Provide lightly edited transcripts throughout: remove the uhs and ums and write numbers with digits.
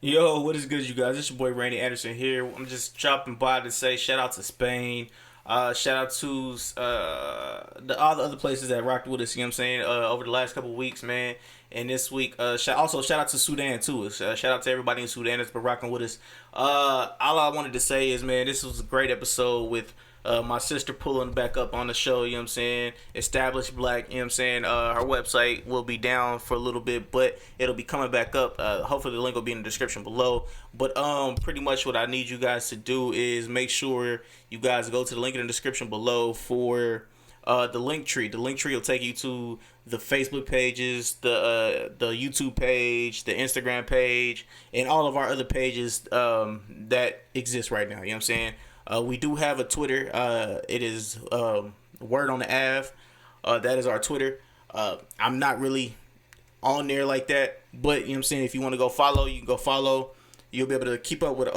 Yo, what is good, you guys? It's your boy Randy Anderson here. I'm just dropping by to say shout out to Spain. Shout out to all the other places that rocked with us, you know what I'm saying, over the last couple of weeks, man. And this week, also shout out to Sudan, too. Shout out to everybody in Sudan that's been rocking with us. All I wanted to say is, man, this was a great episode with my sister pulling back up on the show, you know what I'm saying? Established Black, you know what I'm saying? Her website will be down for a little bit, but it'll be coming back up. Hopefully the link will be in the description below. But pretty much what I need you guys to do is make sure you guys go to the link in the description below for the link tree. The link tree will take you to the Facebook pages, the YouTube page, the Instagram page, and all of our other pages that exist right now. You know what I'm saying? We do have a Twitter. It is Word on the Av. That is our Twitter. I'm not really on there like that, but you know what I'm saying. If you want to go follow, you can go follow. You'll be able to keep up with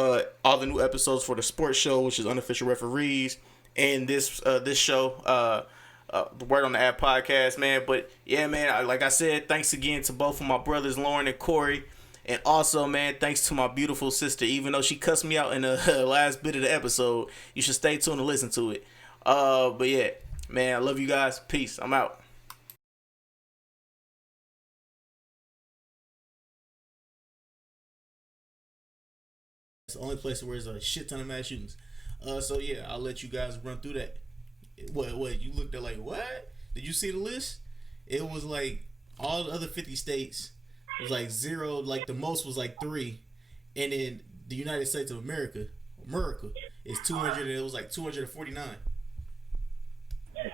all the new episodes for the sports show, which is Unofficial Referees, and this show, the Word on the App podcast, man. But yeah, man, like I said, thanks again to both of my brothers, Lauren and Corey. And also, man, thanks to my beautiful sister. Even though she cussed me out in the last bit of the episode, you should stay tuned and listen to it. But yeah, man, I love you guys. Peace. I'm out. It's the only place where there's a shit ton of mass shootings. So yeah, I'll let you guys run through that. What? You looked at like what? Did you see the list? It was like all the other 50 states was like zero. Like the most was like three, and then the United States of America is 200. And it was like 249.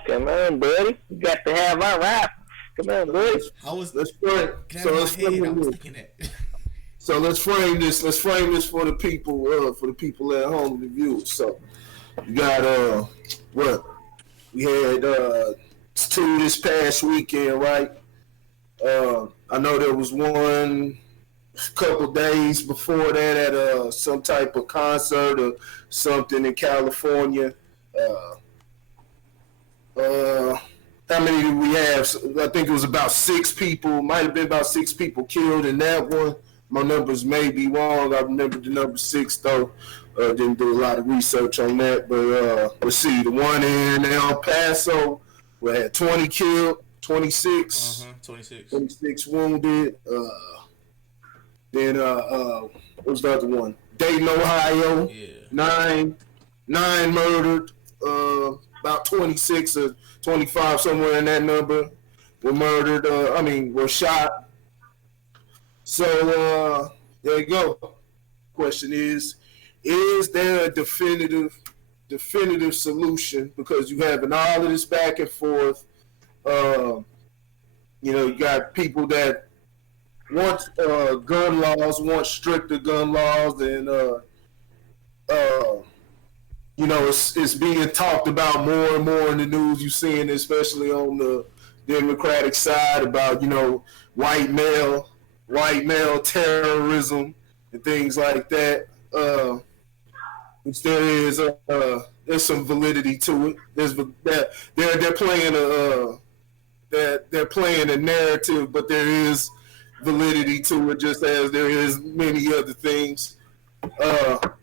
Come on, buddy. You got to have our rap. Come on, buddy. I was Let's frame. get So out of let's my head. I frame was this. thinking that. So let's frame this. Let's frame this for the people. For the people at home, the viewers. So you got what we had two this past weekend, right? I know there was one couple days before that at some type of concert or something in California. Uh, how many did we have? I think it was about six people. Might have been about six people killed in that one. My numbers may be wrong. I remember the number six though. Didn't do a lot of research on that, but let's see. The one in El Paso, we had 20 killed, 26, 26. 26 wounded. Then what was the other one? Dayton, Ohio, Yeah. nine murdered. About 26 or 25, somewhere in that number, were murdered. Were shot. So there you go. Question is there a definitive solution? Because you having all of this back and forth. You got people that want gun laws, want stricter gun laws, and it's being talked about more and more in the news. You seeing, especially on the Democratic side, about white male terrorism and things like that. Which there's some validity to it. They're playing they're playing a narrative, but there is validity to it, just as there is many other things.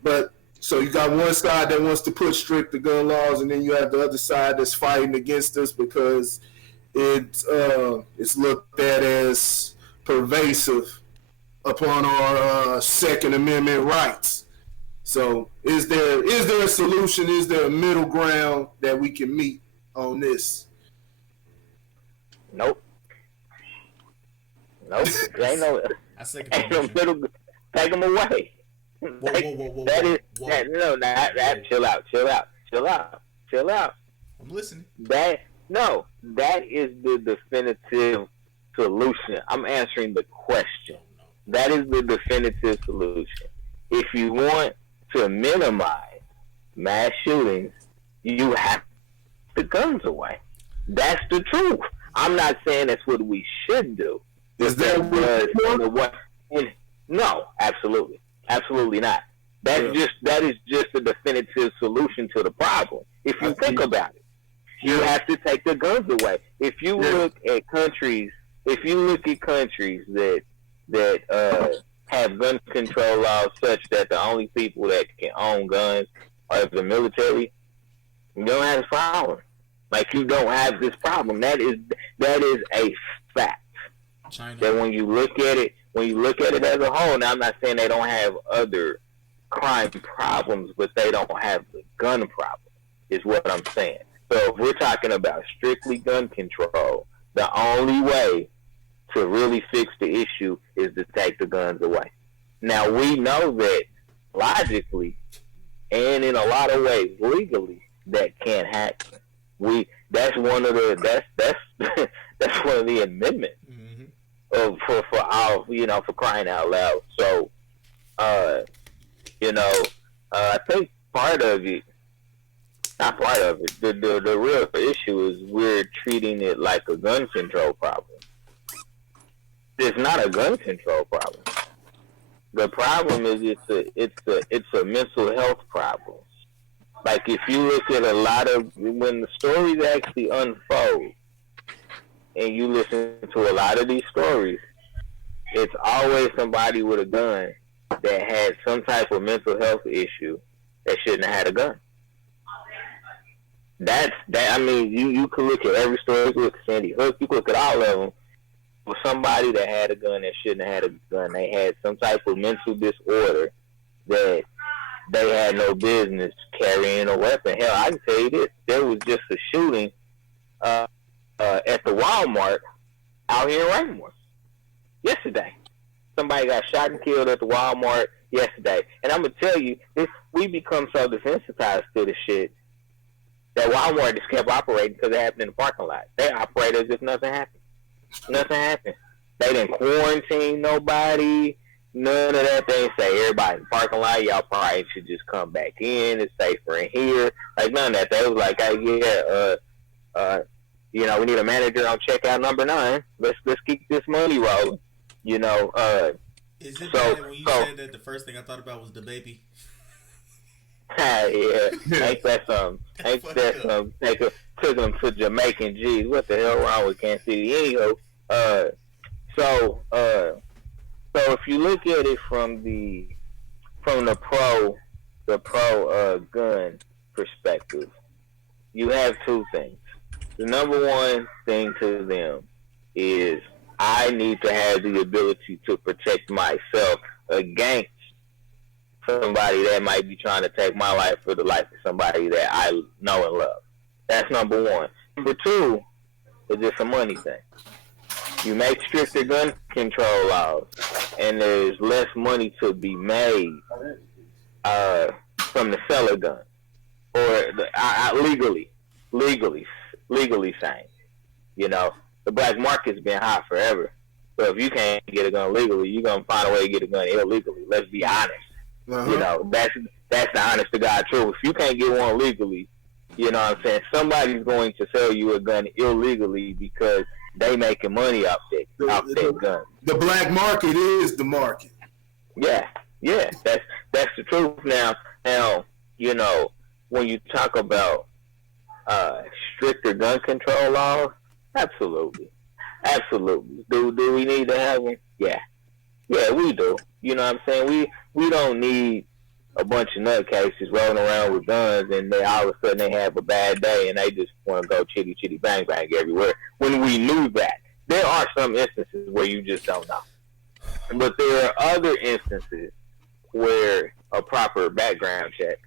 But so you got one side that wants to put stricter gun laws, and then you have the other side that's fighting against us because it's looked at as pervasive upon our Second Amendment rights. So is there a solution? Is there a middle ground that we can meet on this? Nope. Nope. There ain't no. I second Ain't that no motion. middle. Take them away. Whoa. That is Whoa. that. No, that. Chill out. I'm listening. That is the definitive solution. I'm answering the question. That is the definitive solution. If you want to minimize mass shootings, you have the guns away. That's the truth. I'm not saying that's what we should do. Is that what? No, absolutely not. That is just a definitive solution to the problem. If you think about it, you have to take the guns away. If you look at countries that have gun control laws such that the only people that can own guns are the military, you don't have this problem. Like, you don't have this problem. That is a fact. China. That when you look at it as a whole, now I'm not saying they don't have other crime problems, but they don't have the gun problem, is what I'm saying. So if we're talking about strictly gun control, the only way to really fix the issue is to take the guns away. Now, we know that logically and in a lot of ways legally that can't happen. That's one of the that's one of the amendments for our, for crying out loud. So I think the real issue is we're treating it like a gun control problem. It's not a gun control problem. The problem is it's a mental health problem. Like, if you look at a lot of, when the stories actually unfold and you listen to a lot of these stories, it's always somebody with a gun that had some type of mental health issue that shouldn't have had a gun. You could look at every story. You could look at Sandy Hook. You could look at all of them. For somebody that had a gun that shouldn't have had a gun, they had some type of mental disorder that they had no business carrying a weapon. Hell, I can tell you this: there was just a shooting at the Walmart out here in Raymore yesterday. Somebody got shot and killed at the Walmart yesterday, and I'm gonna tell you, we become so desensitized to the shit that Walmart just kept operating because it happened in the parking lot. They operate as if nothing happened. Nothing happened. They didn't quarantine nobody. None of that. They didn't say everybody in the parking lot, y'all probably should just come back in. It's safer in here. Like, none of that. They was like, hey, we need a manager on checkout number 9. Let's keep this money rolling. Is it bad when you said that the first thing I thought about was the baby? Yeah. Ain't that something? Took them to Jamaican G's. What the hell wrong with Kansas City? Anywho, so if you look at it from the pro gun perspective, you have two things. The number one thing to them is I need to have the ability to protect myself against somebody that might be trying to take my life for the life of somebody that I know and love. That's number one. Number two is just a money thing. You make stricter gun control laws, and there's less money to be made from the seller gun, or legally saying. The black market's been hot forever. So if you can't get a gun legally, you're gonna find a way to get a gun illegally. Let's be honest. That's the honest to God truth. If you can't get one legally, you know what I'm saying, somebody's going to sell you a gun illegally because they making money off that gun. The black market is the market. Yeah, that's the truth. Now, when you talk about stricter gun control laws, absolutely. Do we need to have them? Yeah, we do. You know what I'm saying? We don't need a bunch of nutcases rolling around with guns and they all of a sudden they have a bad day and they just want to go chitty chitty bang bang everywhere. When we knew that, there are some instances where you just don't know, but there are other instances where a proper background check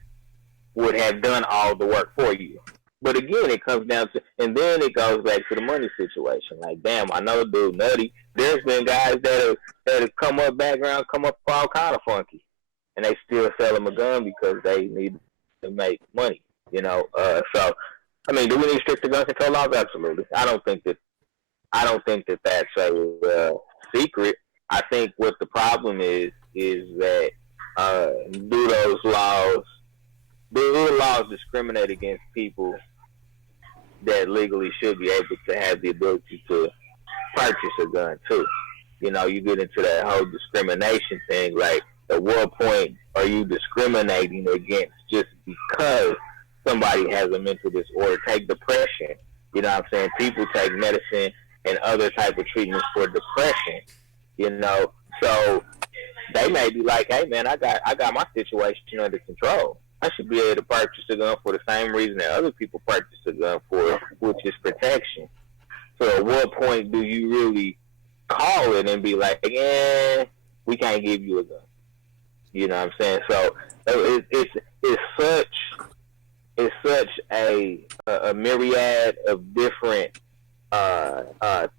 would have done all the work for you. But again, it comes down to, and then it goes back to the money situation. Like, damn, I know dude nutty. There's been guys that have come up all kind of funky, and they still sell them a gun because they need to make money. So I mean, do we need stricter gun control laws? Absolutely. I don't think that that's a secret. I think what the problem is that do the laws discriminate against people that legally should be able to have the ability to purchase a gun too? You get into that whole discrimination thing. Like, at what point are you discriminating against just because somebody has a mental disorder? Take depression. You know what I'm saying? People take medicine and other type of treatments for depression. So They may be like, hey man, I got my situation under control. I should be able to purchase a gun for the same reason that other people purchase a gun for, which is protection. So at what point do you really call it and be like, we can't give you a gun? You know what I'm saying? So it's such a myriad of different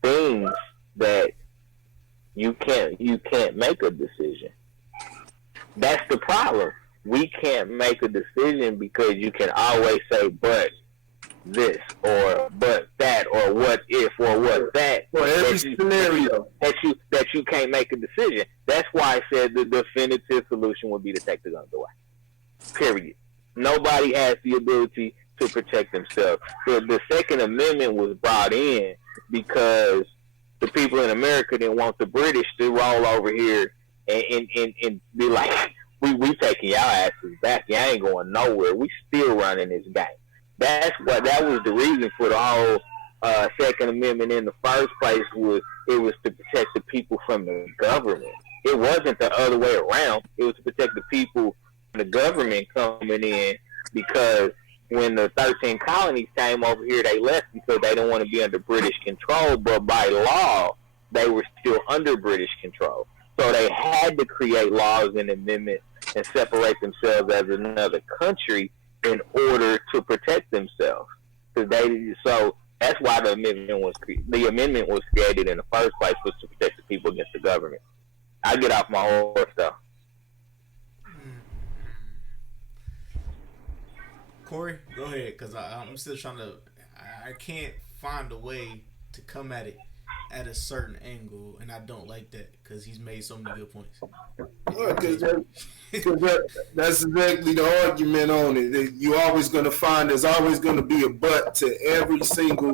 things that you can't make a decision. That's the problem. We can't make a decision because you can always say but this or but that or what if or what that. For every scenario that you can't make a decision. That's why I said the definitive solution would be to take the guns away. Period. Nobody has the ability to protect themselves. The Second Amendment was brought in because the people in America didn't want the British to roll over here and be like, we taking y'all asses back. Y'all ain't going nowhere. We still running this game. That was the reason for the whole Second Amendment in the first place. It was to protect the people from the government. It wasn't the other way around. It was to protect the people from the government coming in, because when the 13 colonies came over here, they left because they didn't want to be under British control, but by law, they were still under British control. So they had to create laws and amendments and separate themselves as another country in order to protect themselves. So that's why the amendment was created in the first place, was to protect the people against the government. I get off my horse though. Corey, go ahead, because I'm still trying to. I can't find a way to come at it at a certain angle, and I don't like that because he's made so many good points. That's exactly the argument on it. You're always going to find there's always going to be a but to every single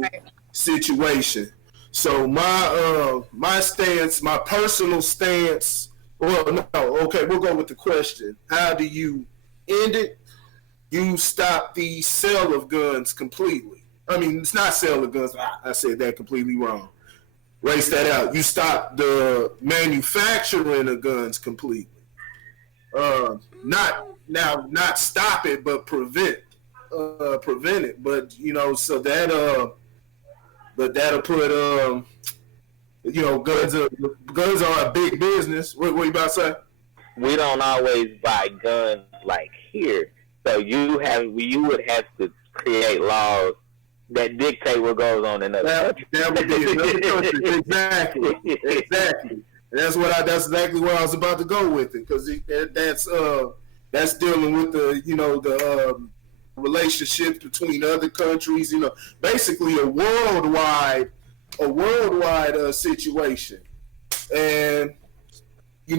situation. So my stance, my personal stance. Well, no, okay, we'll go with the question. How do you end it? You stop the sale of guns completely. I mean, it's not sale of guns. I said that completely wrong. Race that out. You stop the manufacturing of guns completely. Not stop it, but prevent it. But so that but that'll put guns are a big business. What you about to say? We don't always buy guns like here. So you would have to create laws that dictate what goes on in other countries. That would be another country. Exactly. That's exactly where I was about to go with it, because that's dealing with the relationships between other countries. Basically a worldwide situation, and you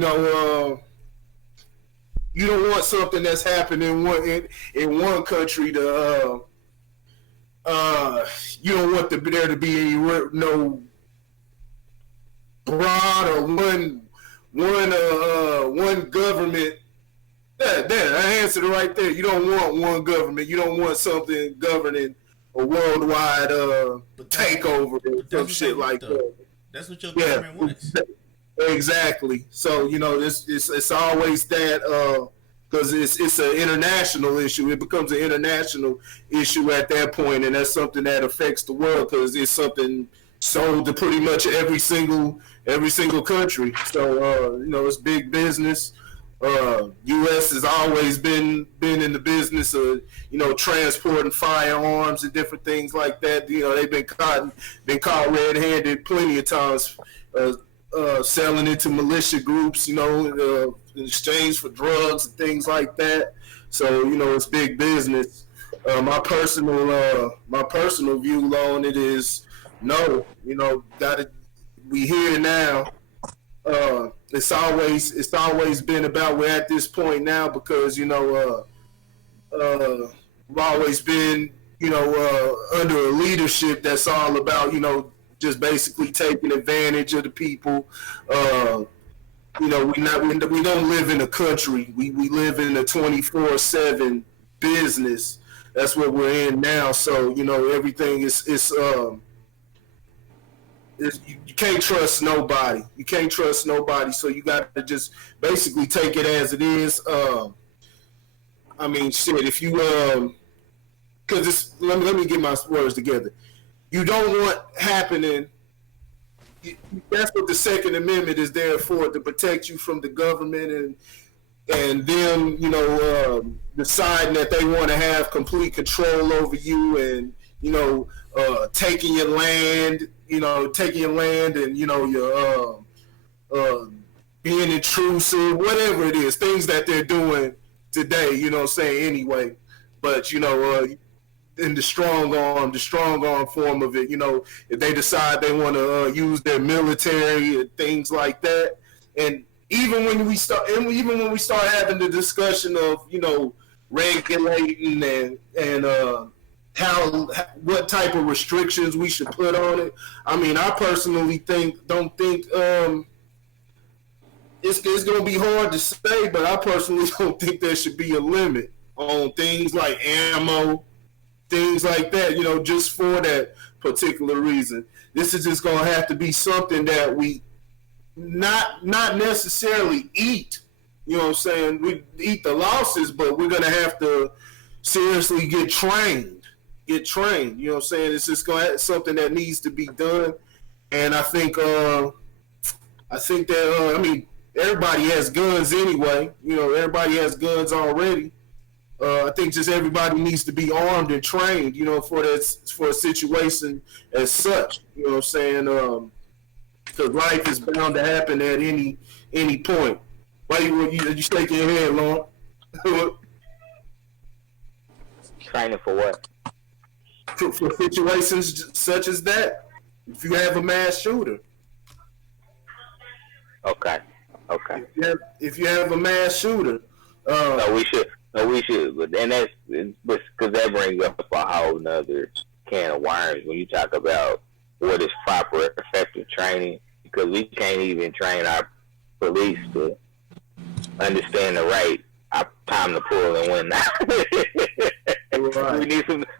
don't want something that's happening in one country to you don't want there to be no broad or one government. There, I answered it right there. You don't want one government. You don't want something governing a worldwide takeover or shit like that. That's what your government wants. Exactly. So it's always that because it's an international issue. It becomes an international issue at that point, and that's something that affects the world because it's something sold to pretty much every single country. So it's big business. U.S. has always been in the business of transporting firearms and different things like that. They've been caught red-handed plenty of times. Selling into militia groups, in exchange for drugs and things like that. So it's big business. My personal view on it is no. We here now. It's always been about, we're at this point now because we've always been under a leadership that's all about just basically taking advantage of the people. We don't live in a country. We live in a 24/7 business. That's what we're in now. So everything is you can't trust nobody. You can't trust nobody. So you got to just basically take it as it is. I mean, shit. If you because let me get my words together. You don't want happening. That's what the Second Amendment is there for, to protect you from the government and them, deciding that they want to have complete control over you and taking your land, and your being intrusive, whatever it is, things that they're doing today. Anyway, but in the strong arm form of it, if they decide they want to use their military and things like that, and even when we start having the discussion of regulating and what type of restrictions we should put on it. I mean, I personally don't think it's going to be hard to say, but I personally don't think there should be a limit on things like ammo, things like that, just for that particular reason. This is just going to have to be something that we not necessarily eat, we eat the losses, but we're going to have to seriously get trained, It's just something that needs to be done. And I think that, everybody has guns anyway, everybody has guns already. I think just everybody needs to be armed and trained, for a situation as such. Because life is bound to happen at any point. Why you shaking your head, Lauren? Training for what? For situations such as that. If you have a mass shooter. Okay. If you have a mass shooter. No, we should, and that's because that brings up a whole nother can of worms when you talk about what is proper, effective training, because we can't even train our police to understand the right time to pull and when not. Right.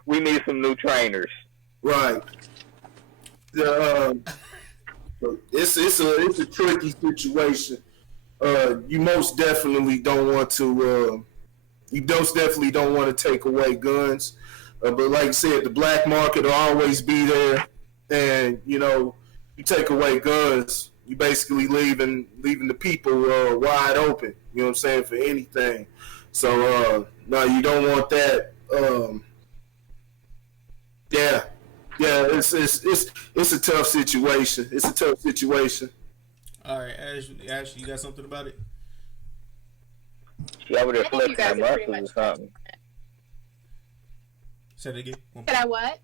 We need some new trainers. Right. It's a tricky situation. You most definitely don't want to. You most definitely don't want to take away guns, but like I said, the black market will always be there, and you take away guns, you basically leaving the people wide open. You know what I'm saying, for anything. So no, you don't want that. Yeah, it's a tough situation. It's a tough situation. All right, Ashley, you got something about it? She over there flexing her muscles or something. Say that again. Said I what?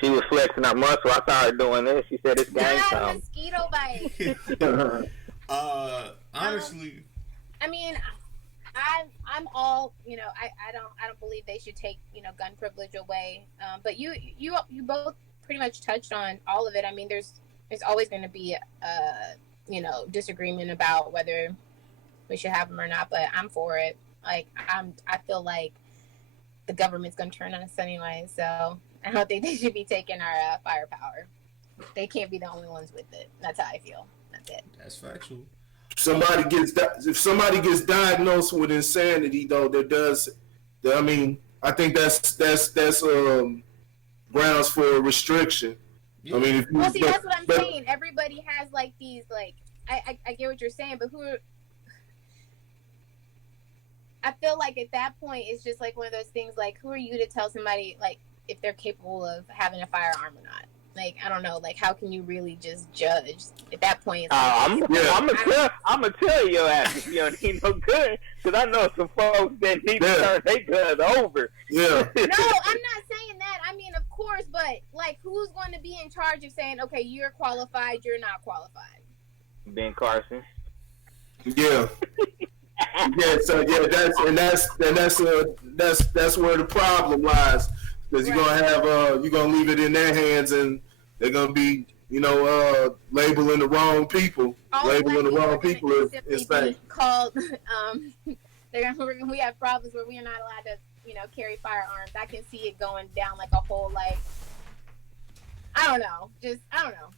She was flexing her muscle. I saw her doing this. She said it's game time. Mosquito bite. Honestly, I mean, I'm all, I don't believe they should take gun privilege away. But you both pretty much touched on all of it. I mean, there's always going to be disagreement about whether we should have them or not, but I'm for it. Like, I feel like the government's going to turn on us anyway, so I don't think they should be taking our firepower. They can't be the only ones with it. That's how I feel. That's it. That's factual. If somebody gets diagnosed with insanity, though, I think that's grounds for a restriction. Yeah. I mean, that's what I'm saying. Everybody has like these, like, I get what you're saying, but I feel like at that point it's just like one of those things, like, who are you to tell somebody like if they're capable of having a firearm or not? Like, I don't know, like, how can you really just judge at that point? I'm gonna tell your ass if you don't need no gun, because I know some folks that need to turn their guns over. Yeah. No, I'm not saying that. I mean, of course, but like, who's going to be in charge of saying, okay, you're qualified, you're not qualified? Ben Carson. Yeah. Yeah. So yeah, that's where the problem lies, because you're gonna leave it in their hands, and they're gonna be labeling the wrong people. Is called. We have problems where we are not allowed to carry firearms. I can see it going down like a whole, like, I don't know. Just I don't know.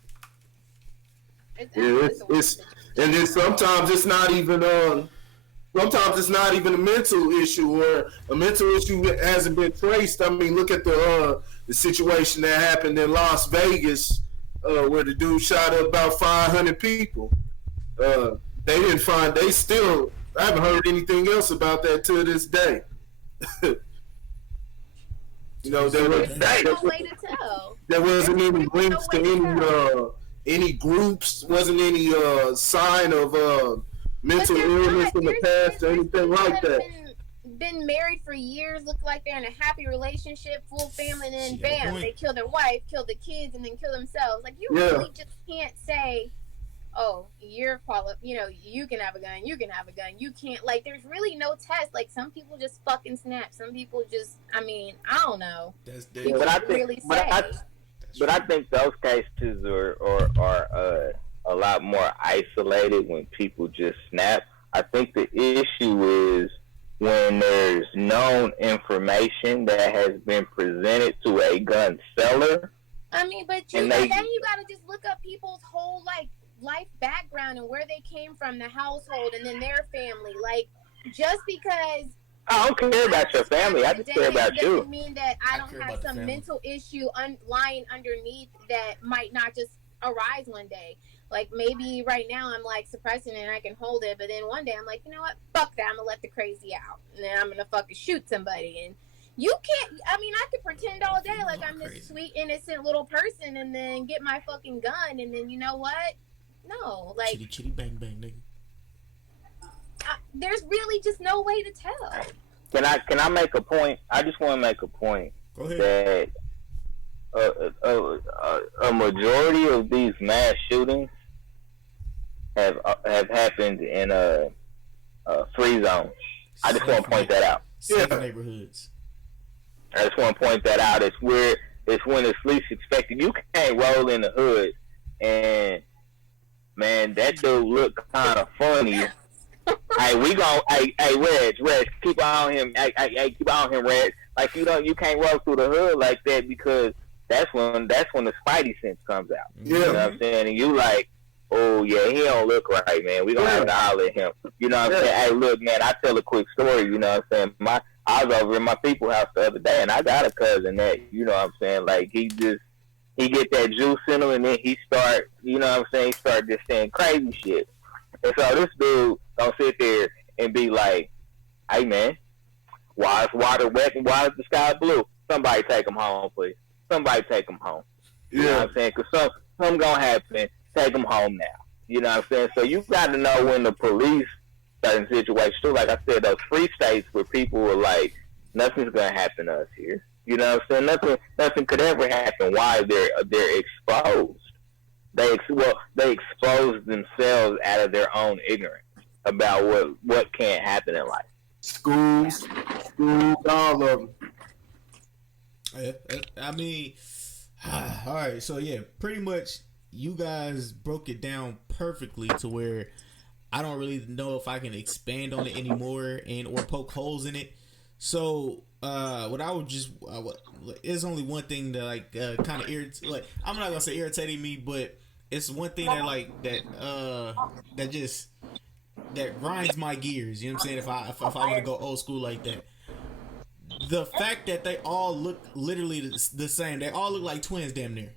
It's and then sometimes it's not even sometimes it's not even a mental issue or a mental issue that hasn't been traced. I mean, look at the situation that happened in Las Vegas where the dude shot up about 500 people. They didn't find. They still. I haven't heard anything else about that to this day. You know, there was no way to tell. There wasn't any links to any groups. Wasn't any sign of mental illness in the past or anything like that. Been married for years, look like they're in a happy relationship, full family, and then bam, they kill their wife, kill the kids, and then kill themselves. Like you really just can't say, "Oh, you're qualified. You know, you can have a gun. You can have a gun. You can't." Like, there's really no test. Like, some people just fucking snap. Some people just. I mean, I don't know. But I think those cases are a lot more isolated when people just snap. I think the issue is when there's known information that has been presented to a gun seller. I mean, but then you gotta just look up people's whole life background and where they came from, the household, and then their family. Like, just because I don't care about your family, I just care about you. Doesn't mean that I don't have some mental issue lying underneath that might not just arise one day. Like, maybe right now I'm like suppressing it and I can hold it, but then one day I'm like, you know what? Fuck that. I'm gonna let the crazy out, and then I'm gonna fucking shoot somebody. And you can't. I mean, I could pretend all day like I'm this sweet, innocent little person, and then get my fucking gun, and then you know what? No, like chitty chitty bang bang, nigga. There's really just no way to tell. Can I make a point? I just want to make a point. Go ahead. That a majority of these mass shootings have happened in free zones. I just want to point that out. Safe neighborhoods. I just want to point that out. It's when it's least expected. You can't roll in the hood and, man, that dude look kind of funny. Hey, Reg, keep on him. Hey, keep on him, Reg. Like, you can't roll through the hood like that, because that's when the spidey sense comes out. Yeah. You know what I'm saying? And you like, oh yeah, he don't look right, man. We gonna have to holler at him. You know what I'm saying? Hey, look, man, I tell a quick story. You know what I'm saying? I was over in my people's house the other day, and I got a cousin that, you know what I'm saying, like, he get that juice in him, and then he start, you know what I'm saying, he start just saying crazy shit. And so this dude don't sit there and be like, hey, man, why is water wet and why is the sky blue? Somebody take him home, please. Somebody take him home. You know what I'm saying? Because something going to happen. Take him home now. You know what I'm saying? So you got to know when the police certain situations, too. Like I said, those free states where people were like, nothing's going to happen to us here. You know what I'm saying? Nothing could ever happen. Why? They're exposed. They expose themselves out of their own ignorance about what can't happen in life. Schools, all of them. I mean, all right. So yeah, pretty much you guys broke it down perfectly to where I don't really know if I can expand on it anymore or poke holes in it. So what I would just there's only one thing that kind of irritates. Like, I'm not gonna say irritating me, but it's one thing that grinds my gears. You know what I'm saying? If I want to go old school like that. The fact that they all look literally the same. They all look like twins, damn near.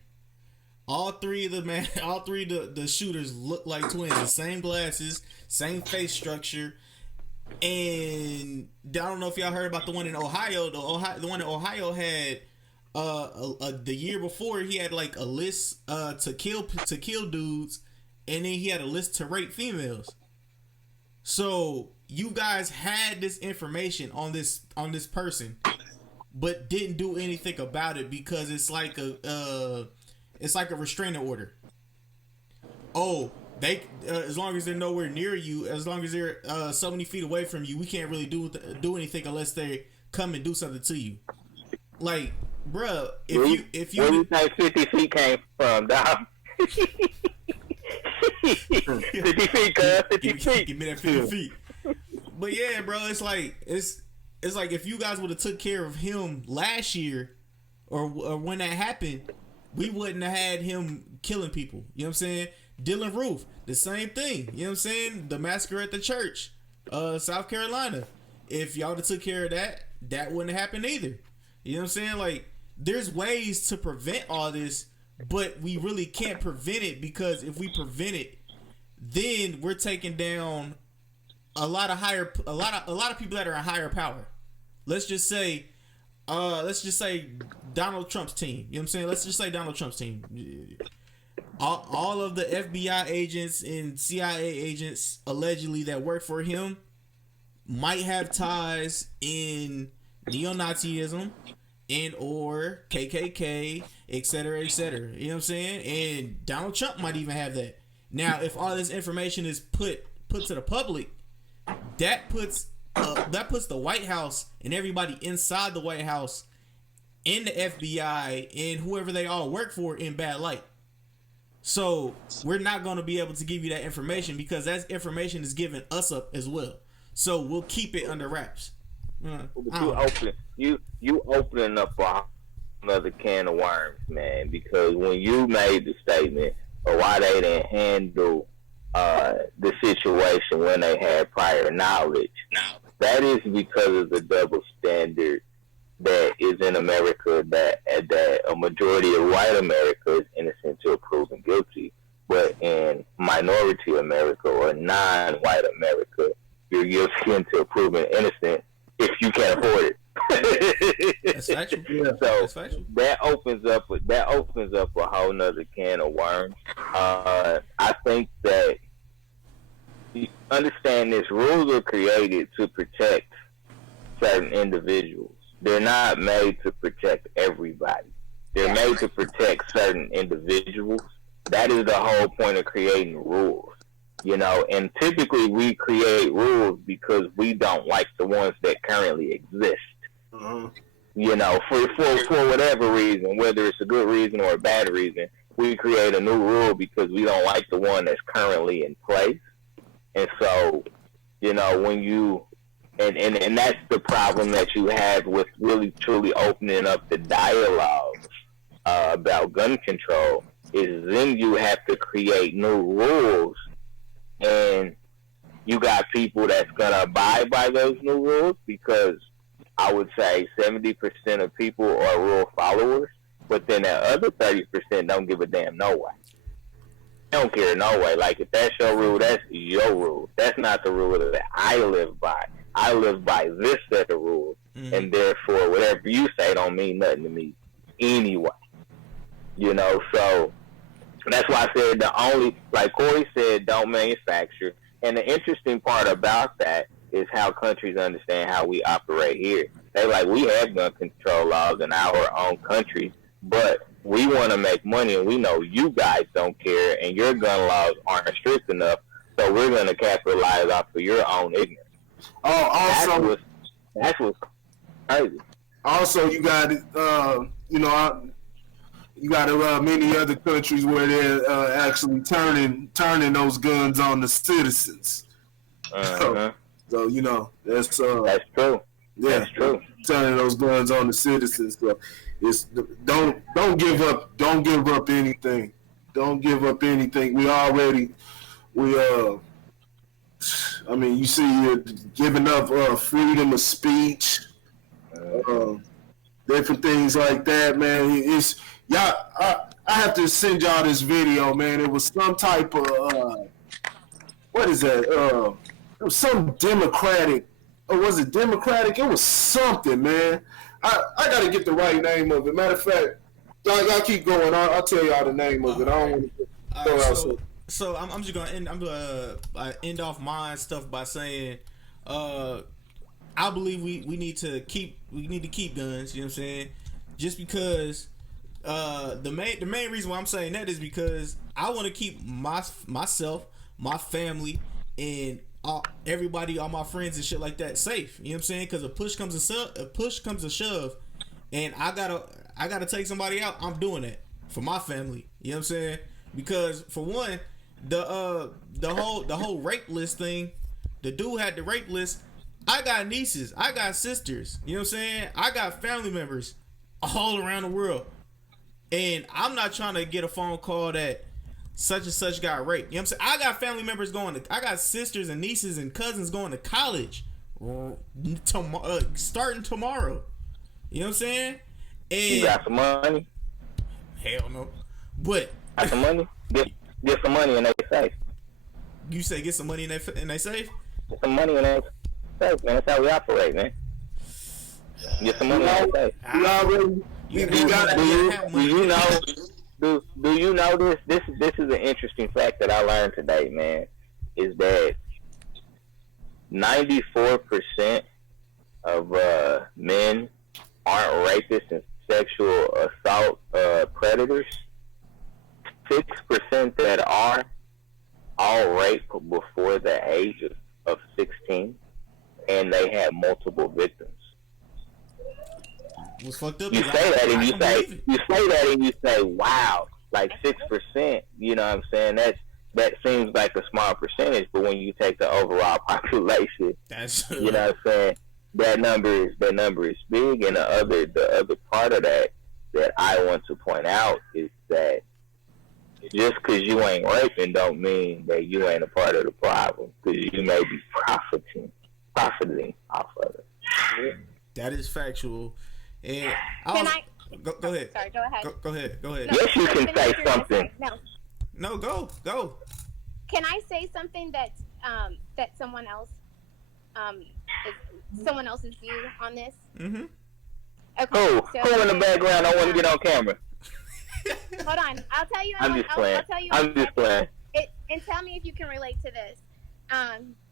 All three of the shooters look like twins. The same glasses, same face structure. And I don't know if y'all heard about the one in Ohio. The one in Ohio had the year before, he had like a list to kill dudes, and then he had a list to rape females. So you guys had this information on this person, but didn't do anything about it because it's like a restraining order. Oh, they as long as they're nowhere near you, as long as they're so many feet away from you, we can't really do anything unless they come and do something to you. Like, bruh, if you where you think 50 feet came from, dog? 50 feet, cuz 50 feet. Give me that 50 feet. But yeah, bro, it's like if you guys would have took care of him last year, or when that happened, we wouldn't have had him killing people. You know what I'm saying? Dylan Roof, the same thing. You know what I'm saying? The massacre at the church, South Carolina. If y'all would took care of that, that wouldn't happen either. You know what I'm saying? Like, there's ways to prevent all this, but we really can't prevent it, because if we prevent it, then we're taking down a lot of people that are in higher power. Let's just say Donald Trump's team. You know what I'm saying? Let's just say Donald Trump's team. All of the FBI agents and CIA agents allegedly that work for him might have ties in neo-Nazism and or KKK, etc., etc. You know what I'm saying? And Donald Trump might even have that. Now, if all this information is put to the public, that puts the White House and everybody inside the White House and the FBI and whoever they all work for in bad light. So we're not going to be able to give you that information, because that information is given us up as well. So we'll keep it under wraps. You opening up another can of worms, man. Because when you made the statement of why they didn't handle the situation when they had prior knowledge, that is because of the double standard that is in America, that a majority of white America is innocent till proven guilty, but in minority America or non-white America, you're guilty until proven innocent if you can't afford it. That's factual. Yeah, so that's factual. that opens up a whole nother can of worms. I think that you understand this: rules are created to protect certain individuals. They're not made to protect everybody. They're made to protect certain individuals. That is the whole point of creating rules. You know, and typically we create rules because we don't like the ones that currently exist. Mm-hmm. You know, for whatever reason, whether it's a good reason or a bad reason, we create a new rule because we don't like the one that's currently in place. And so, you know, when you and that's the problem that you have with really truly opening up the dialogue about gun control, is then you have to create new rules, and you got people that's gonna abide by those new rules, because I would say 70% of people are rule followers, but then that other 30% don't give a damn no way. They don't care no way. Like, if that's your rule, that's your rule. That's not the rule that I live by. I live by this set of rules, and therefore whatever you say don't mean nothing to me anyway. You know, so that's why I said like Corey said, don't manufacture. And the interesting part about that is how countries understand how we operate here. They like, we have gun control laws in our own country, but we want to make money, and we know you guys don't care, and your gun laws aren't strict enough, so we're going to capitalize off of your own ignorance. Oh, also, that's what's crazy. Also, you got many other countries where they're actually turning those guns on the citizens. Uh-huh. So you know that's true. Yeah, that's true. Turning those guns on the citizens. So it's don't give up anything. Don't give up anything. I mean, you see, you're giving up freedom of speech, different things like that, man. It's y'all. I have to send y'all this video, man. It was some type of what is that? It was some Democratic. Or was it Democratic? It was something, man. I got to get the right name of it. Matter of fact, y'all keep going. I'll tell y'all the name of it. I don't want to throw out some. So I'm just gonna end off my stuff by saying, I believe we need to keep guns. You know what I'm saying? Just because the main reason why I'm saying that is because I want to keep myself, my family, and everybody, all my friends and shit like that safe. You know what I'm saying? Because if push comes to shove, and I gotta take somebody out, I'm doing that for my family. You know what I'm saying? Because for one, the whole rape list thing, the dude had the rape list. I got nieces, I got sisters, you know what I'm saying? I got family members all around the world. and I'm not trying to get a phone call that such and such got raped. You know what I'm saying? I got family members I got sisters and nieces and cousins going to college starting tomorrow. You know what I'm saying? And You got some money? hell no. But Got some money? Get some money and they safe. you say get some money in they safe? Get some money and they safe, man. That's how we operate, man. Get some money and they safe. We already. Do you know this? This is an interesting fact that I learned today, man. Is that 94% of men aren't rapists and sexual assault predators. 6% that are all raped before the age of 16, and they have multiple victims. What's fucked up? You say that and you say, wow, like 6%. You know what I'm saying? That seems like a small percentage, but when you take the overall population, you know what I'm saying, that number is big. And the other part of that I want to point out is that just because you ain't raping don't mean that you ain't a part of the problem, because you may be profiting off of it. That is factual. And go ahead. Sorry, go ahead. Go ahead. No, Yes, you can say something. No, go. Can I say something that someone else someone else's view on this? Mm-hmm. Okay. Who in the background? I want to get on camera. Hold on. I'll tell you. I'm just playing. I'll tell you. I'm just playing. And tell me if you can relate to this.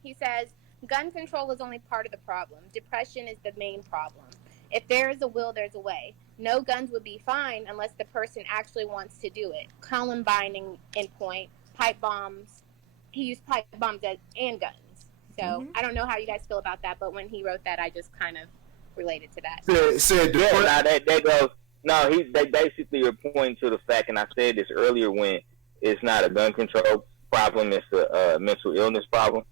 He says, gun control is only part of the problem. Depression is the main problem. If there is a will, there's a way. No guns would be fine unless the person actually wants to do it. Columbine in point, pipe bombs. He used pipe bombs and guns. So I don't know how you guys feel about that, but when he wrote that, I just kind of related to that. Said that goes. No, they basically are pointing to the fact, and I said this earlier, when it's not a gun control problem, it's a mental illness problem.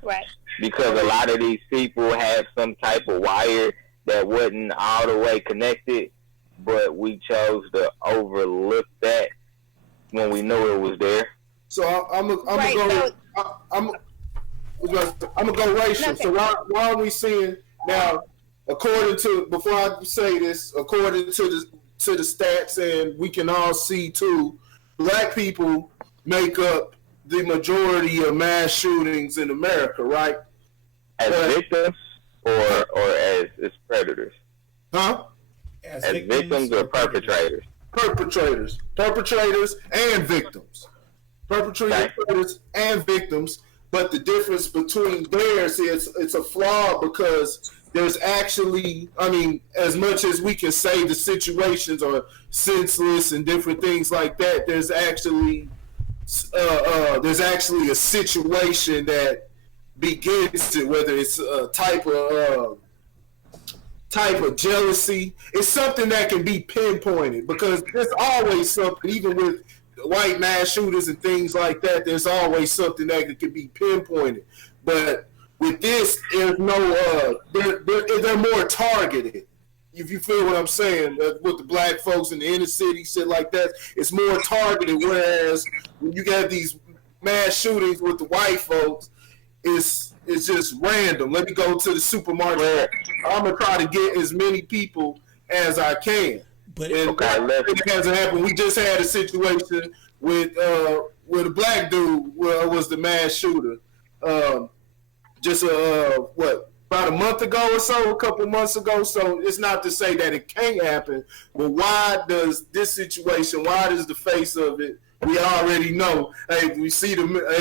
Right. Because a lot of these people have some type of wire that wasn't all the way connected, but we chose to overlook that when we knew it was there. So I'm gonna go racial. So why are we seeing now? According to, before I say this, according to the stats, and we can all see too, black people make up the majority of mass shootings in America, right? As victims or as predators? Huh? As victims or perpetrators? Perpetrators and victims. Perpetrators and victims. But the difference between theirs is it's a flaw, because there's actually, I mean, as much as we can say the situations are senseless and different things like that, there's actually a situation that begins it, whether it's a type of jealousy. It's something that can be pinpointed, because there's always something, even with white mass shooters and things like that, there's always something that can be pinpointed. But with this, there's no, they're more targeted. If you feel what I'm saying, with the black folks in the inner city, shit like that, it's more targeted. Whereas when you got these mass shootings with the white folks, it's just random. Let me go to the supermarket. I'm gonna try to get as many people as I can. But it hasn't happened. We just had a situation with a black dude was the mass shooter. About a month ago or so, a couple months ago. So it's not to say that it can't happen, but why does this situation, why does the face of it, we already know. Hey, we see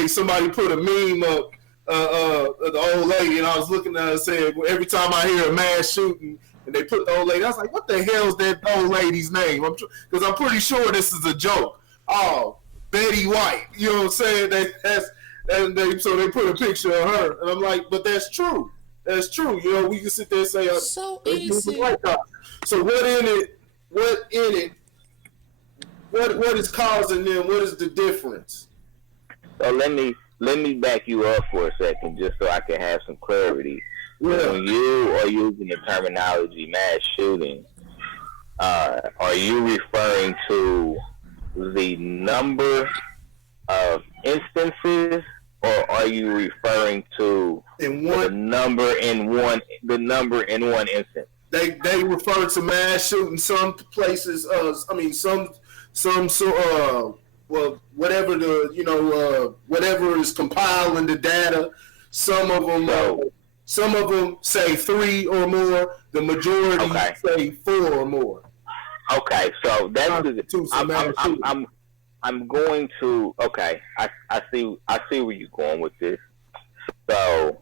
somebody put a meme up, the old lady, and I was looking at her and saying, every time I hear a mass shooting, and they put the old lady, I was like, what the hell is that old lady's name? Because I'm pretty sure this is a joke. Oh, Betty White. You know what I'm saying? So they put a picture of her, and I'm like, but that's true. That's true. You know, we can sit there and say, so innocent. So what is causing them? What is the difference? So let me back you up for a second, just so I can have some clarity. Yeah. When you are using the terminology mass shooting, Are you referring to the number of instances, or are you referring to the number in one instance? They refer to mass shooting some places. Well, whatever whatever is compiling the data. Some of them say 3 or more. The majority say 4 or more. Okay, so that's I'm going to. Okay, I see where you're going with this. So,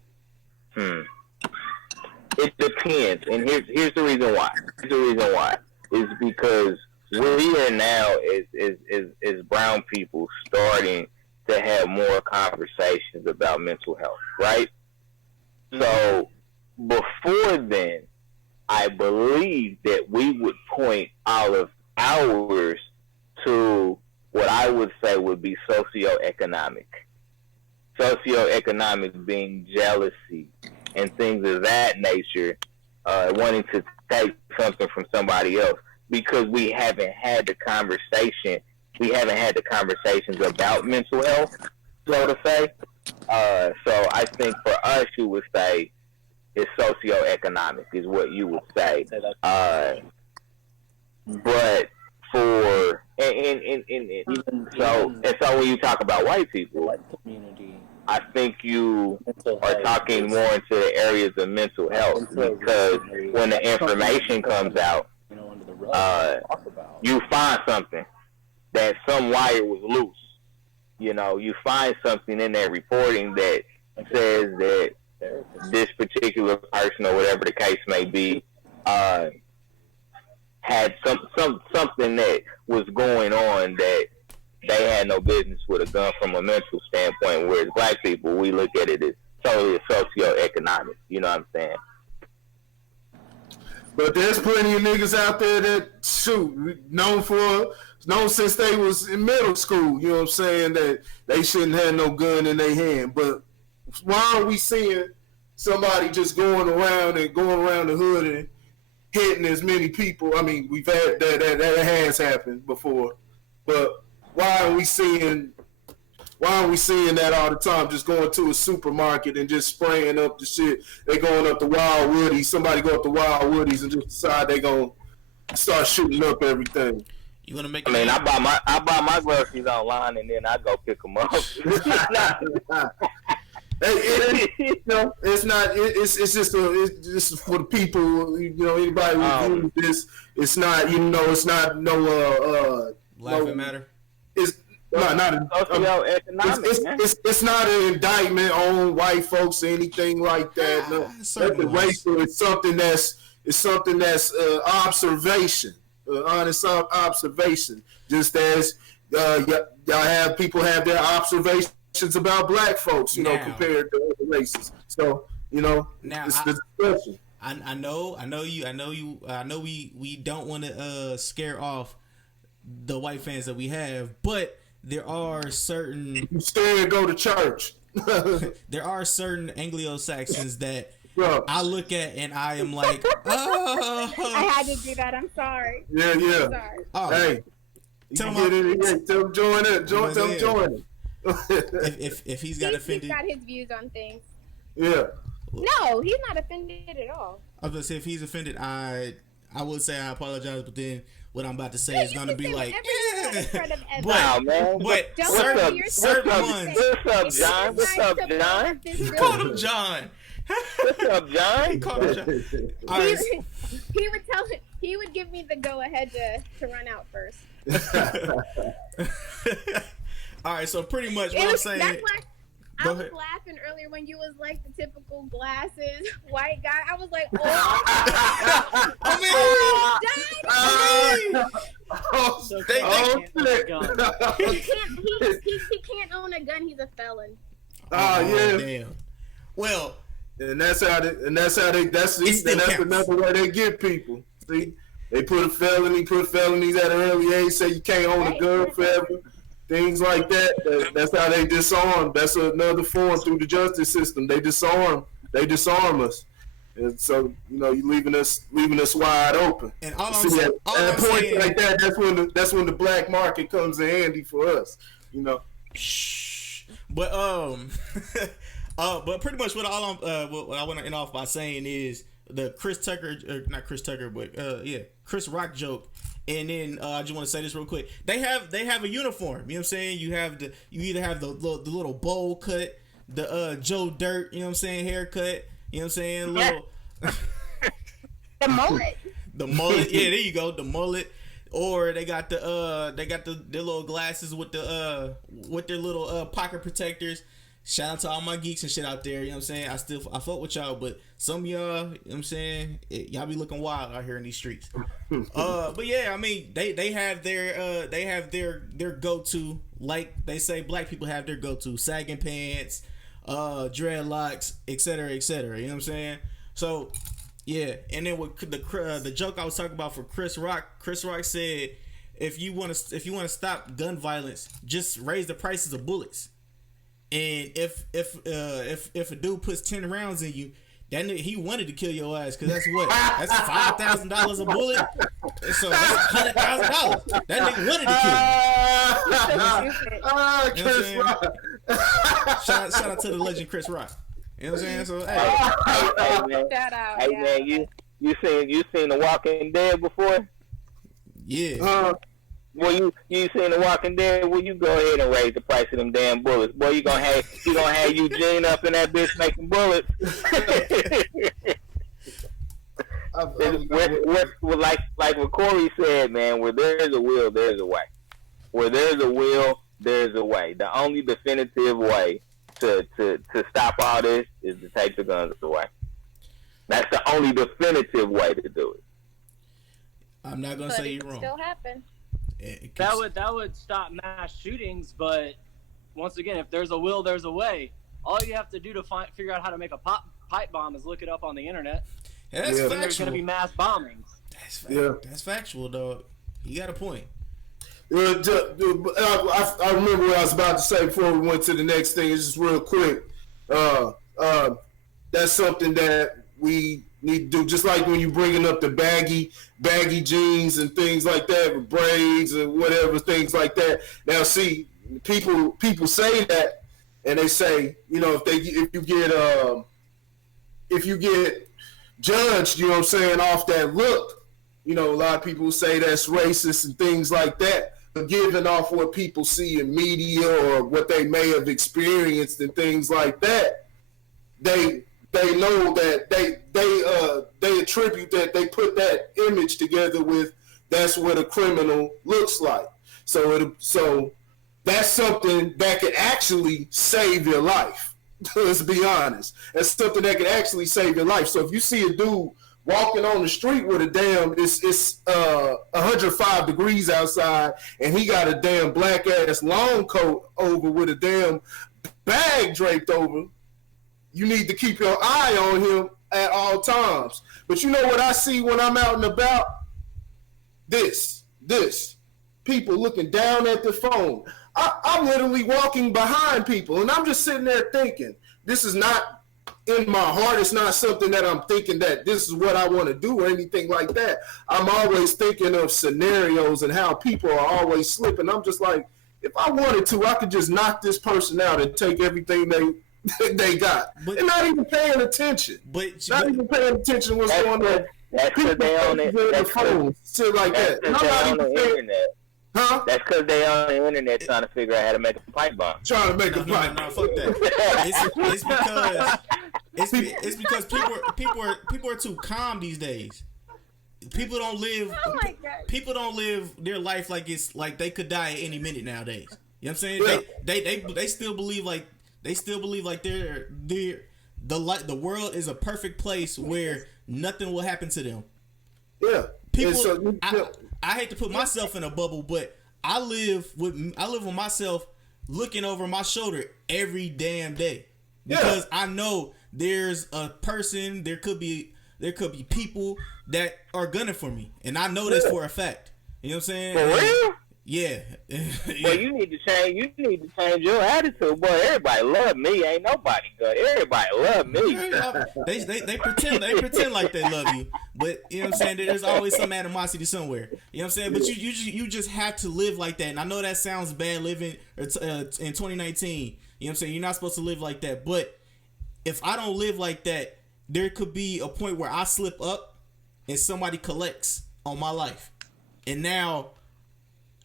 it depends, and here's the reason why. Is because we are now as brown people starting to have more conversations about mental health, right? Mm-hmm. So before then, I believe that we would point all of ours to what I would say would be socioeconomic. Socioeconomic being jealousy and things of that nature, wanting to take something from somebody else, because we haven't had the conversation. We haven't had the conversations about mental health, so to say. So I think for us, you would say it's socioeconomic is what you would say. But for so when you talk about white people, I think you are talking more into the areas of mental health, because when the information comes out, you find something that some wire was loose. You find something in that reporting that says that this particular person, or whatever the case may be, had something that was going on that they had no business with a gun from a mental standpoint. Whereas black people, we look at it as totally socioeconomic. You know what I'm saying? But there's plenty of niggas out there that known since they was in middle school, you know what I'm saying, that they shouldn't have no gun in their hand. But why are we seeing somebody just going around the hood and hitting as many people? I mean, we've had that has happened before, but why are we seeing that all the time? Just going to a supermarket and just spraying up the shit. They going up the Wild Woodies. Somebody go up the Wild Woodies and just decide they gonna start shooting up everything. You wanna make? I buy my groceries online and then I go pick them up. It's not. It's just for the people. Anybody who views this. It's not. It's not no. Life matter. It's it's not an indictment on white folks or anything like that. No, the racial is something that's observation, honest observation. Just as people have their observations about black folks, compared to other races. So now it's the discussion. I know we don't want to scare off the white fans that we have, but there are certain you scared go to church. There are certain Anglo-Saxons that I look at and I am like, oh. I had to do that. I'm sorry. Yeah. I'm sorry. Oh. Hey, tell him join it. Join it. If he's got offended, he's got his views on things. Yeah. No, he's not offended at all. I was gonna say, if he's offended, I would say I apologize, but then what I'm about to say is gonna be like, but certain ones. What's up, John? What's up, John? He called him John. What's up, John? He called him John. He would give me the go ahead to run out first. All right, so pretty much what I'm saying. That's why I was laughing earlier when you was like the typical glasses white guy. I was like, he can't own a gun. He's a felon. Yeah. Damn. Well, that's another way they get people. See, they put felonies at an early age. Say you can't own a gun forever. Things like that. That's how they disarm. That's another form through the justice system. They disarm us. And so, you know, you leaving us wide open. And all See, I'm, at all a I'm point saying, like that, that's when the black market comes in handy for us. You know. but but pretty much what I want to end off by saying is the Chris Tucker, not Chris Tucker, but Chris Rock joke. And then I just want to say this real quick. They have a uniform. You know what I'm saying? You either have the little bowl cut, the Joe Dirt, you know what I'm saying, haircut. You know what I'm saying? Little the mullet. The mullet. Yeah, there you go. The mullet. Or they got the little glasses with their little pocket protectors. Shout out to all my geeks and shit out there, you know what I'm saying? I fuck with y'all, but some of y'all, you know what I'm saying, y'all be looking wild out here in these streets. But yeah, I mean, they have their go-to, like they say black people have their go-to, sagging pants, dreadlocks, etc., etc., you know what I'm saying? So, yeah, and then with the joke I was talking about for Chris Rock said, if you want to stop gun violence, just raise the prices of bullets. And if a dude puts 10 rounds in you, that nigga, he wanted to kill your ass, because that's what? That's $5,000 a bullet. So that's $100,000. That nigga wanted to kill you. Chris Rock. Shout out to the legend Chris Rock. You know what I'm saying? So hey man, shout out, hey man, you seen The Walking Dead before? Yeah. Well, you seen The Walking Dead? Well, you go ahead and raise the price of them damn bullets. Boy, you gonna have Eugene up in that bitch making bullets. like what Corey said, man. Where there's a will, there's a way. Where there's a will, there's a way. The only definitive way to stop all this is to take the guns away. That's the only definitive way to do it. I'm not gonna say you're wrong. Still happen. That would stop mass shootings, but once again, if there's a will, there's a way. All you have to do to figure out how to make a pipe bomb is look it up on the internet. Yeah, that's factual. There's going to be mass bombings. That's factual, dog. You got a point. I remember what I was about to say before we went to the next thing. It's just real quick. That's something that we need to do. Just like when you bringing up the baggy jeans and things like that with braids and whatever, things like that. Now, see, people say that, and they say, you know, if you get judged, you know what I'm saying, off that look, you know, a lot of people say that's racist and things like that. But given off what people see in media or what they may have experienced and things like that, they know that they attribute that, they put that image together with that's what a criminal looks like. So that's something that could actually save your life. Let's be honest. That's something that could actually save your life. So if you see a dude walking on the street with a damn, it's 105 degrees outside, and he got a damn black ass long coat over with a damn bag draped over, you need to keep your eye on him at all times. But you know what I see when I'm out and about? This. People looking down at the phone. I'm literally walking behind people, and I'm just sitting there thinking, this is not in my heart. It's not something that I'm thinking that this is what I want to do or anything like that. I'm always thinking of scenarios and how people are always slipping. I'm just like, if I wanted to, I could just knock this person out and take everything they got. But, and not even paying attention. Not even paying attention to what's going on. That's because they own it. That's shit like that. That's because they own the internet. Huh? That's because they on the internet trying to figure out how to make a pipe bomb. Trying to make a pipe. No, fuck that. It's because people are too calm these days. People don't live. Oh my God. People don't live their life like it's like they could die at any minute nowadays. You know what I'm saying? Yeah. They still believe like the world is a perfect place where nothing will happen to them. Yeah. People. I hate to put myself in a bubble, but I live with myself looking over my shoulder every damn day because I know there's a person, there could be people that are gunning for me, and I know this for a fact. You know what I'm saying? For real? Yeah. Well, you need to change. You need to change your attitude, boy. Everybody love me. Ain't nobody good. Everybody love me. They pretend like they love you, but you know what I'm saying. There's always some animosity somewhere. You know what I'm saying. But you just have to live like that. And I know that sounds bad living in 2019. You know what I'm saying. You're not supposed to live like that. But if I don't live like that, there could be a point where I slip up and somebody collects on my life, and now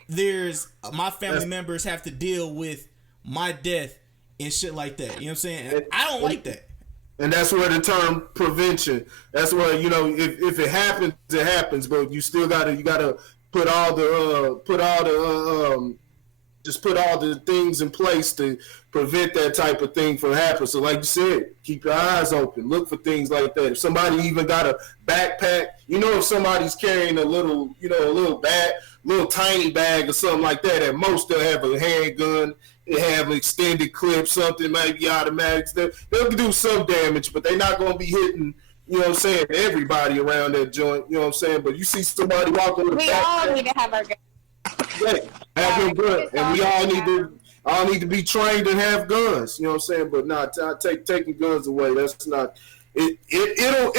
there's my family members have to deal with my death and shit like that. You know what I'm saying? I don't like that. And that's where the term prevention. That's where, you know, if it happens, it happens. But you still gotta put all the things in place to prevent that type of thing from happening. So like you said, keep your eyes open. Look for things like that. If somebody even got a backpack, you know, if somebody's carrying a little tiny bag or something like that, at most they'll have a handgun, they have an extended clip, something, maybe automatics. They'll do some damage, but they're not going to be hitting, you know what I'm saying, everybody around that joint, you know what I'm saying? But you see somebody walking with a backpack. We all need to have our guns. Yeah, have your gun. And we all need to be trained and have guns, you know what I'm saying? But not taking guns away. That's not it'll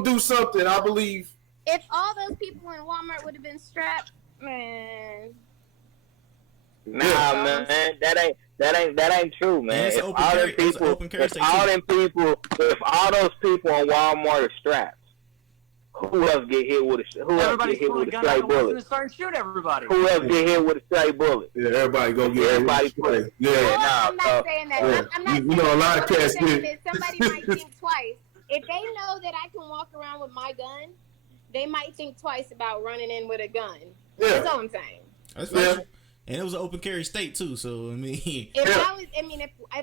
do something, I believe. If all those people in Walmart would have been strapped, man. Nah, man, that ain't true, man. If all those people in Walmart are strapped, who else get hit with a stray bullet? Start shoot everybody. Who else get hit with a stray bullet? Yeah, everybody go get everybody. I'm not saying that. Yeah. I'm not you know, a lot of cats get. Somebody might think twice if they know that I can walk around with my gun. They might think twice about running in with a gun. Yeah. That's all I'm saying. That's right. And it was an open carry state too, so I mean. If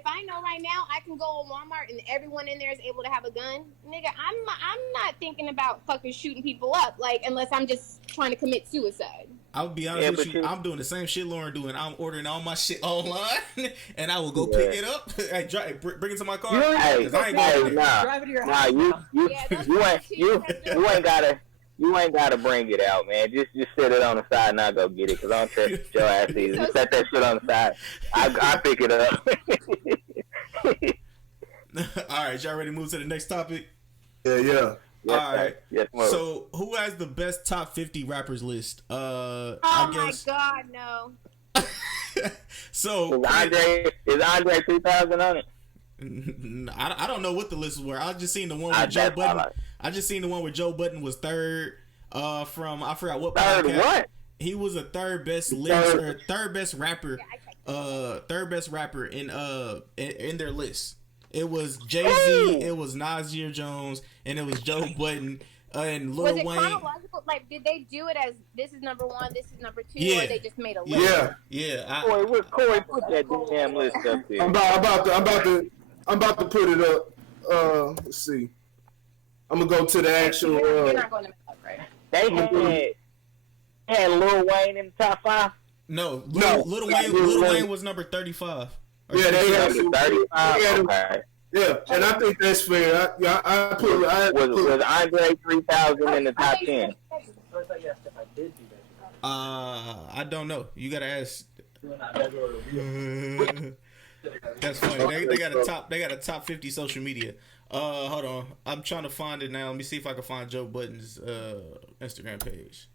I know right now I can go on Walmart and everyone in there is able to have a gun, nigga, I'm not thinking about fucking shooting people up, like, unless I'm just trying to commit suicide. I'll be honest with you, I'm doing the same shit Lauren doing. I'm ordering all my shit online, and I will go pick it up, bring it to my car. Drive it to your house. You ain't gotta bring it out, man. Just set it on the side and I'll go get it, because I don't trust your ass either. Just set that shit on the side. I pick it up. Alright, y'all ready to move to the next topic? Yeah. Yes, alright. Yes, so who has the best top 50 rappers list? Oh my god, no. So is Andre 3000 on it? I don't know what the list were. I just seen the one with Joe Budden. I just seen the one where Joe Budden was third. From I forgot what podcast. What? He was a third best list or third best rapper. Third best rapper in their list. It was Jay-Z, it was Nasir Jones, and it was Joe Budden and Lil Wayne. Was it chronological? Like, did they do it as this is number one, this is number two, or they just made a list? Yeah. Corey, put that damn list up there. I'm about to put it up. Let's see. I'm gonna go to the actual. You're not going to mess up, right? They had Lil Wayne in the top 5. No. Lil Wayne was number 35. Yeah, they had 35. Okay. Yeah, and I think that's fair. Was Andre 3000 in the top 10? I don't know. You gotta ask. That's funny. They got a top 50 social media. Hold on. I'm trying to find it now. Let me see if I can find Joe Budden's Instagram page.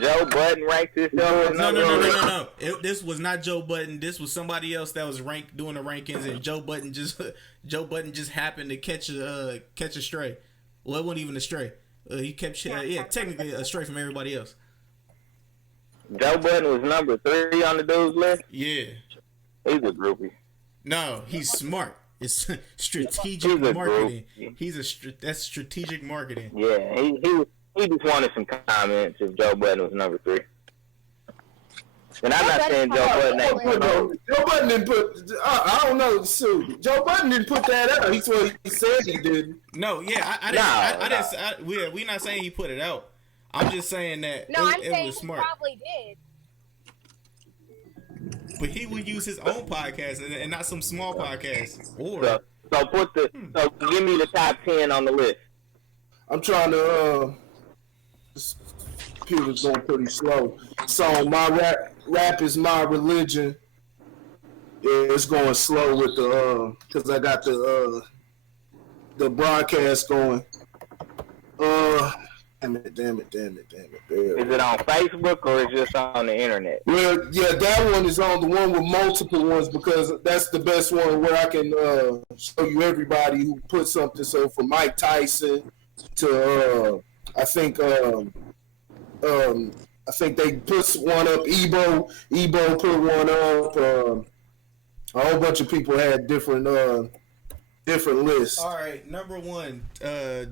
Joe Budden ranked himself. No. This was not Joe Budden. This was somebody else that was doing the rankings, and Joe Budden just happened to catch a stray. Well, it wasn't even a stray. He kept technically a stray from everybody else. Joe Budden was number 3 on the dude's list. Yeah, he's a groupie. No, he's smart. It's strategic marketing. That's strategic marketing. Yeah, he just wanted some comments if Joe Budden was number 3. And I'm not saying Joe Budden ain't Joe Budden didn't put. I don't know. Joe Budden didn't put that out. He's what he said he did. No, yeah, I didn't. We're not saying he put it out. I'm just saying that it was smart. He probably did. But he would use his own podcast and not some small podcast. So give me the top 10 on the list. I'm trying to computer's going pretty slow. So my rap is my religion. Yeah, it's going slow with the because I got the broadcast going. Damn it. Is it on Facebook or is it just on the internet? Well, yeah, that one is on the one with multiple ones because that's the best one where I can show you everybody who put something. So from Mike Tyson to I think they put one up. Ebo put one up. A whole bunch of people had different lists. All right, number 1,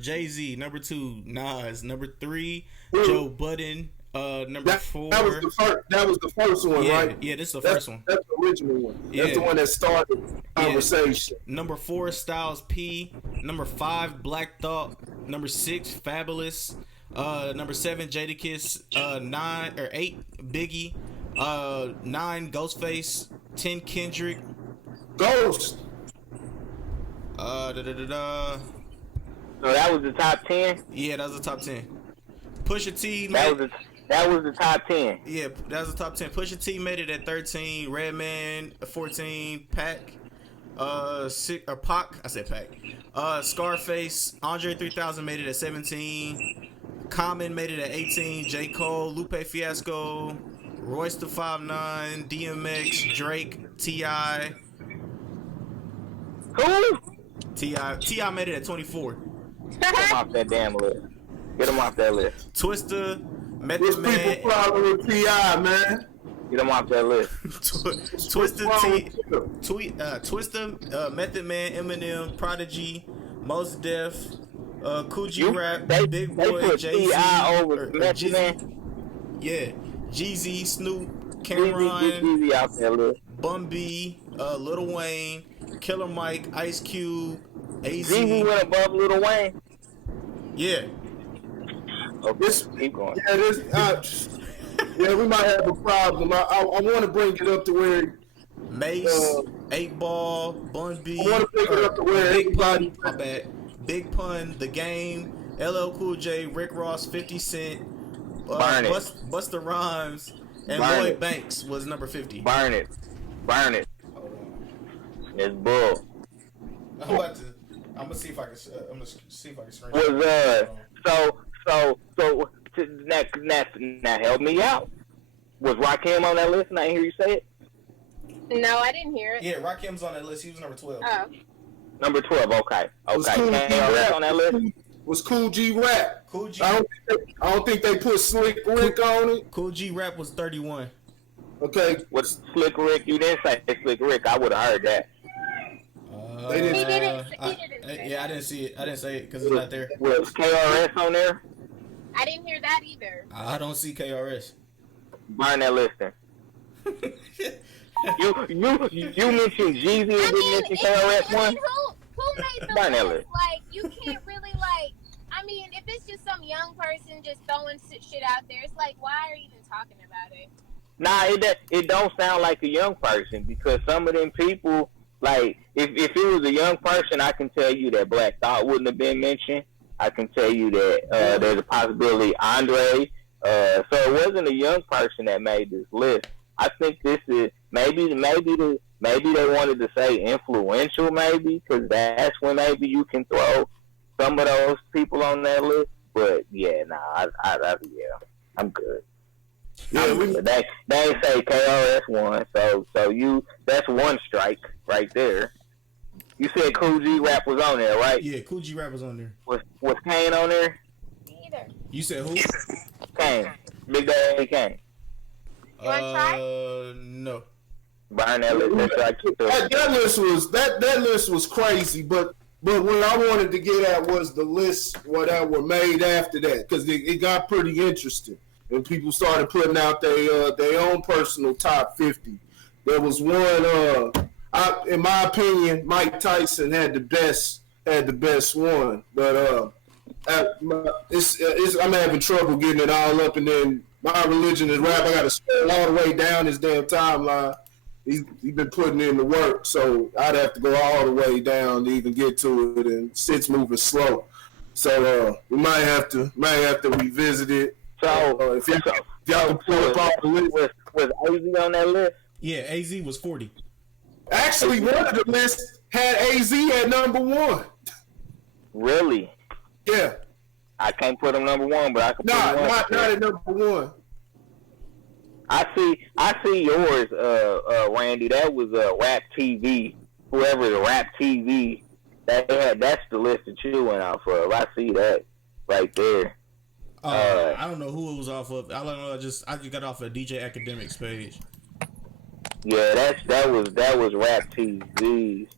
Jay-Z. Number 2, Nas. Number 3, Joe Budden. Number 4. That was the first one, right? Yeah, this is the first one. That's the original one. Yeah. That's the one that started the conversation. Number 4, Styles P. Number 5, Black Thought. Number 6, Fabulous. Number 7, Jadakiss. 8, Biggie. 9, Ghostface. 10, Kendrick. Ghost. So that was the top 10? Yeah, that was the top 10. Pusha T. That was the top 10. Yeah, that was the top 10. Pusha T made it at 13. Redman 14. Pac. Pac. I said Pac. Scarface. Andre 3000 made it at 17. Common made it at 18. J. Cole. Lupe Fiasco. Royce the 5'9", DMX, Drake, T.I. Who? T.I. made it at 24. Get him off that damn list. Get him off that list. Twista, Method There's Man. people following T.I., man. Get him off that list. Twista, Method Man, Eminem, Prodigy, Mos Def, Coogee Rap, Big Boy, put Jay-Z, T.I. over Method Man? Yeah, Jeezy, Snoop, Jeezy Cameron, out that list. Bun B, Lil Wayne, Killer Mike, Ice Cube, AZ. Jeezy went above Lil Wayne? Yeah. Okay, keep going. Yeah, we might have a problem. I want to bring it up to where Mace, 8 Ball, Bun B. I want to bring it up to where Big everybody. Pun, my bad. Big Pun, The Game, LL Cool J, Rick Ross, 50 Cent, Busta Rhymes, and Lloyd Banks was number 50. Burn it. It's bull. I'm gonna see if I can. I'm gonna see if I can screen. Now help me out. Was Rakim on that list? And I didn't hear you say it. No, I didn't hear it. Yeah, Rakim's on that list. He was number 12. Oh. Number 12. Okay. Was Cool G KRS on that list. Was Cool G Rap? Cool G. I don't think they put Slick Rick on it. Cool G Rap was 31. Okay. What Slick Rick? You didn't say Slick Rick. I would have heard that. They didn't. He didn't Yeah, I didn't see it. I didn't say it because it's not there. Was KRS on there? I didn't hear that either. I don't see KRS. Burn that list then. You mentioned Jeezy and didn't mention KRS one. Who made the Burn that list? list. Like, you can't really, like, I mean, if it's just some young person just throwing shit out there, it's like, why are you even talking about it? Nah, it don't sound like a young person because some of them people, like, if it was a young person, I can tell you that Black Thought wouldn't have been mentioned. I can tell you that there's a possibility Andre. So it wasn't a young person that made this list. I think this is maybe they wanted to say influential, maybe because that's when maybe you can throw some of those people on that list. But yeah, I'm good. Yeah, They ain't say KRS one, so that's one strike right there. You said Cool G Rap was on there, right? Yeah, Cool G Rap was on there. Was Kane on there? Neither. You said who? Kane, Big Daddy Kane. You want to try? No. Burn that list. That list was crazy, but what I wanted to get at was the lists that were made after that because it got pretty interesting and people started putting out their own personal top 50. There was one. In my opinion, Mike Tyson had the best one, but I'm having trouble getting it all up, and then my religion is rap. I got to scroll all the way down his damn timeline. He's been putting in the work, so I'd have to go all the way down to even get to it, and shit's moving slow. So we might have to revisit it. So, If y'all can pull up off the list. was AZ on that list? Yeah, AZ was 40. Actually, one of the lists had AZ at number 1. Really? Yeah. I can't put him number 1, but I can put him Not at number 1. I see yours, Randy. That was Rap TV. Whoever the Rap TV that's the list that you went off of. I see that right there. I don't know who it was off of. I don't know. I just got off of DJ Academics page. Yeah, that was Rap TV.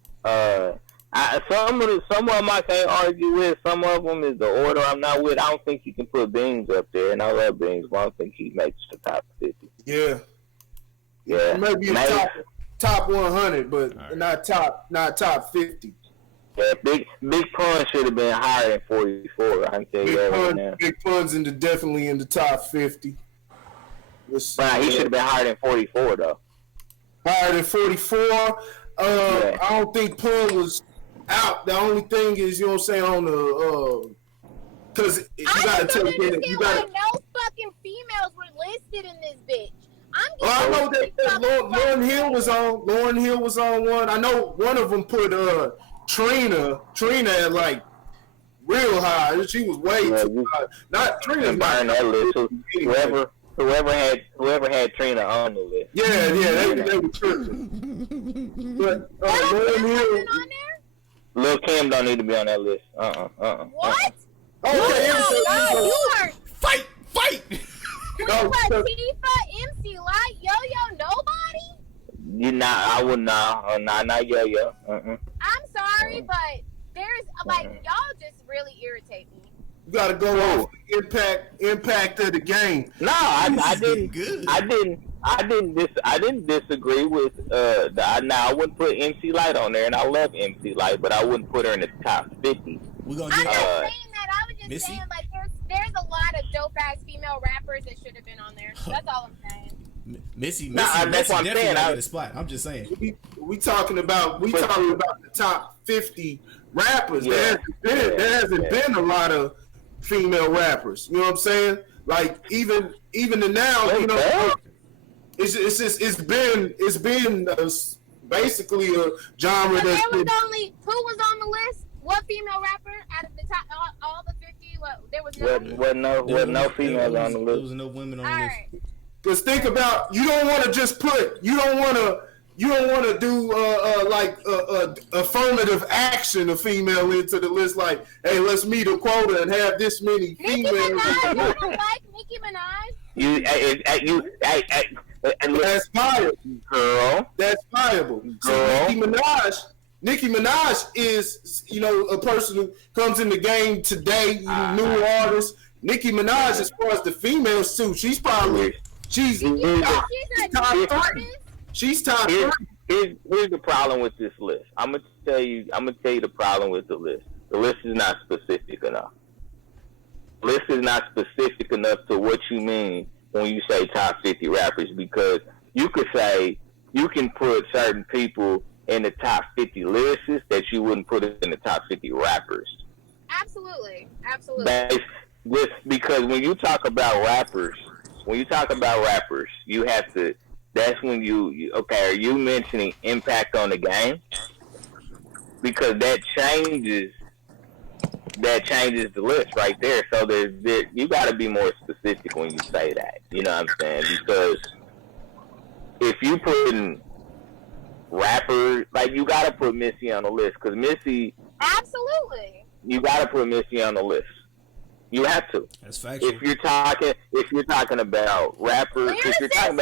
Some of them I can't argue with. Some of them is the order I'm not with. I don't think you can put Beans up there, and I love Beans, but I don't think he makes the top 50. Yeah. Maybe top 100, but right. not top 50. Yeah, Big Pun should have been higher than 44. I can tell you that right now. Big Pun's definitely in the top 50. Right, he should have been higher than 44 though. Higher than 44. I don't think Pun was out. The only thing is, you know what I'm saying, on the because you gotta take it. You gotta. No fucking females were listed in this bitch. I know that Lauryn Hill was on. Lauryn Hill was on one. I know one of them put Trina at like real high. She was way too high. Not Trina's not on that list. So whoever had Trina on the list. Yeah, they were tripping. But Lauryn Hill. Lil' Kim don't need to be on that list. What? Okay, no, you aren't. Fight! Tifa, MC Light, Yo-Yo, nobody? I would not Yo-Yo. I'm sorry, but there's y'all just really irritate me. You gotta go off the impact of the game. No, I didn't disagree with I wouldn't put MC Light on there, and I love MC Light, but I wouldn't put her in the top 50. I'm not saying that. I was just Missy? saying there's a lot of dope ass female rappers that should have been on there. That's all I'm saying. Missy that's what I'm saying. Got a spot. I'm just saying. We talking about the top 50 rappers. Yeah. There hasn't been a lot of female rappers. You know what I'm saying? Like even now, you know, it's been basically a genre but that's there was only who was on the list. What female rapper out of the top all the 50? There was no females on the list. There was no women on the list. Right. Because think about, you don't want to just you don't want to do affirmative action a female into the list. Like, hey, let's meet a quota and have this many females. Nicki Minaj, you don't like Nicki Minaj? That's viable, girl. That's viable. So Nicki Minaj is, you know, a person who comes in the game today, new artist. Nicki Minaj, as far as the females too, she's top 3. She's top 3. Here's the problem with this list. I'm gonna tell you the problem with the list. The list is not specific enough. The list is not specific enough to what you mean when you say top 50 rappers, because you could say you can put certain people in the top 50 lyricists that you wouldn't put in the top 50 rappers. Absolutely. Because when you talk about rappers, you have to. That's when you are you mentioning impact on the game? Because that changes the list right there. So you got to be more specific when you say that. You know what I'm saying? Because if you put in rapper, like, you got to put Missy on the list, because Missy. Absolutely. You got to put Missy on the list. You have to. That's factual. If you're talking about rappers, if you're talking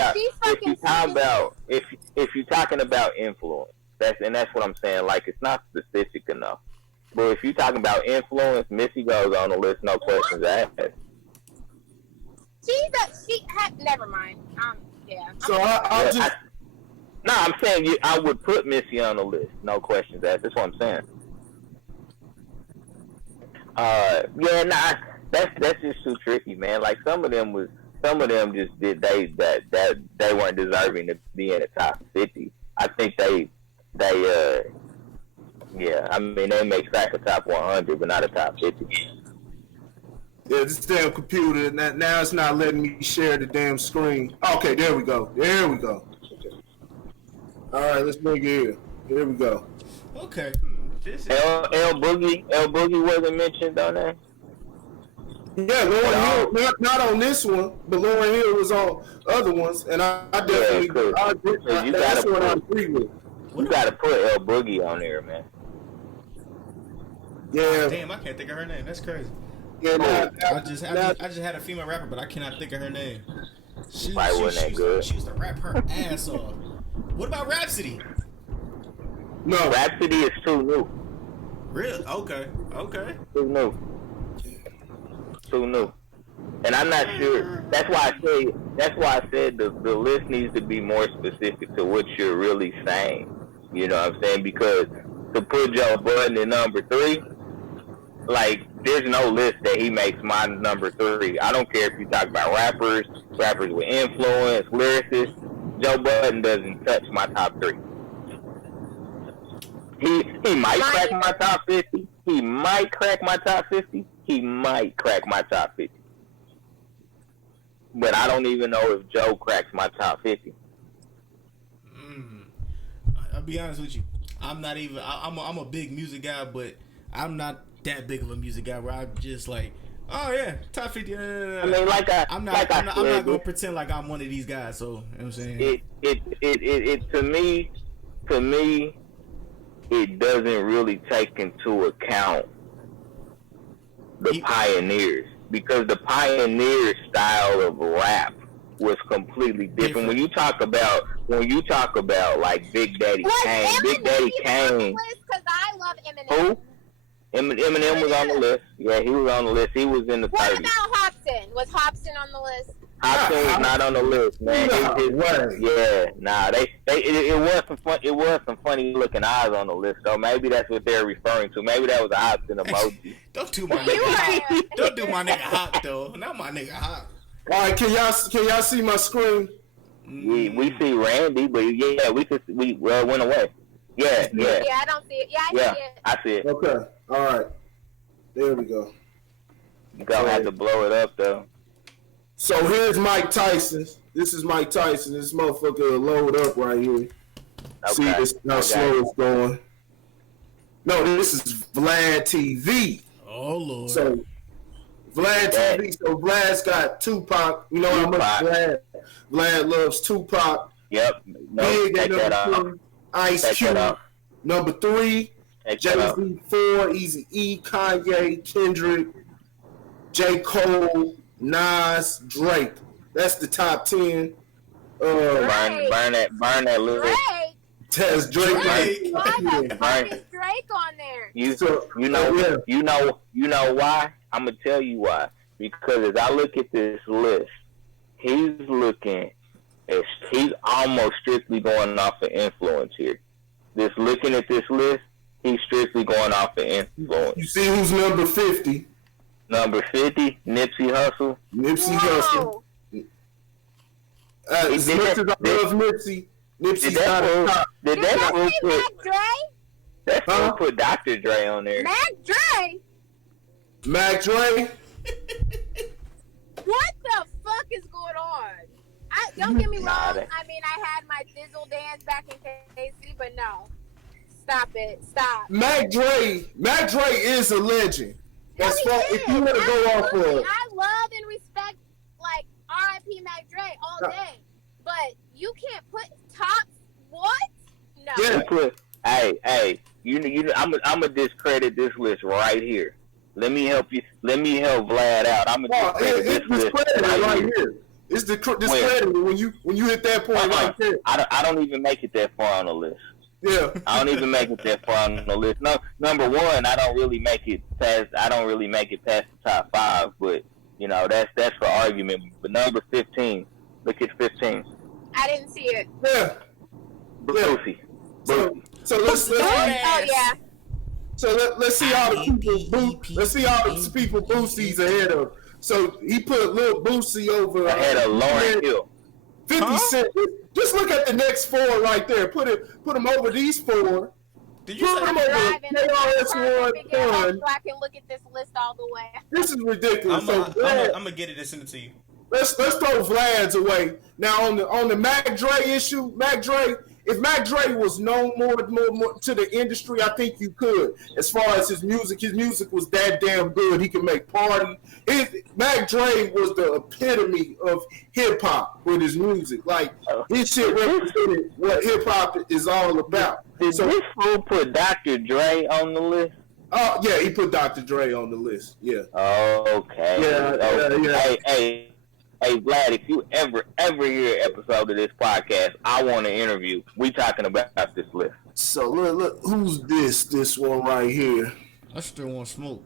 about influence, that's what I'm saying. Like, it's not specific enough. But if you're talking about influence, Missy goes on the list, no questions asked. Never mind. Yeah. So I'm saying I would put Missy on the list, no questions asked. That's what I'm saying. That's just too tricky, man. Like, some of them just did they weren't deserving to be in the top 50. I think they make Sack a top 100, but not a top 50. Yeah, this damn computer. Now it's not letting me share the damn screen. Okay, there we go. There we go. Okay. All right, let's bring it here. Here we go. Okay. This is... L Boogie wasn't mentioned on there. Yeah, Lauren Hill, not on this one, but Lauren Hill was on other ones, and I definitely, that's what I agree with. You gotta put L Boogie on there, man. Yeah. Damn, I can't think of her name. That's crazy. Yeah, I just had a female rapper, but I cannot think of her name. She used to rap her ass off. What about Rhapsody? No, Rhapsody is too new. Really? Okay. Too new. And I'm not sure. That's why I said the list needs to be more specific to what you're really saying. You know what I'm saying? Because to put Joe Budden in number 3, like, there's no list that he makes my number 3. I don't care if you talk about rappers with influence, lyricists. Joe Budden doesn't touch my top 3. He might crack my top 50. He might crack my top 50. He might crack my top 50. But I don't even know if Joe cracks my top 50. I'll be honest with you. I'm not even. I'm a big music guy, but I'm not that big of a music guy where I'm just like, oh yeah, top 50. I mean, I'm not gonna pretend like I'm one of these guys. So you know what I'm saying? It to me, it doesn't really take into account the pioneers, because the pioneer style of rap was completely different. When you talk about like Big Daddy Kane, Because I love Eminem. Who? Eminem was on the list. Yeah, he was on the list. He was in the 30s. What about Hobson? Was Hobson on the list? Hobson was not on the list, man. It was some funny looking eyes on the list, though. Maybe that's what they're referring to. Maybe that was a Hobson emoji. Don't do my nigga. Don't do my nigga hot though. Not my nigga hot. All right, can y'all see my screen? We see Randy, but yeah, we went away. Yeah. Yeah, I don't see it. Yeah, I see it. Okay, all right, there we go. You gonna have to blow it up though. So here's Mike Tyson. This is Mike Tyson. This motherfucker will load up right here. Okay. See this how slow it's going. No, this is Vlad TV. Oh Lord. So Vlad TV. So Vlad's got Tupac. You know how much Vlad loves Tupac. Yep. No, Big at number 2. Ice Cube. Number 3. Jay-Z. 4. Eazy-E. Kanye. Kendrick. J. Cole. Nas. Drake. That's the top 10. Burn that little. Test Drake. Why the fuck is Drake on there? You know why? I'm gonna tell you why. Because as I look at this list, he's almost strictly going off of influence here. Looking at this list, he's strictly going off of influence. You see who's number 50? Number 50, Nipsey Hussle. Hussle. As much as I love Nipsey's not a top. Did that put Dr. Dre on there? Mac Dre? What the fuck is going on? Don't get me wrong. I mean, I had my Dizzle dance back in KC, but no. Stop it. Stop. Mac Dre is a legend. No, if you want to go off of, I love and respect, like, R.I.P. Mac Dre all day, but you can't put top what? No. Yeah. Hey, I'm gonna discredit this list right here. Let me help you. Let me help Vlad out. I'm gonna discredit this list right here. It's discredited when you hit that point right there. I don't even make it that far on the list. Yeah. I don't even make it that far on the list. No, number one, I don't really make it past the top 5, but you know, that's for argument. But number 15, look at 15. I didn't see it. Yeah. Boosie. So let's oh yeah. So let's see all the people. Let's see all the people Boosie's ahead of. So he put Lil Boosie over ahead of Lauryn Hill. 50 Cent. Just look at the next 4 right there. Put him over these 4. Did you say I'm driving in the figure out so I can look at this list all the way. This is ridiculous. I'm gonna get it and send it to you. Let's throw Vlad's away. Now on the Mac Dre issue, Mac Dre, if Mac Dre was known more to the industry, I think you could. As far as his music was that damn good. He could make party. Mac Dre was the epitome of hip hop with his music. Like his shit represented what hip hop is all about. Did this fool put Dr. Dre on the list? Oh yeah, he put Dr. Dre on the list. Yeah. Okay. Yeah. Hey, Vlad, if you ever hear an episode of this podcast, I want to interview. We talking about this list. So look, who's this one right here? I still want smoke.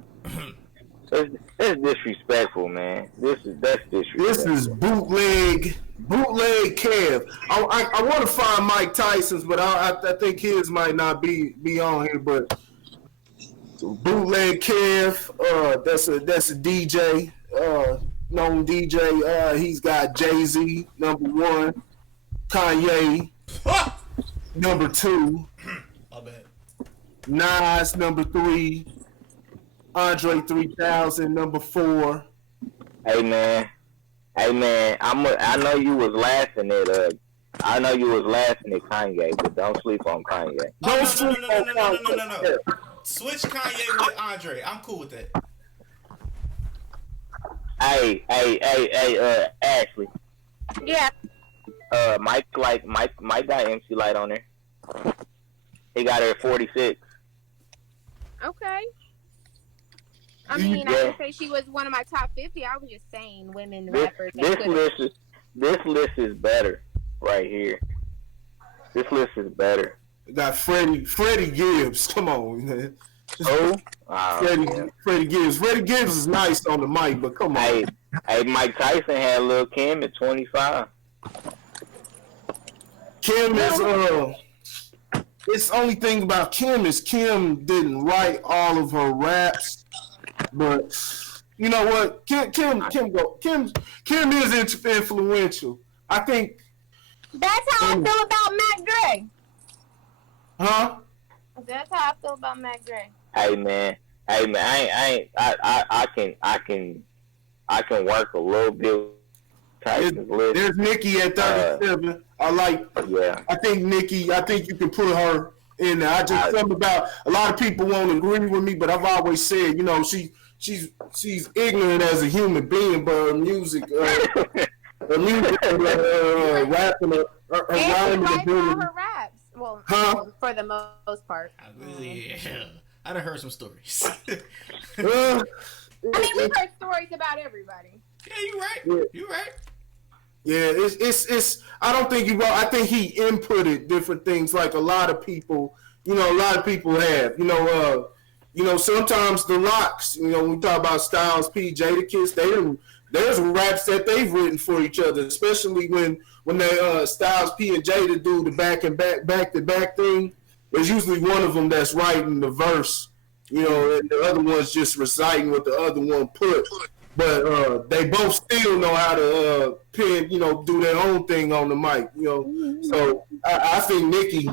That's disrespectful, man. That's disrespectful. This is bootleg Kev. I want to find Mike Tyson's, but I think his might not be on here. But bootleg Kev, that's a DJ. Known DJ. He's got Jay-Z #1, Kanye #2, My bad. Nas #3, Andre 3000 #4. Hey man, I know you was laughing at Kanye, but don't sleep on Kanye. Don't sleep on Kanye. No. Switch Kanye with Andre. I'm cool with that. Hey, Ashley. Yeah. Mike got MC Light on there. He got her at 46. Okay. I mean, I didn't say she was one of my top 50. I was just saying women rappers. This list is better right here. This list is better. We got Freddie Gibbs. Come on, man. Oh, Freddie Gibbs. Freddie Gibbs is nice on the mic, but come on. Hey, Mike Tyson had Lil' Kim at 25. Kim is it's the only thing about Kim is Kim didn't write all of her raps, but you know what? Kim is influential. I think that's how I feel about Mac Dre. Huh? That's how I feel about Mac Dre. Hey man, I can work a little bit. There's Nikki at 37. I think Nikki. I think you can put her in there. Something about a lot of people won't agree with me, but I've always said, you know, she's ignorant as a human being, but her music, rapping, her rhyming ability. Her raps. Well, for the most part. Yeah. I done heard some stories. I mean, we've heard stories about everybody. Yeah, you right. You right. Yeah, it's. I don't think he wrote. I think he inputted different things, like a lot of people. You know, a lot of people have. You know, sometimes the Rocks. You know, when we talk about Styles P, Jadakiss, there's raps that they've written for each other, especially when they Styles P and Jada do the back to back thing. There's usually one of them that's writing the verse, you know, and the other one's just reciting what the other one put. But they both still know how to pen, you know, do their own thing on the mic, you know. So I think Nikki's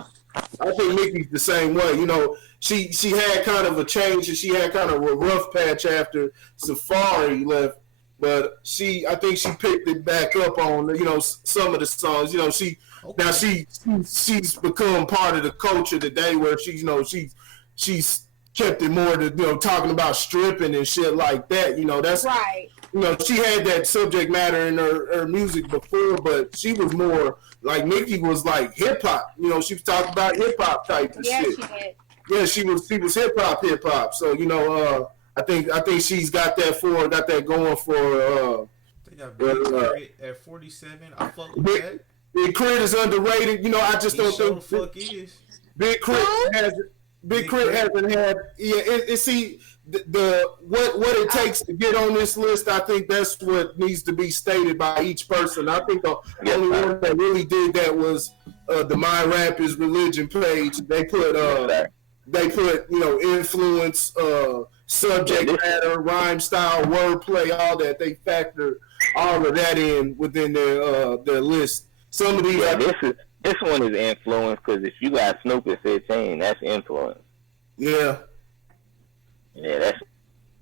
the same way. You know, she had kind of a change, and she had kind of a rough patch after Safari left. But I think she picked it back up on, you know, some of the songs. You know, now she's become part of the culture today, where she's kept it more to, you know, talking about stripping and shit like that. You know, that's right. You know, she had that subject matter in her music before, but she was more like Nicki was like hip hop. You know, she was talking about hip hop type of shit. She did. Yeah, she was hip hop. So, you know, I think she's got that going for. They got Big Crit at 47. I fuck with that. Big Crit is underrated. You know, I just don't think fuck is. Big Crit hasn't had. Yeah, see what it takes to get on this list. I think that's what needs to be stated by each person. I think the only one that really did that was the My Rap Is Religion page. They put you know, influence, subject matter, rhyme style, wordplay, all that. They factor all of that in within their list. Some of these, This one is influence because if you got Snoop at 15, that's influence. Yeah. Yeah, that's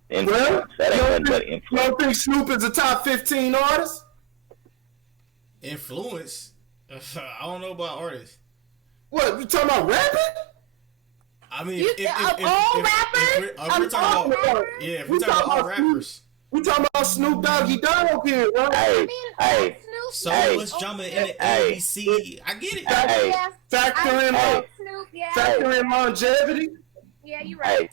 influence. Well, that ain't nothing but you influence. don't think Snoop is a top 15 artist? Influence? I don't know about artists. What, you talking about rapping? I mean, If we're talking about all rappers. We talking about Snoop Doggy Dogg here, right? Hey, So let's jump in the hey. ABC. I get it. Hey. Factor in longevity. Yeah, you're right.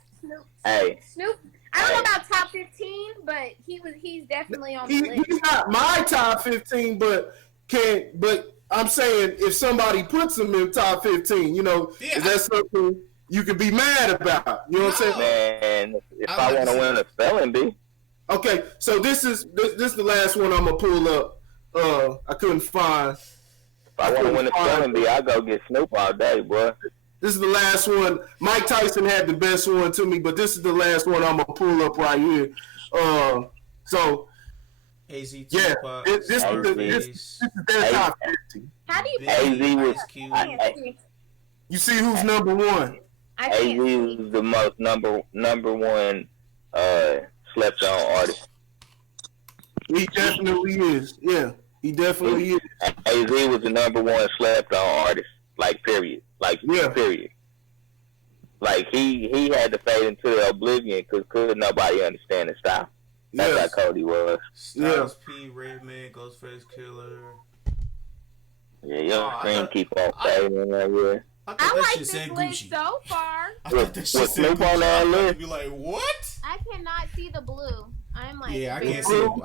Hey. Snoop. I don't know about top 15, but he's definitely on the list. He's not my top 15, but I'm saying if somebody puts him in top 15, is that something you could be mad about? You know what I'm saying? Man, if I want to win a spelling bee. Okay, so this is the last one I'm gonna pull up. I couldn't find. If I want to win a spelling bee, I go get Snoop all day, boy. This is the last one. Mike Tyson had the best one to me, but this is the last one I'm gonna pull up right here. So AZ, yeah, Tupac, this is their top 50. How do you AZ was. You see who's number one? AZ was the most number one slept on artist. He definitely is. Yeah, he definitely is. AZ was the number one slept on artist. Like period. Period. Like he had to fade into oblivion because couldn't nobody understand his style. That's how cold he was. Styles P, Redman, Ghostface Killer. Yeah, your screen keep on fading right here. I like this list so far. I thought that shit With said Snoop on Gucci. that I list? would be like, what? I cannot see the blue. I'm like, Yeah, I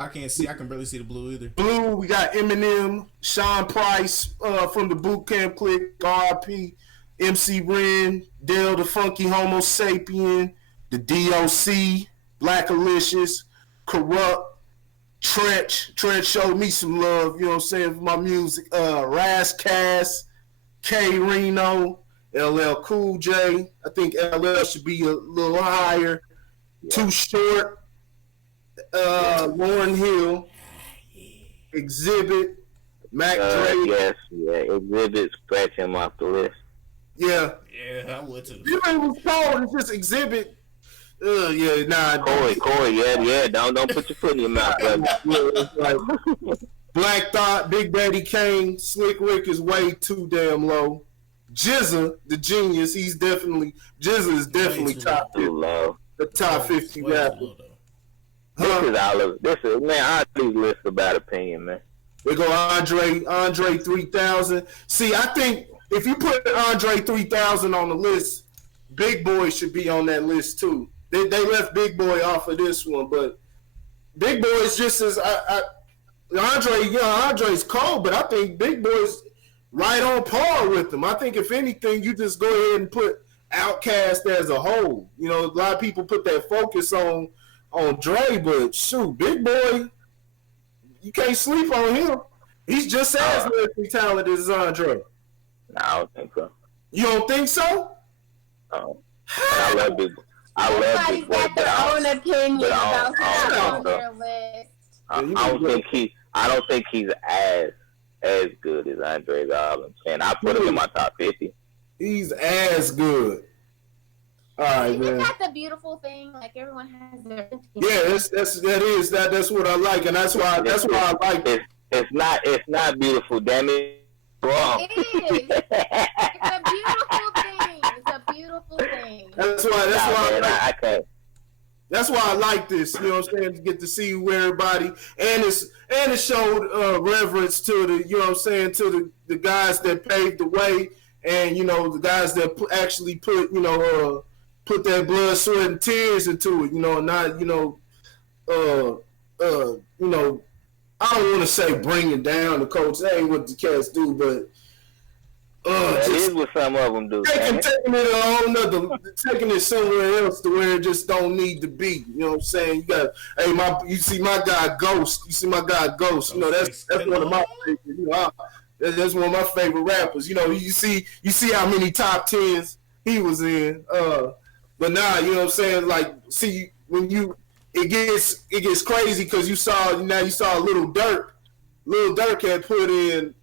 can't see. I can barely see the blue either. Blue, we got Eminem, Sean Price from the Boot Camp Clique, R.I.P., MC Ren, Dale the Funky Homo Sapien, the DOC, Black Alicious, Corrupt, Trench showed me some love, you know what I'm saying, for my music, Razzcast, K Reno, LL Cool J, I think LL should be a little higher, Too Short, Lauryn Hill, Exhibit, Mac Dre. Yes, Exhibit, scratch him off the list. Yeah, I would too. You know it was cold. It's just Exhibit. Corey, yeah. Don't put your foot in your mouth, brother. Black Thought, Big Daddy Kane, Slick Rick is way too damn low. Jizza, the genius, Jizza is definitely top 50. Low. The top 50 rapper. This is man, I do lists about opinion, man. They go Andre 3000. See, I think if you put Andre 3000 on the list, Big Boy should be on that list too. They left Big Boy off of this one, but Big Boy is just as Andre's cold, but I think Big Boy's right on par with him. I think if anything, you just go ahead and put Outkast as a whole. You know, a lot of people put that focus on Dre, but shoot, Big Boy, you can't sleep on him. He's just as lyrically talented as Andre. No, I don't think so. You don't think so? No. I love Big Boy. Everybody's got their own opinion about who's on their list. I don't think he's as good as Andre Garland. And I put him in my top 50. He's as good. All right, Isn't man. that the beautiful thing? Like everyone has their opinion. Yeah, that's what I like, and that's why I like it. It's not beautiful, damn it. Wrong. It is. It's a beautiful thing. It's a beautiful thing. That's why I can't. That's why I like this. You know what I'm saying? To get to see where everybody and it showed reverence to the, you know what I'm saying, to the guys that paved the way, and you know the guys that actually put put their blood, sweat, and tears into it. You know, not I don't want to say bring it down the coach. That ain't what the cats do, but that is what some of them do. taking it somewhere else to where it just don't need to be. You know what I'm saying? You see my guy Ghost. You know, that's one of my favorite. You know, that's one of my favorite rappers. You know, you see how many top tens he was in. But now, you know what I'm saying? Like, see when it gets crazy because you saw Lil Durk. Lil Durk had put in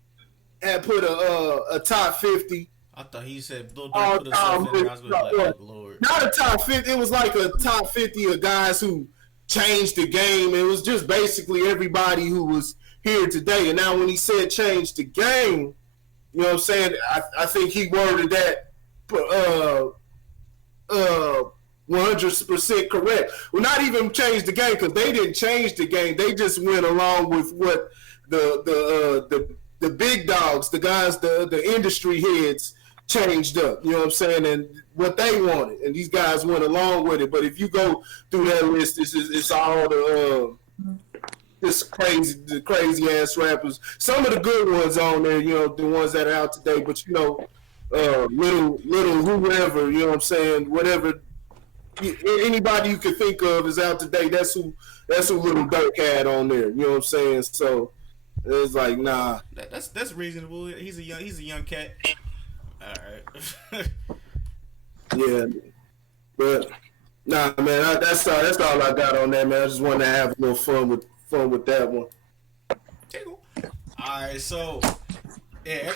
had put a top 50. I thought he said Lil Durk put himself in there. I was like, oh, Lord. Not a top 50. It was like a top 50 of guys who changed the game. It was just basically everybody who was here today. And now when he said change the game, you know what I'm saying? I think he worded that 100% correct. Well, not even change the game, because they didn't change the game. They just went along with what the big dogs, the guys, the industry heads changed up. You know what I'm saying? And what they wanted, and these guys went along with it. But if you go through that list, it's all the crazy ass rappers. Some of the good ones on there, you know, the ones that are out today. But you know, little whoever, you know what I'm saying? Whatever, anybody you can think of is out today. That's who Little Durk had on there. You know what I'm saying? So it's like, nah. That's reasonable. He's a young cat. All right. Yeah, but nah, man. That's all I got on that, man. I just wanted to have a little fun with that one. Okay, cool. All right, so yeah.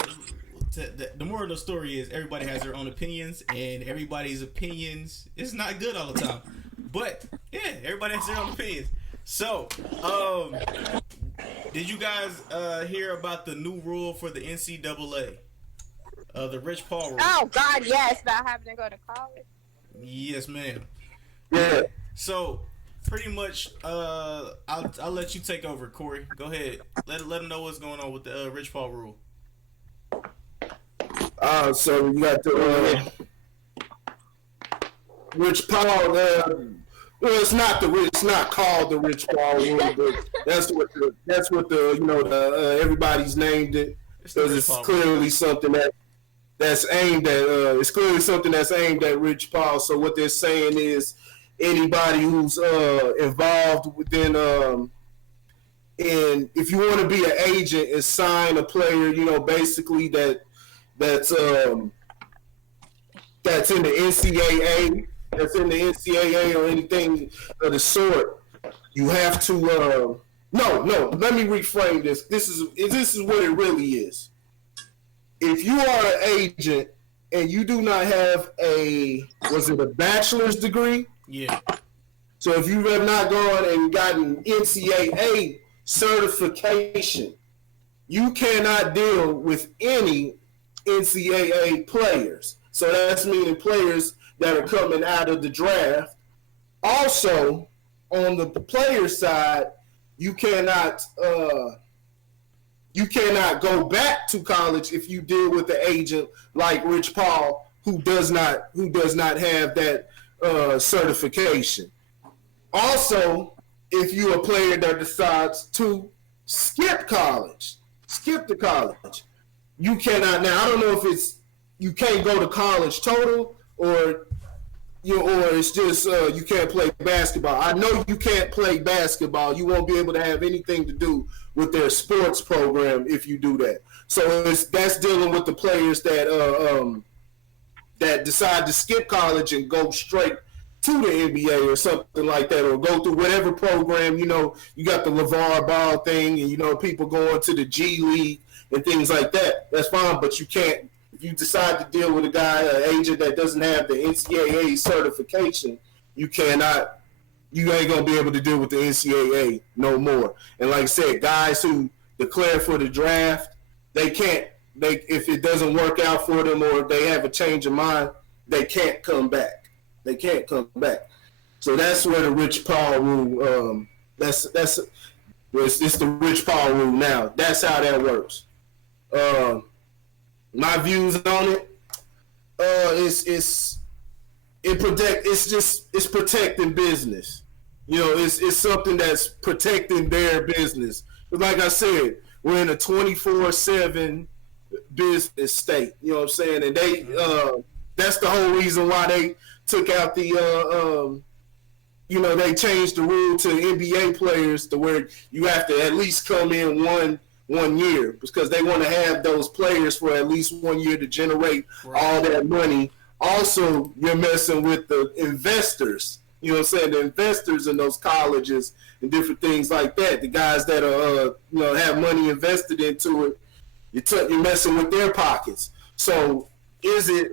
The moral of the story is everybody has their own opinions, and everybody's opinions is not good all the time. But yeah, everybody has their own opinions. So, did you guys hear about the new rule for the NCAA? The Rich Paul rule. Oh God, yes, about having to go to college. Yes, ma'am. Yeah. So pretty much, I'll let you take over, Corey. Go ahead. Let them know what's going on with the Rich Paul rule. So you got the Rich Paul. Well, it's not called the Rich Paul rule, but that's what the you know everybody's named it, because it's clearly something that's aimed at. It's clearly something that's aimed at Rich Paul. So what they're saying is anybody who's involved within and if you want to be an agent and sign a player, you know, basically that's in the NCAA, or anything of the sort, you have to. No. Let me reframe this. This is what it really is. If you are an agent and you do not have a bachelor's degree? Yeah. So if you have not gone and gotten NCAA certification, you cannot deal with any NCAA players. So that's meaning players that are coming out of the draft. Also, on the player side, you cannot go back to college if you deal with the agent like Rich Paul, who does not have that certification. Also, if you're a player that decides to skip the college, you cannot. Now I don't know if it's you can't go to college total, or it's just you can't play basketball. I know you can't play basketball. You won't be able to have anything to do with their sports program if you do that. So that's dealing with the players that decide to skip college and go straight to the NBA or something like that, or go through whatever program. You know, you got the LeVar Ball thing, and you know people going to the G League and things like that. That's fine, but you can't. If you decide to deal with an agent that doesn't have the NCAA certification, you cannot. You ain't gonna be able to deal with the NCAA no more. And like I said, guys who declare for the draft, they can't. If it doesn't work out for them, or if they have a change of mind, they can't come back. They can't come back. So that's where the Rich Paul rule. It's the Rich Paul rule now. That's how that works. My views on it. It's protecting business. You know, it's something that's protecting their business. But like I said, we're in a 24/7 business state. You know what I'm saying? And they that's the whole reason why they took out the they changed the rule to NBA players to where you have to at least come in one year, because they want to have those players for at least 1 year to generate all that money. Also, you're messing with the investors. You know what I'm saying? The investors in those colleges and different things like that. The guys that are have money invested into it. You're messing with their pockets. So is it?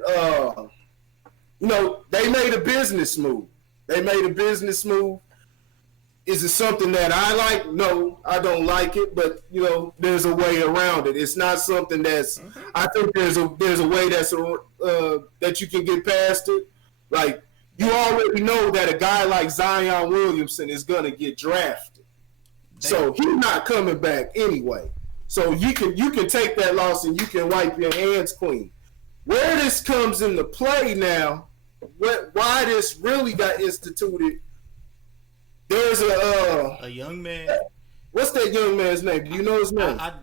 They made a business move. Is it something that I like? No, I don't like it. But there's a way around it. It's not something that's. I think there's a way that you can get past it. Like you already know that a guy like Zion Williamson is gonna get drafted, so he's not coming back anyway. So you can take that loss and you can wipe your hands clean. Where this comes into play now, why this really got instituted? There's a young man. What's that young man's name? Do you know his name? I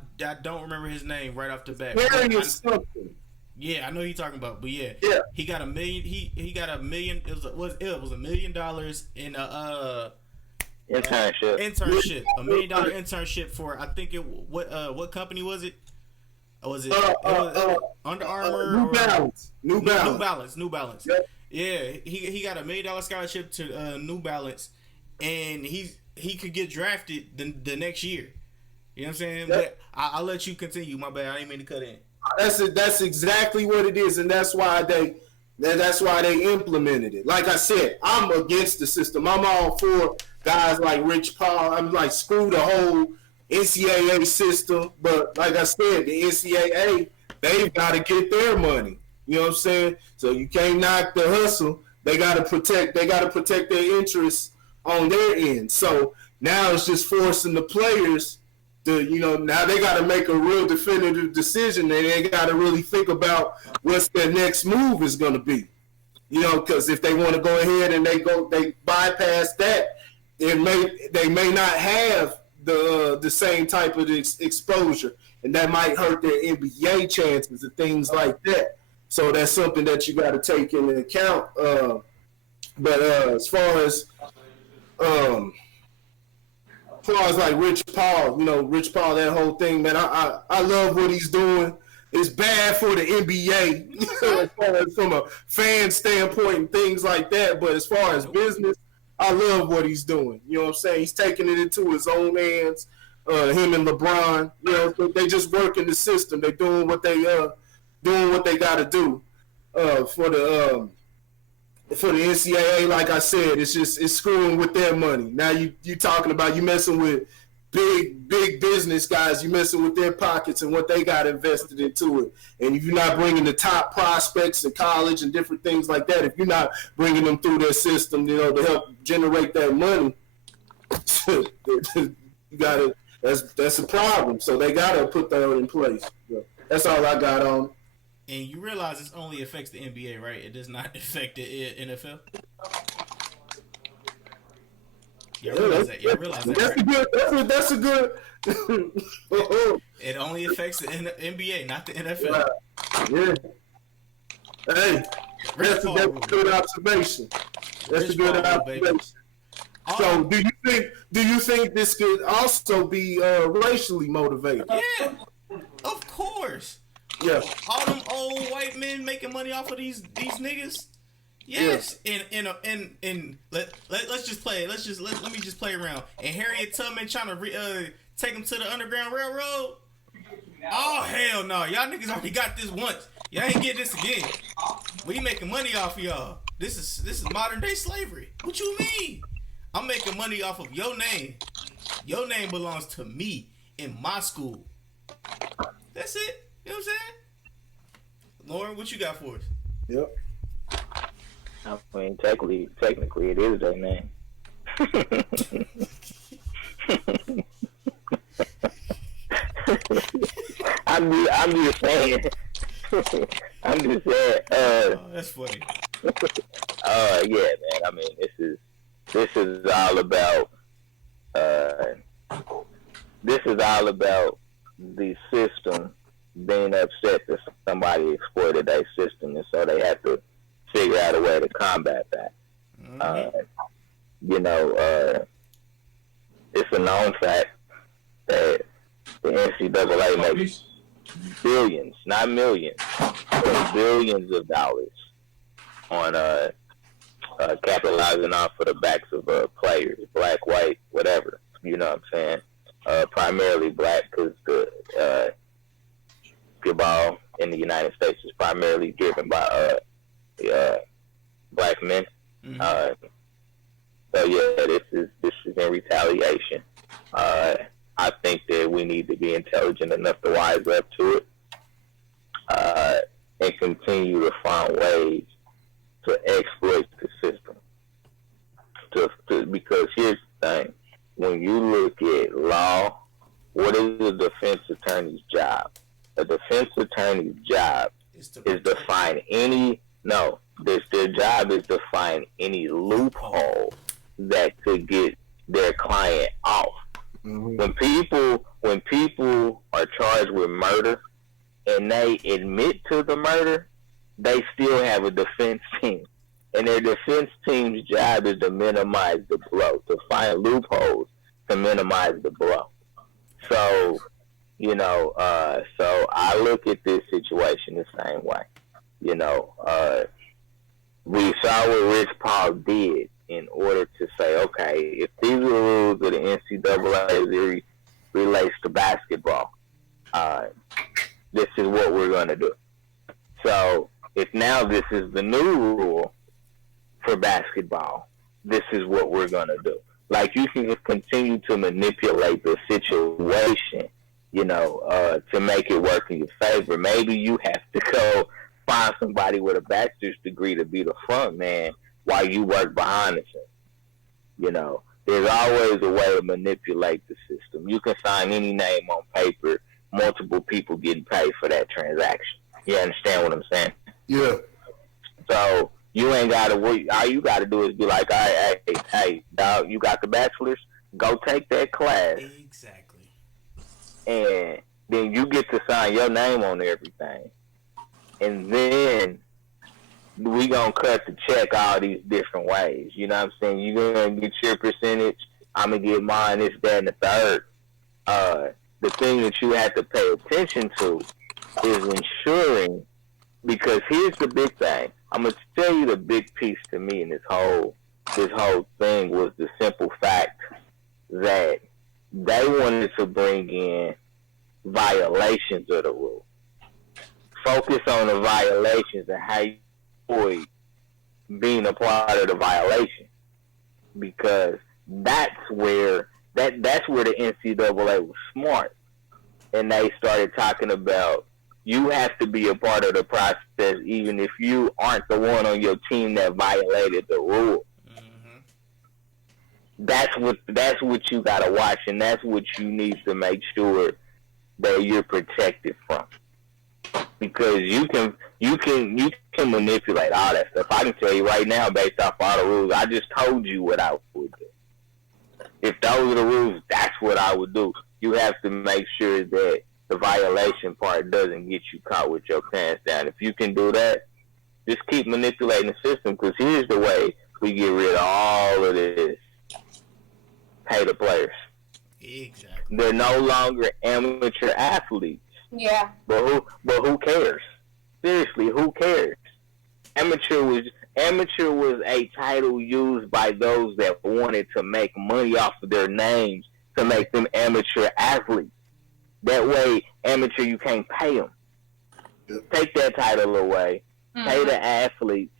don't remember his name right off the bat. Harriet something. Yeah, I know who you're talking about, but yeah, he got $1 million. He got $1 million. It was $1 million in internship. $1 million internship for I think what company was it? Was it Under Armour? New Balance. New Balance. Yep. Yeah, he got $1 million scholarship to New Balance, and he could get drafted the next year. You know what I'm saying? Yep. But I'll let you continue. My bad. I didn't mean to cut in. That's exactly what it is, and that's why they implemented it. Like I said, I'm against the system. I'm all for guys like Rich Paul. I'm like, screw the whole NCAA system. But like I said, the NCAA, they've got to get their money. You know what I'm saying? So you can't knock the hustle. They got to protect their interests on their end. So now it's just forcing the players now they got to make a real definitive decision, and they got to really think about what's their next move is going to be. Because if they want to go ahead and they bypass that, they may not have the same type of exposure, and that might hurt their NBA chances and things like that. So that's something that you got to take into account. But as far as like Rich Paul, that whole thing, man, I love what he's doing. It's bad for the NBA as far as from a fan standpoint and things like that. But as far as business, I love what he's doing. You know what I'm saying? He's taking it into his own hands. Him and LeBron, they just working the system. They're doing what they got to do for the NCAA. Like I said, it's screwing with their money. Now you talking about you messing with big business guys. You messing with their pockets and what they got invested into it. And if you're not bringing the top prospects in college and different things like that, if you're not bringing them through their system, to help generate that money, you gotta. That's a problem. So they gotta put that in place. That's all I got on. And you realize this only affects the NBA, right? It does not affect the NFL. You realize that? Right? That's a good. It only affects the NBA, not the NFL. Yeah. Hey, that's a good observation. That's a good observation. So, do you think this could also be racially motivated? Yeah, of course. Yeah. All them old white men making money off of these niggas. Yes. And let's just play. Let me just play around. And Harriet Tubman trying to take them to the Underground Railroad. Oh hell no! Y'all niggas already got this once. Y'all ain't getting this again. We making money off of y'all. This is modern day slavery. What you mean? I'm making money off of your name. Your name belongs to me in my school. That's it. You know what I'm saying? Lauren, what you got for us? Yep. I mean, technically, it is their name. I'm just saying. I'm just saying. That's funny. Yeah, man. I mean, this is all about. This is all about the system being upset that somebody exploited their system, and so they have to figure out a way to combat that. Mm-hmm. It's a known fact that the NCAA makes billions, not millions, but billions of dollars on capitalizing off of the backs of players, black, white, whatever. You know what I'm saying? Primarily black, because United States is primarily driven by black men. Mm-hmm. So yeah, this is in retaliation. I think that we need to be intelligent enough to wise up to it, and continue to find ways to exploit the system. Because here's the thing: when you look at law, what is the defense attorney's job? A defense attorney's job is to find any their job is to find any loophole that could get their client off. Mm-hmm. When people are charged with murder and they admit to the murder, they still have a defense team. And their defense team's job is to minimize the blow, to find loopholes to minimize the blow. So, so I look at this situation the same way. We saw what Rich Paul did in order to say, okay, if these are the rules of the NCAA as it relates to basketball, this is what we're going to do. So if now this is the new rule for basketball, this is what we're going to do. Like, you can continue to manipulate the situation, to make it work in your favor. Maybe you have to go find somebody with a bachelor's degree to be the front man while you work behind the scenes. There's always a way to manipulate the system. You can sign any name on paper, multiple people getting paid for that transaction. You understand what I'm saying? Yeah. So you ain't got to worry. All you got to do is be like, all right, hey, dog, you got the bachelor's? Go take that class. Exactly. And then you get to sign your name on everything. And then we gonna cut the check all these different ways. You know what I'm saying? You're gonna get your percentage. I'm gonna get mine. This, that, and the third. The thing that you have to pay attention to is ensuring, because here's the big thing. I'm gonna tell you the big piece to me in this whole thing was the simple fact that they wanted to bring in violations of the rule. Focus on the violations and how you avoid being a part of the violation, because that's where the NCAA was smart, and they started talking about you have to be a part of the process even if you aren't the one on your team that violated the rule. Mm-hmm. That's what you gotta watch, and that's what you need to make sure that you're protected from. Because you can manipulate all that stuff. I can tell you right now, based off all the rules, I just told you what I would do. If those are the rules, that's what I would do. You have to make sure that the violation part doesn't get you caught with your pants down. If you can do that, just keep manipulating the system, because here's the way we get rid of all of this. Pay the players. Exactly. They're no longer amateur athletes. Yeah. But who cares? Seriously, who cares? Amateur was a title used by those that wanted to make money off of their names to make them amateur athletes. That way, amateur, you can't pay them. Take that title away, pay the athletes,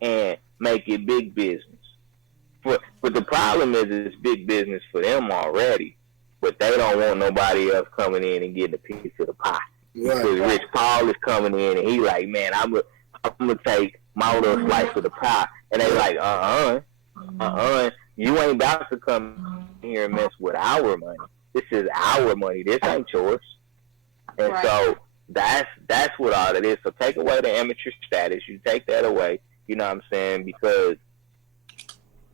and make it big business. But the problem is it's big business for them already. But they don't want nobody else coming in and getting a piece of the pie. Right. Because Rich Paul is coming in and he like, man, I'm gonna take my little slice of the pie. And they like, you ain't about to come here and mess with our money. This is our money. This ain't yours. And so that's what all it is. So take away the amateur status. You take that away. You know what I'm saying? Because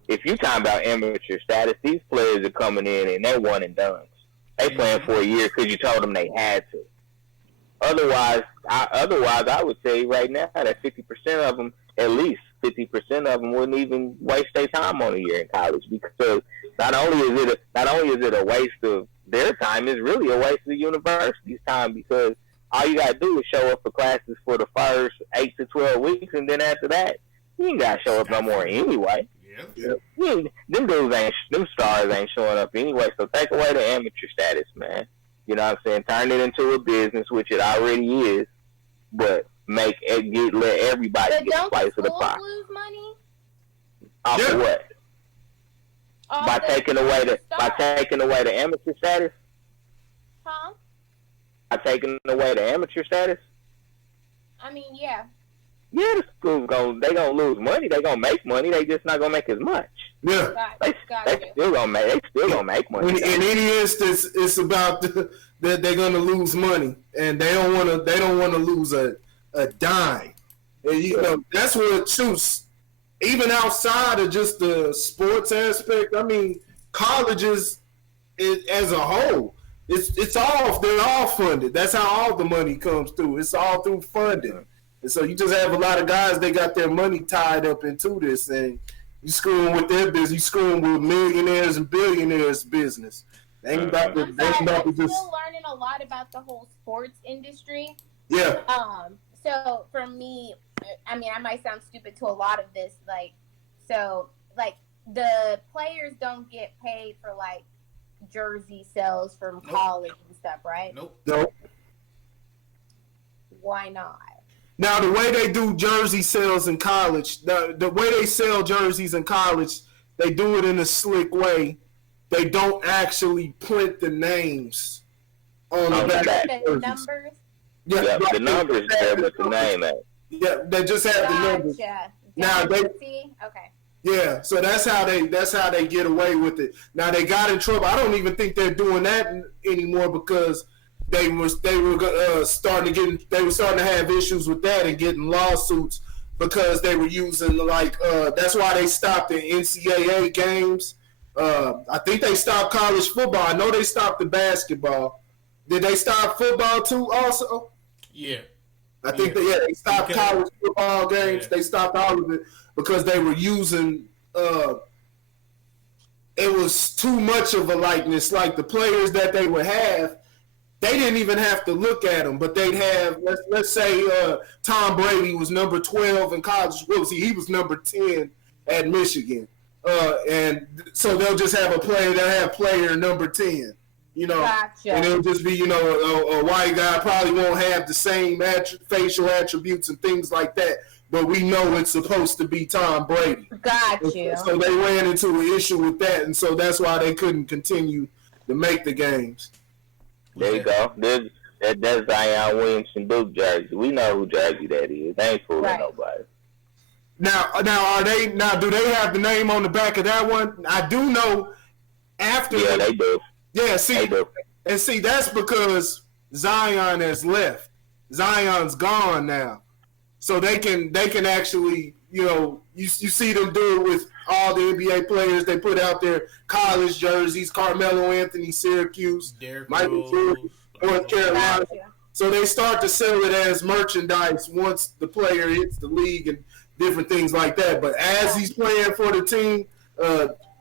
if you talking about amateur status, these players are coming in and they're one and done. They playing for a year because you told them they had to. Otherwise, I would tell you right now that 50% of them, at least 50% of them, wouldn't even waste their time on a year in college, because not only is it a waste of their time, it's really a waste of the university's time, because all you gotta do is show up for classes for the first 8 to 12 weeks, and then after that, you ain't gotta show up no more anyway. Yeah. Them stars ain't showing up anyway. So take away the amateur status, man. You know what I'm saying? Turn it into a business, which it already is. but let everybody But get a don't slice the of the schools pie. lose money? Off Yeah. of what? All By the taking away the amateur status? Huh? By taking away the amateur status? I mean, yeah. Yeah, the schools gonna lose money. They gonna make money. They just not gonna make as much. Yeah. They still gonna make money. In any instance, it's about that they're gonna lose money, and they don't want to lose a dime. And you know that's what shoots. Even outside of just the sports aspect, I mean, colleges as a whole, they're all funded. That's how all the money comes through. It's all through funding. And so you just have a lot of guys, they got their money tied up into this, and you screwing with their business, you screwing with millionaires and billionaires' business. They ain't about to, I'm still learning a lot about the whole sports industry. Yeah. So for me, I mean, I might sound stupid to a lot of this, like the players don't get paid for like jersey sales from college and stuff, right? Nope. Why not? Now, the way they do jersey sales in college, the way they sell jerseys in college, they do it in a slick way. They don't actually print the names on the back. The numbers? Yeah, the numbers there with the name at. Yeah, they just have the numbers. Now see? Okay. Yeah, so that's how they get away with it. Now they got in trouble. I don't even think they're doing that anymore because they were starting to have issues with that and getting lawsuits because they were using that's why they stopped the NCAA games. I think they stopped college football. I know they stopped the basketball. Did they stop football too also? Yeah. I think they stopped college football games. Yeah. They stopped all of it because they were using it was too much of a likeness. Like the players that they would have, they didn't even have to look at them, but they'd have, let's say Tom Brady was number 12 in college. He was number 10 at Michigan. And so they'll just have they'll have player number 10. You know, gotcha. And it'll just be, a white guy probably won't have the same facial attributes and things like that, but we know it's supposed to be Tom Brady. Gotcha. So they ran into an issue with that, and so that's why they couldn't continue to make the games. There you go. That's Zion Williamson Duke jersey. We know who jersey that is. They ain't fooling nobody. Now do they have the name on the back of that one? I do know after. Yeah, they do. Yeah, see, that's because Zion has left. Zion's gone now, so they can actually, you see them do it with all the NBA players. They put out their college jerseys. Carmelo Anthony, Syracuse, Michael Jordan, North Carolina. So they start to sell it as merchandise once the player hits the league and different things like that. But as he's playing for the team,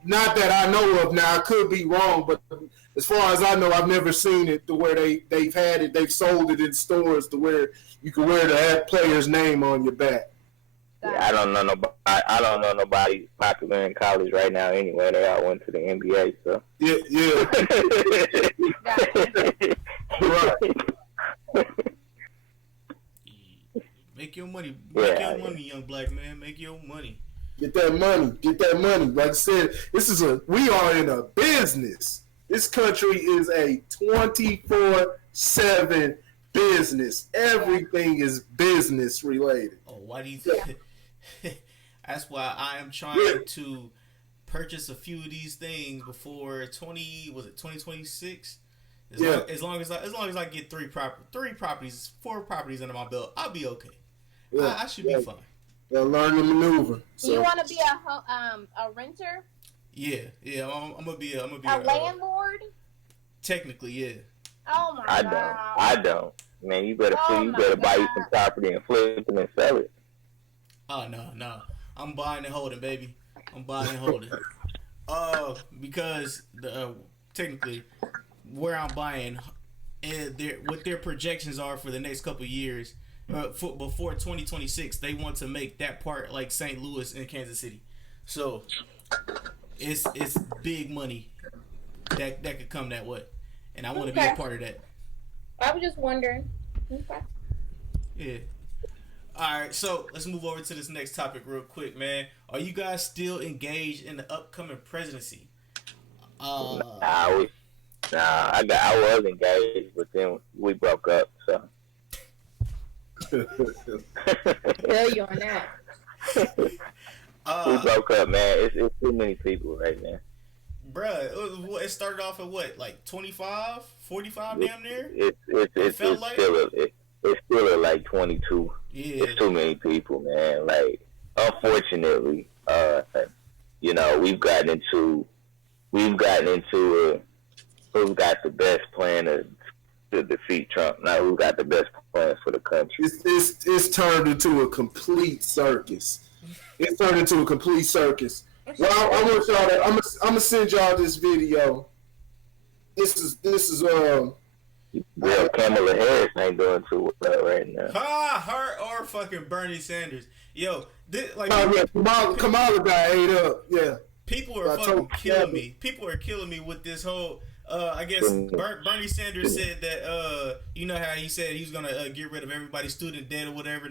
not that I know of now, I could be wrong, but as far as I know, I've never seen it to where they've sold it in stores to where you can wear the player's name on your back. Yeah, I don't know nobody popular in college right now anyway. They all went to the NBA, so. Right. Make your money. Make your money, young black man. Make your money. Get that money. Like I said, we are in a business. This country is a 24/7 business. Everything is business related. Oh, why do you think? That's why I am trying to purchase a few of these things before 2026? As long as I get 4 properties under my belt, I'll be okay. Yeah. I should be fine. They'll learn the maneuver. So. You want to be a renter? Yeah. I'm gonna be a landlord. Technically, yeah. Oh my god. I don't. Man, you better buy you some property and flip it and sell it. Oh no. I'm buying and holding, baby. I'm buying and holding. Because technically, where I'm buying, what their projections are for the next couple of years, before 2026, they want to make that part like St. Louis and Kansas City. So it's big money that could come that way, and I want to be a part of that. I was just wondering. Okay. Yeah. All right, so let's move over to this next topic real quick, man. Are you guys still engaged in the upcoming presidency? Nah, I was engaged, but then we broke up. So Feel you on that. we broke up, man. It's too many people right now. Bruh, it started off at what, like 25, 45 damn near? It's felt like? It's still at like 22. Yeah. It's too many people, man. Like, unfortunately, we've gotten into who's got the best plan to defeat Trump, not who got the best plans for the country. It's turned into a complete circus. It's turned into a complete circus. Well, I want y'all to. I'm gonna send y'all this video. This is Well, Kamala Harris ain't doing too well right now. Her or fucking Bernie Sanders. Yo, Kamala got ate up. Yeah. People are fucking killing me. People are killing me with this whole. I guess Bernie Sanders said that. You know how he said he was gonna get rid of everybody's student debt or whatever.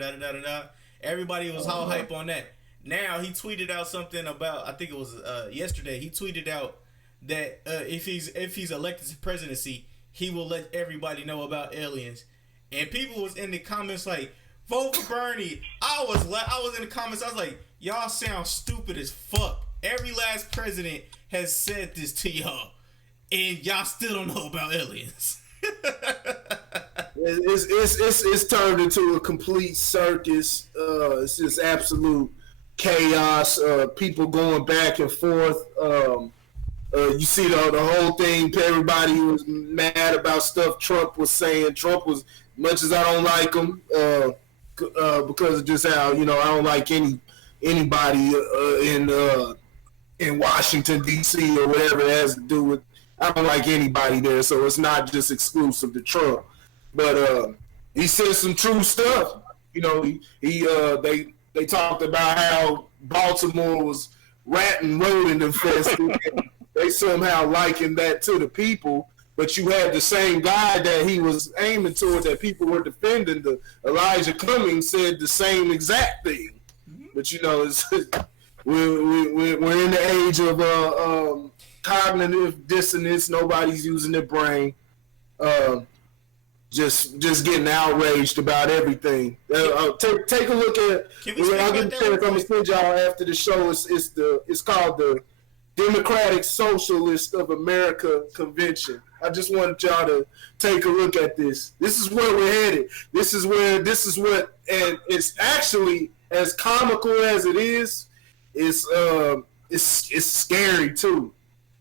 Everybody was all hype on that. Now he tweeted out something about. I think it was yesterday. He tweeted out that if he's elected to presidency, he will let everybody know about aliens. And people was in the comments like, vote for Bernie. I was in the comments. I was like, y'all sound stupid as fuck. Every last president has said this to y'all, and y'all still don't know about aliens. It's turned into a complete circus. It's just absolute chaos. People going back and forth. You see the whole thing. Everybody was mad about stuff Trump was saying. Trump was, much as I don't like him, because of just how, I don't like anybody in Washington D.C. or whatever it has to do with. I don't like anybody there, so it's not just exclusive to Trump. But he said some true stuff. They talked about how Baltimore was rat and rodent infested. They somehow likened that to the people, but you had the same guy that he was aiming toward, that people were defending. The Elijah Cummings said the same exact thing. But it's, we're in the age of cognitive dissonance. Nobody's using their brain. Just getting outraged about everything. Take a look at. I'm gonna send y'all after the show. It's called the Democratic Socialist of America Convention. I just wanted y'all to take a look at this. This is where we're headed. This is what, and it's actually, as comical as it is, it's scary too,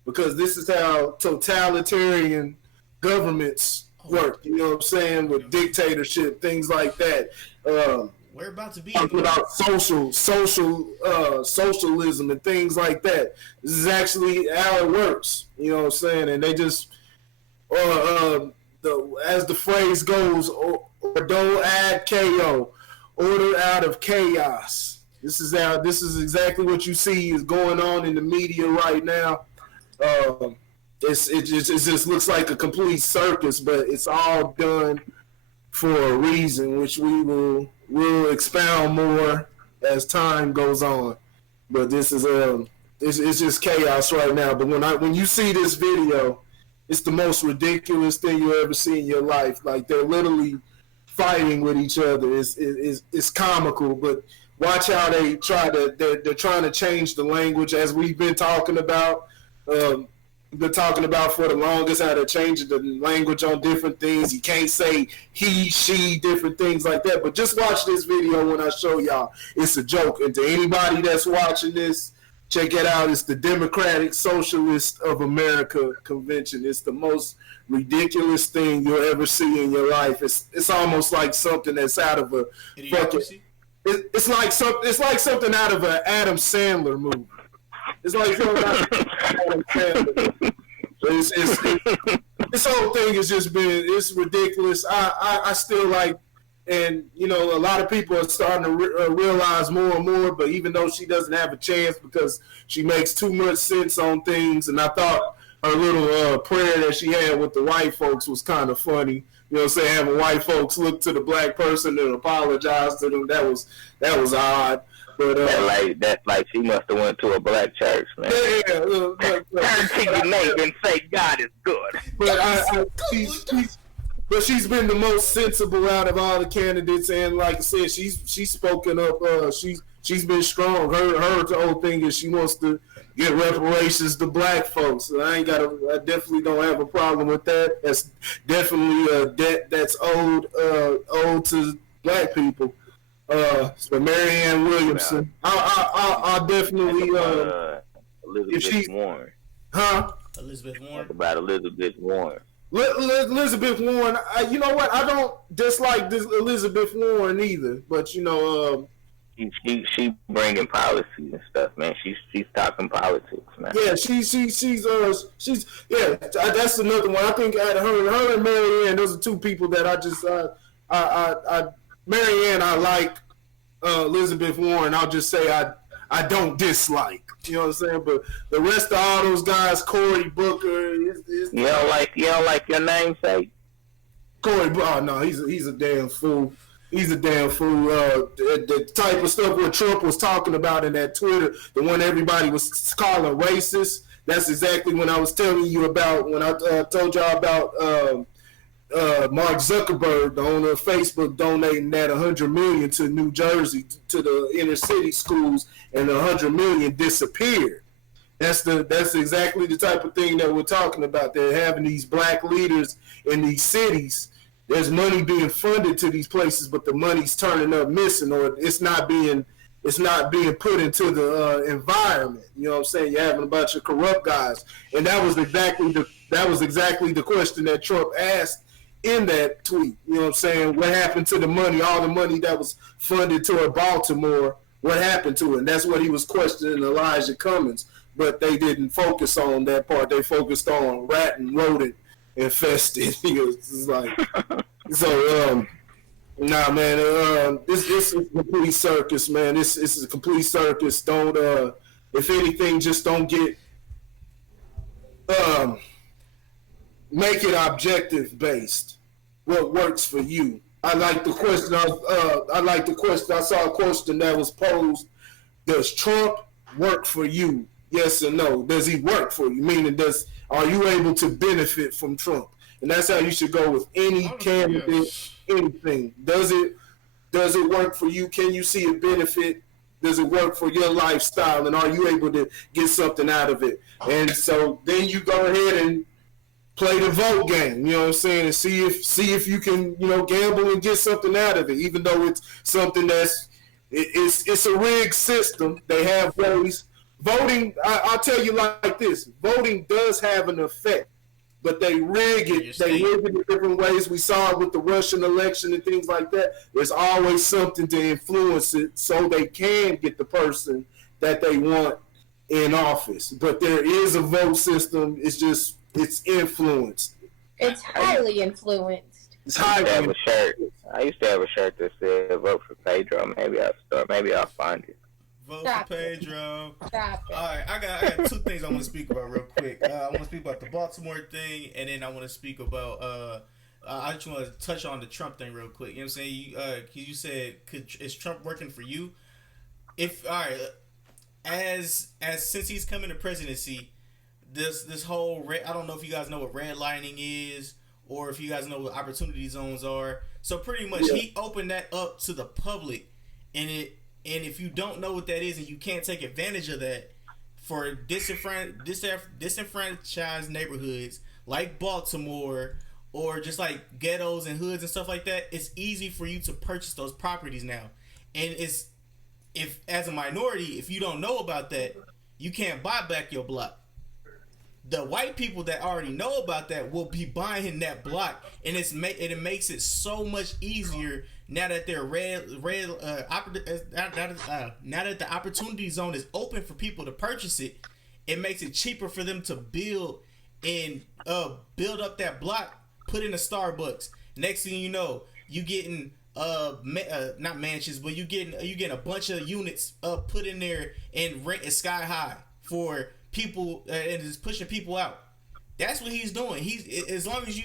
because this is how totalitarian governments work. You know what I'm saying? With dictatorship, things like that. We're about to be about socialism and things like that. This is actually how it works. You know what I'm saying? And they just, as the phrase goes, or don't add KO, order out of chaos. This is exactly what you see is going on in the media right now. It just looks like a complete circus, but it's all done for a reason, which we'll expound more as time goes on. But this is it's just chaos right now. But when you see this video, it's the most ridiculous thing you ever see in your life. Like, they're literally fighting with each other. It's comical, but watch how they're trying to change the language, as we've been talking about. Been talking about for the longest, how they're changing the language on different things. You can't say he, she, different things like that. But just watch this video when I show y'all. It's a joke. And to anybody that's watching this, check it out. It's the Democratic Socialist of America Convention. It's the most ridiculous thing you'll ever see in your life. It's almost like something that's out of a fucking. It's like something out of an Adam Sandler movie. It's like something out of Adam Sandler. This whole thing has just been, it's ridiculous. I still like, and a lot of people are starting to realize more and more, but even though she doesn't have a chance because she makes too much sense on things, and I thought her little prayer that she had with the white folks was kind of funny. You know what I'm saying? Having white folks look to the black person and apologize to them, that was odd. But that's like she must have went to a black church, man. Yeah, turn to your neighbor and say God is good. But she's been the most sensible out of all the candidates, and like I said, she's spoken up. She's been strong. Her whole thing is she wants to get reparations to black folks. So I definitely don't have a problem with that. That's definitely a debt that's owed to black people. So Marianne Williamson, I'll definitely Elizabeth Warren. Elizabeth Warren. Talk about Elizabeth Warren. Elizabeth Warren. You know what? I don't dislike this Elizabeth Warren either, but you know, she bringing policies and stuff, man. She's talking politics, man. Yeah, she's yeah. That's another one. I think her and Marianne, those are two people that Marianne, I like. Elizabeth Warren, I'll just say I don't dislike. You know what I'm saying? But the rest of all those guys, Cory Booker, you don't like your namesake? Cory Booker, oh no, he's a damn fool. He's a damn fool. The type of stuff where Trump was talking about in that Twitter, the one everybody was calling racist. That's exactly when I was telling you about when I told y'all about Mark Zuckerberg, the owner of Facebook, donating that $100 million to New Jersey to the inner city schools, and the $100 million disappeared. That's exactly the type of thing that we're talking about. They're having these black leaders in these cities. There's money being funded to these places, but the money's turning up missing, or it's not being put into the environment. You know what I'm saying? You're having a bunch of corrupt guys, and that was exactly the question that Trump asked in that tweet. You know what I'm saying? What happened to the money, all the money that was funded toward Baltimore? What happened to it? And that's what he was questioning Elijah Cummings. But they didn't focus on that part. They focused on rat and rodent infested. It's like, so, nah, man. This is a complete circus, man. This is a complete circus. Don't, if anything, just don't get, make it objective based. What works for you? I like the question. I saw a question that was posed. Does Trump work for you? Yes or no? Does he work for you? Meaning, are you able to benefit from Trump? And that's how you should go with any candidate, anything. Does it work for you? Can you see a benefit? Does it work for your lifestyle? And are you able to get something out of it? And so then you go ahead and play the vote game, you know what I'm saying, and see if you can, you know, gamble and get something out of it, even though it's something it's a rigged system. They have ways. Voting, I'll tell you like this, voting does have an effect, but they rig it. They rig it in different ways. We saw it with the Russian election and things like that. There's always something to influence it so they can get the person that they want in office. But there is a vote system. It's just, it's influenced. It's highly influenced. It's highly influenced. I used to have a shirt that said "Vote for Pedro." Maybe I'll find it. Vote for Pedro. All right, I got two things I want to speak about real quick. I want to speak about the Baltimore thing, and then I want to speak about. I just want to touch on the Trump thing real quick. You know what I'm saying? You said, is Trump working for you? If all right, as since he's coming to presidency, this whole I don't know if you guys know what redlining is, or if you guys know what opportunity zones are. So pretty much he opened that up to the public, and if you don't know what that is and you can't take advantage of that for disenfranchised neighborhoods like Baltimore, or just like ghettos and hoods and stuff like that, it's easy for you to purchase those properties now. And if as a minority, if you don't know about that, you can't buy back your block. The white people that already know about that will be buying that block, and it makes it so much easier now that they're now that the opportunity zone is open for people to purchase it. It makes it cheaper for them to build up that block, put in a Starbucks. Next thing you know, you getting not mansions, but you getting a bunch of units put in there, and rent is sky high for people, and is pushing people out. That's what he's doing. As long as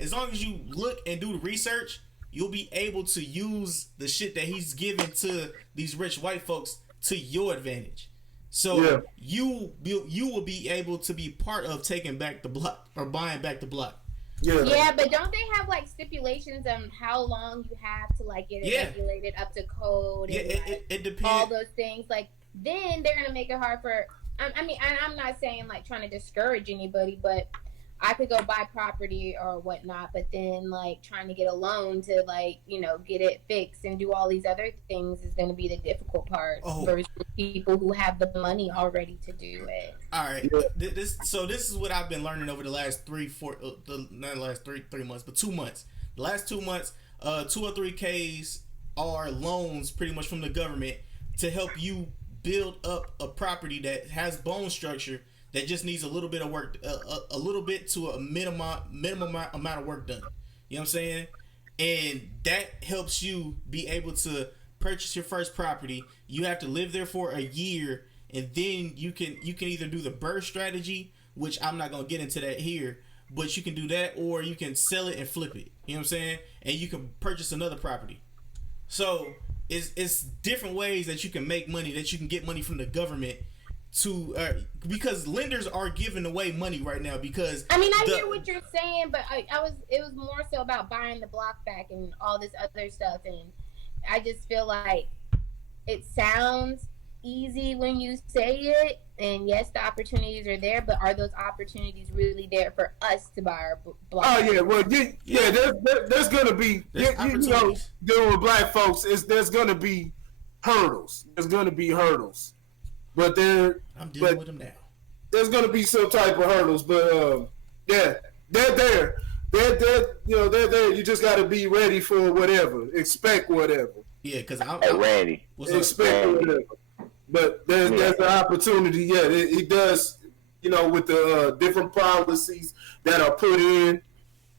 as long as you look and do the research, you'll be able to use the shit that he's giving to these rich white folks to your advantage. So you will be able to be part of taking back the block or buying back the block. Yeah, but don't they have like stipulations on how long you have to like get it regulated up to code? Yeah, and, like, it depends. All those things, like then they're gonna make it hard for. I mean, and I'm not saying like trying to discourage anybody, but I could go buy property or whatnot, but then like trying to get a loan to like, you know, get it fixed and do all these other things is going to be the difficult part versus people who have the money already to do it. All right. This is what I've been learning over the last 3 months, but 2 months. The last 2 months, 203Ks are loans pretty much from the government to help you build up a property that has bone structure that just needs a little bit of work, a little bit to a minimum amount of work done. You know what I'm saying? And that helps you be able to purchase your first property. You have to live there for a year, and then you can either do the burst strategy, which I'm not gonna get into that here, but you can do that, or you can sell it and flip it. You know what I'm saying? And you can purchase another property. So it's different ways that you can make money, that you can get money from the government to because lenders are giving away money right now. Because I mean, I hear what you're saying, but it was more so about buying the block back and all this other stuff, and I just feel like it sounds easy when you say it, and yes, the opportunities are there, but are those opportunities really there for us to buy our block? Oh yeah, well there's gonna be you know, dealing with black folks there's gonna be hurdles. There's gonna be hurdles. But I'm dealing with them now. There's gonna be some type of hurdles, but they're there. They're you know, they're there. You just gotta be ready for whatever. Expect whatever. Yeah, because I'm ready. Expect whatever. But there's an opportunity. Yeah, it does. You know, with the different policies that are put in,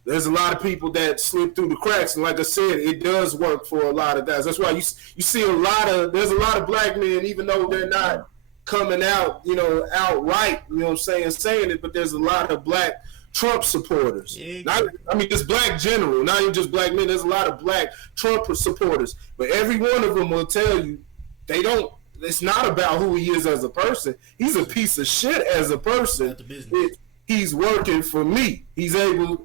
there's a lot of people that slip through the cracks, and like I said, it does work for a lot of guys. That's why you see there's a lot of black men, even though they're not coming out, you know, outright, you know what I'm saying it, but there's a lot of black Trump supporters. Yeah. Just black general, not even just black men. There's a lot of black Trump supporters, but every one of them will tell you it's not about who he is as a person. He's a piece of shit as a person. He's working for me. He's helping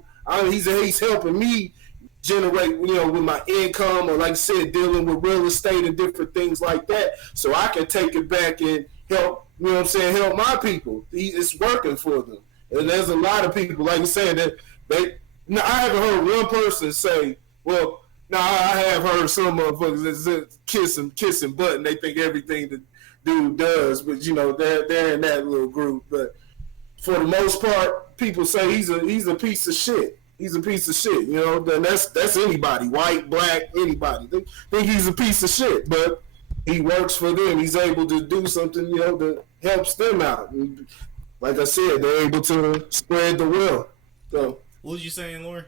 me generate, you know, with my income, or like I said, dealing with real estate and different things like that, so I can take it back and help, you know what I'm saying, help my people. It's working for them. And there's a lot of people, like I said, that I haven't heard one person say, well, no, I have heard some motherfuckers that kissing butt, and they think everything the dude does, but you know, they're in that little group. But for the most part, people say he's a piece of shit. He's a piece of shit, you know. Then that's anybody, white, black, anybody. They think he's a piece of shit, but he works for them. He's able to do something, you know, that helps them out. And like I said, they're able to spread the wealth. So, what was you saying, Lauren?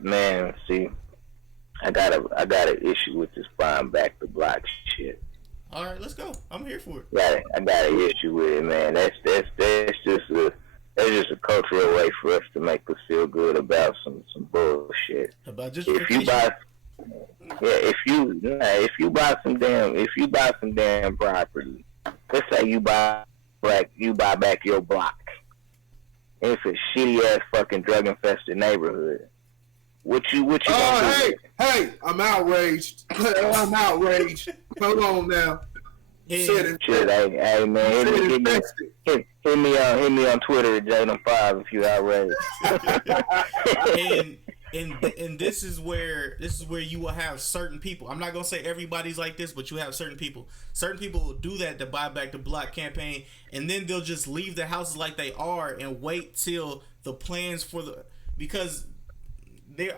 Man, see, I got an issue with this buying back the block shit. All right, let's go. I'm here for it. I got an issue with it, man. That's just a cultural way for us to make us feel good about some bullshit. About just if you buy some damn property, let's say you buy back your block. It's a shitty ass fucking drug infested neighborhood. What you Oh, hey, I'm outraged. I'm outraged. Hold on now. Shit, hey man, hit me on Twitter at Jadon5 if you outraged. and this is where you will have certain people. I'm not gonna say everybody's like this, but you have certain people. Certain people will do that, the buy back the block campaign, and then they'll just leave the houses like they are and wait till the plans for because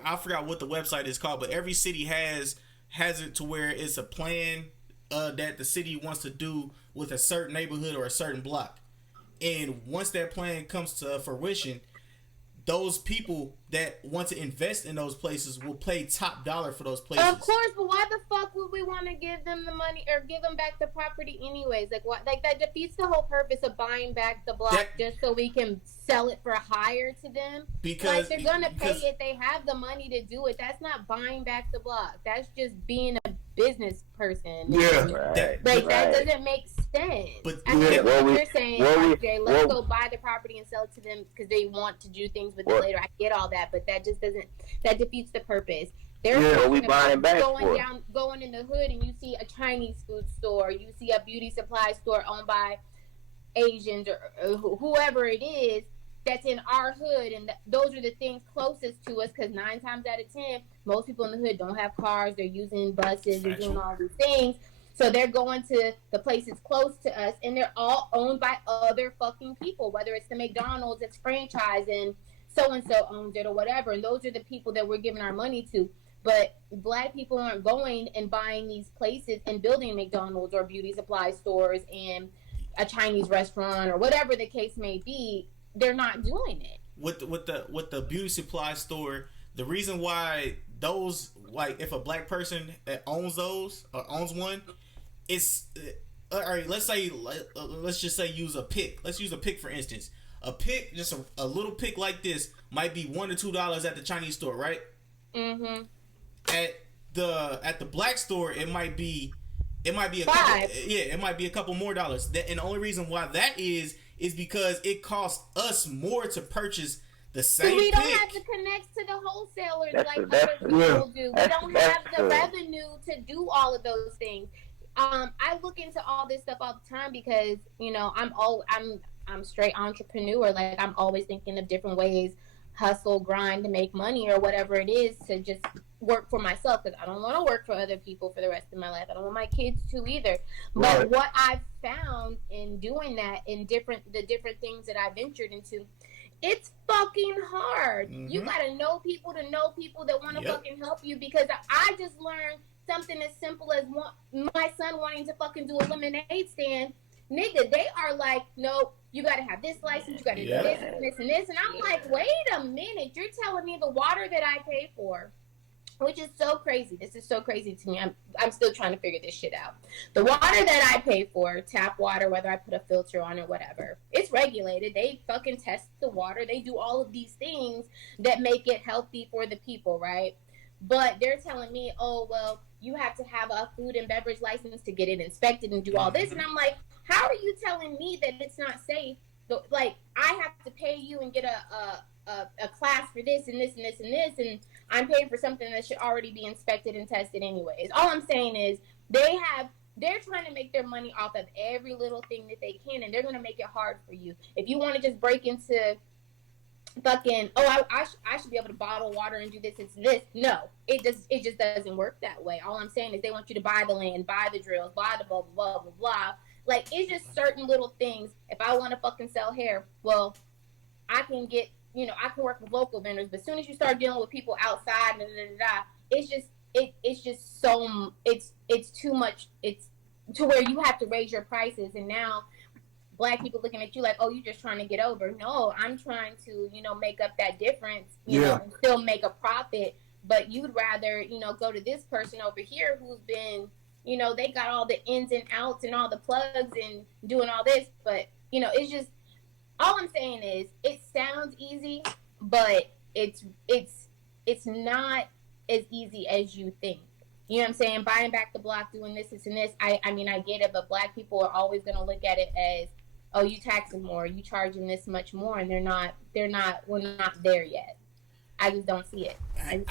I forgot what the website is called, but every city has it to where it's a plan that the city wants to do with a certain neighborhood or a certain block. And once that plan comes to fruition, those people that want to invest in those places will pay top dollar for those places. Of course, but why the fuck would we want to give them the money or give them back the property anyways? Like what? Like that defeats the whole purpose of buying back the block just so we can sell it for higher to them. Because like they're gonna pay it, they have the money to do it. That's not buying back the block. That's just being a business person. Yeah, right. That doesn't make sense. But I get what you're saying, RJ. Let's go buy the property and sell it to them because they want to do things with it later. I get all that, but that just doesn't. That defeats the purpose. They're we buying back going in the hood, and you see a Chinese food store, you see a beauty supply store owned by Asians or whoever it is that's in our hood, and those are the things closest to us. Because 9 times out of 10, most people in the hood don't have cars; they're using buses, they're doing all these things. So they're going to the places close to us, and they're all owned by other fucking people. Whether it's the McDonald's, it's franchise, and so-and-so owns it or whatever. And those are the people that we're giving our money to. But black people aren't going and buying these places and building McDonald's or beauty supply stores and a Chinese restaurant or whatever the case may be. They're not doing it. With the beauty supply store, the reason why those, like, if a black person owns those or owns one, it's all right. Let's just say use a pick. Let's use a pick for instance. A pick, just a little pick like this, might be $1 to $2 at the Chinese store, right? Mm-hmm. At the black store, it might be a $5. couple, it might be a couple more dollars. And the only reason why that is because it costs us more to purchase the same. We don't pick. have to connect to the wholesalers like that's other people do. We don't have the true. revenue to do all of those things. I look into all this stuff all the time because I'm straight entrepreneur. Like I'm always thinking of different ways, hustle, grind to make money or whatever it is to just work for myself because I don't want to work for other people for the rest of my life. I don't want my kids to either. Right. But what I've found in doing that in the different things that I ventured into, it's fucking hard. Mm-hmm. You gotta know people to know people that want to fucking help you because I just learned something as simple as my son wanting to fucking do a lemonade stand. Nigga, they are like, nope, you gotta have this license, you gotta do this and this and this. And I'm like, wait a minute, you're telling me the water that I pay for, which is so crazy. This is so crazy to me. I'm still trying to figure this shit out. The water that I pay for, tap water, whether I put a filter on it, whatever, it's regulated. They fucking test the water. They do all of these things that make it healthy for the people, right? But they're telling me, oh, well, you have to have a food and beverage license to get it inspected and do all this. And I'm like, how are you telling me that it's not safe? Like, I have to pay you and get a class for this and this and this and this, and I'm paying for something that should already be inspected and tested anyways. All I'm saying is they're trying to make their money off of every little thing that they can, and they're going to make it hard for you. If you want to just break into fucking, I should be able to bottle water and do this, it's this. No, it just doesn't work that way. All I'm saying is they want you to buy the land, buy the drills, buy the blah, blah, blah, blah. Like, it's just certain little things. If I want to fucking sell hair, well, I can get, I can work with local vendors, but as soon as you start dealing with people outside, it's just so, it's too much. It's to where you have to raise your prices. And now black people looking at you like, oh, you're just trying to get over. No, I'm trying to, make up that difference, you know, and still make a profit. But you'd rather, go to this person over here who's been, they got all the ins and outs and all the plugs and doing all this. But, it's just, all I'm saying is it sounds easy, but it's not as easy as you think. You know what I'm saying? Buying back the block, doing this and this. I mean, I get it, but black people are always going to look at it as, oh, you taxing more, you charging this much more, and we're not there yet. I just don't see it. I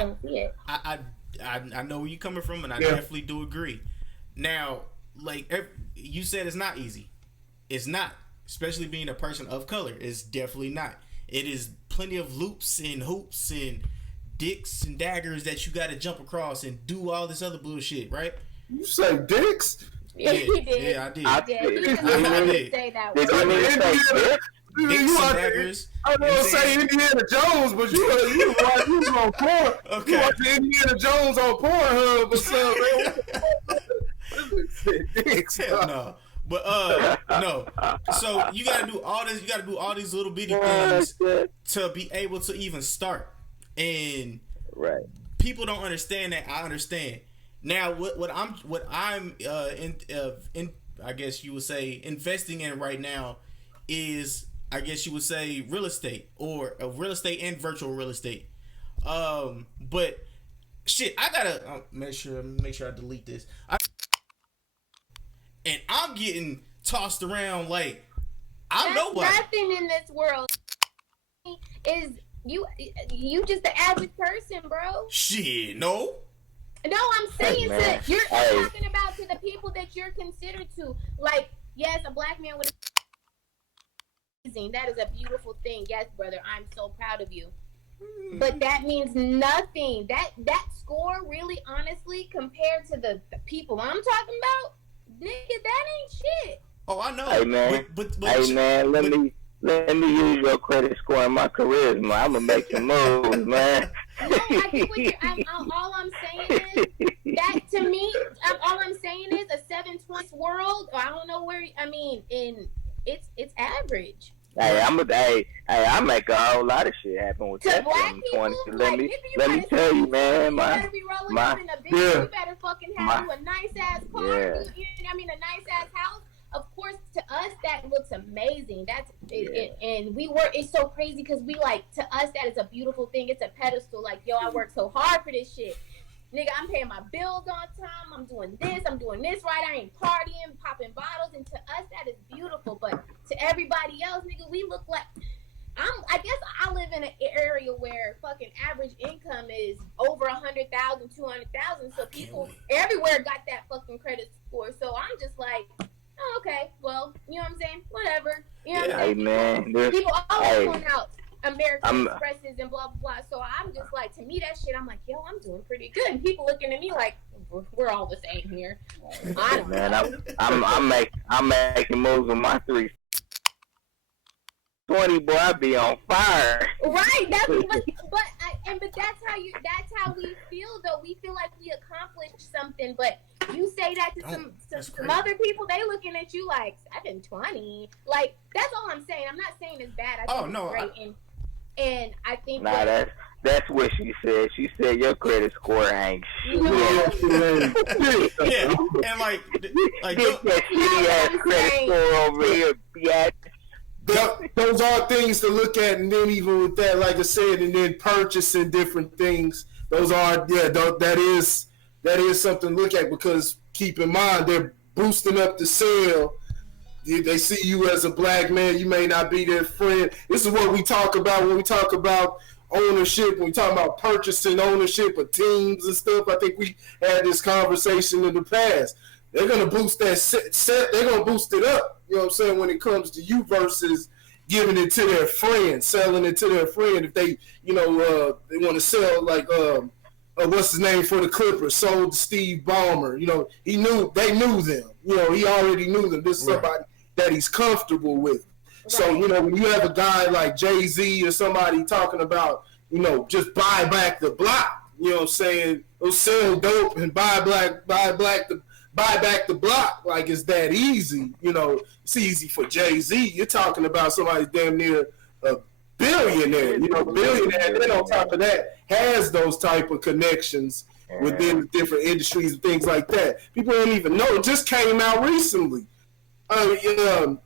know where you're coming from, and I definitely do agree. Now, like you said, it's not easy. It's not, especially being a person of color. It's definitely not. It is plenty of loops and hoops and dicks and daggers that you got to jump across and do all this other bullshit, right? You say dicks? Yeah, he did. Yeah, I did. I did. Say that word. Dicks and daggers. I was gonna say Indiana Jones, but you was on porn. Okay. You watch Indiana Jones on Pornhub or something. Dicks. Hell no. But no. So you gotta do all this. You gotta do all these little bitty things to be able to even start. And right, people don't understand that. I understand. Now, what I'm in I guess you would say investing in right now is, I guess you would say, real estate, or real estate and virtual real estate. But shit, I gotta make sure I delete this. And I'm getting tossed around like I'm nobody. Nothing in this world is you just the average person, bro. Shit, no. No, I'm saying man. you're talking about to the people that you're considered to. Like, yes, a black man with amazing. That is a beautiful thing. Yes, brother, I'm so proud of you. But that means nothing. That score really, honestly, compared to the people I'm talking about, nigga, that ain't shit. Oh, I know. Hey man, but hey man, let me use your credit score and my charisma. I'm gonna make some moves, man. No, I get what all I'm saying is that to me, all I'm saying is a 720 world. Or I don't know where. I mean, it's average. Hey, I make a whole lot of shit happen with to that black 720. people, Let me tell you, man, you better be rolling up in a big. You better fucking have you a nice ass car. You know what I mean, a nice ass house. Of course, to us that looks amazing. That's it, and it's so crazy because we like, to us that is a beautiful thing. It's a pedestal. Like, yo, I worked so hard for this shit, nigga. I'm paying my bills on time. I'm doing this right. I ain't partying, popping bottles, and to us that is beautiful. But to everybody else, nigga, we look like I guess I live in an area where fucking average income is over 100,000, 200,000. So people everywhere got that fucking credit score. So I'm just like, oh, okay, well, you know what I'm saying? Whatever. You know what I'm saying? Man, people always point out American Expresses and blah, blah, blah. So I'm just like, to me, that shit, I'm like, yo, I'm doing pretty good. And people looking at me like, we're all the same here. I don't know. I'm making moves with my 320, boy, I be on fire. Right, that's but that's how we feel though. We feel like we accomplished something, but you say that to some other people, they looking at you like 720. Like, that's all I'm saying. I'm not saying it's bad. I think it's great. And I think that's what she said. She said your credit score ain't shit. Yeah, and like get that shitty ass credit score over here, bitch. Those are things to look at, and then even with that, like I said, and then purchasing different things. Those are that is something to look at, because keep in mind they're boosting up the sale. They see you as a black man. You may not be their friend. This is what we talk about when we talk about ownership. When we talk about purchasing ownership of teams and stuff. I think we had this conversation in the past. They're gonna boost that set. They're gonna boost it up. You know what I'm saying? When it comes to you versus giving it to their friend, selling it to their friend. If they, they want to sell like what's his name for the Clippers, sold to Steve Ballmer. They knew them. He already knew them. This is somebody that he's comfortable with. Right. So, when you have a guy like Jay-Z or somebody talking about, just buy back the block, you know what I'm saying? They'll sell dope and buy back the block, like it's that easy. It's easy for Jay-Z. You're talking about somebody damn near a billionaire, billionaire. Then on top of that, has those type of connections within the different industries and things like that. People don't even know. It just came out recently. Nipsey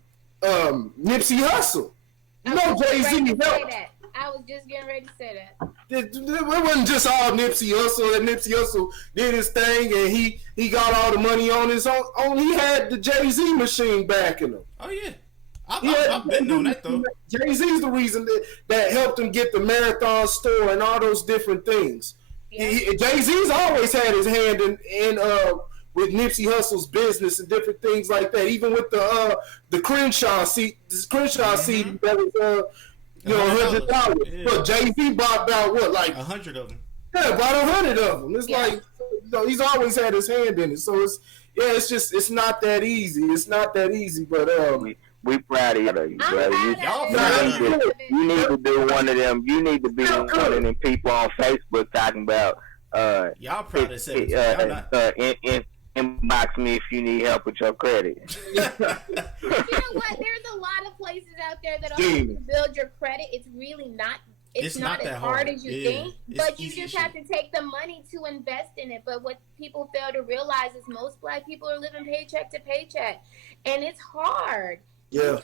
Hussle. Jay-Z helped. I was just getting ready to say that. It wasn't just all Nipsey Hussle. And Nipsey Hussle did his thing, and he got all the money on his own. He had the Jay-Z machine backing him. Oh yeah, I've been on that though. Jay-Z's the reason that helped him get the Marathon store and all those different things. Yeah. Jay-Z's always had his hand in with Nipsey Hussle's business and different things like that. Even with the Crenshaw seat, seat that was $100. But Jay-Z bought about what, like 100 of them. Yeah, about 100 of them. It's like he's always had his hand in it. So it's not that easy. It's not that easy. But we proud of you, brother. You need to do one of them. You need to be one of them people on Facebook talking about y'all proud of 17. inbox me if you need help with your credit. You know what? There's a lot of places out there that'll help you build your credit. It's really not. It's not as hard as you think, but you just have to take the money to invest in it. But what people fail to realize is most Black people are living paycheck to paycheck, and it's hard. Yeah.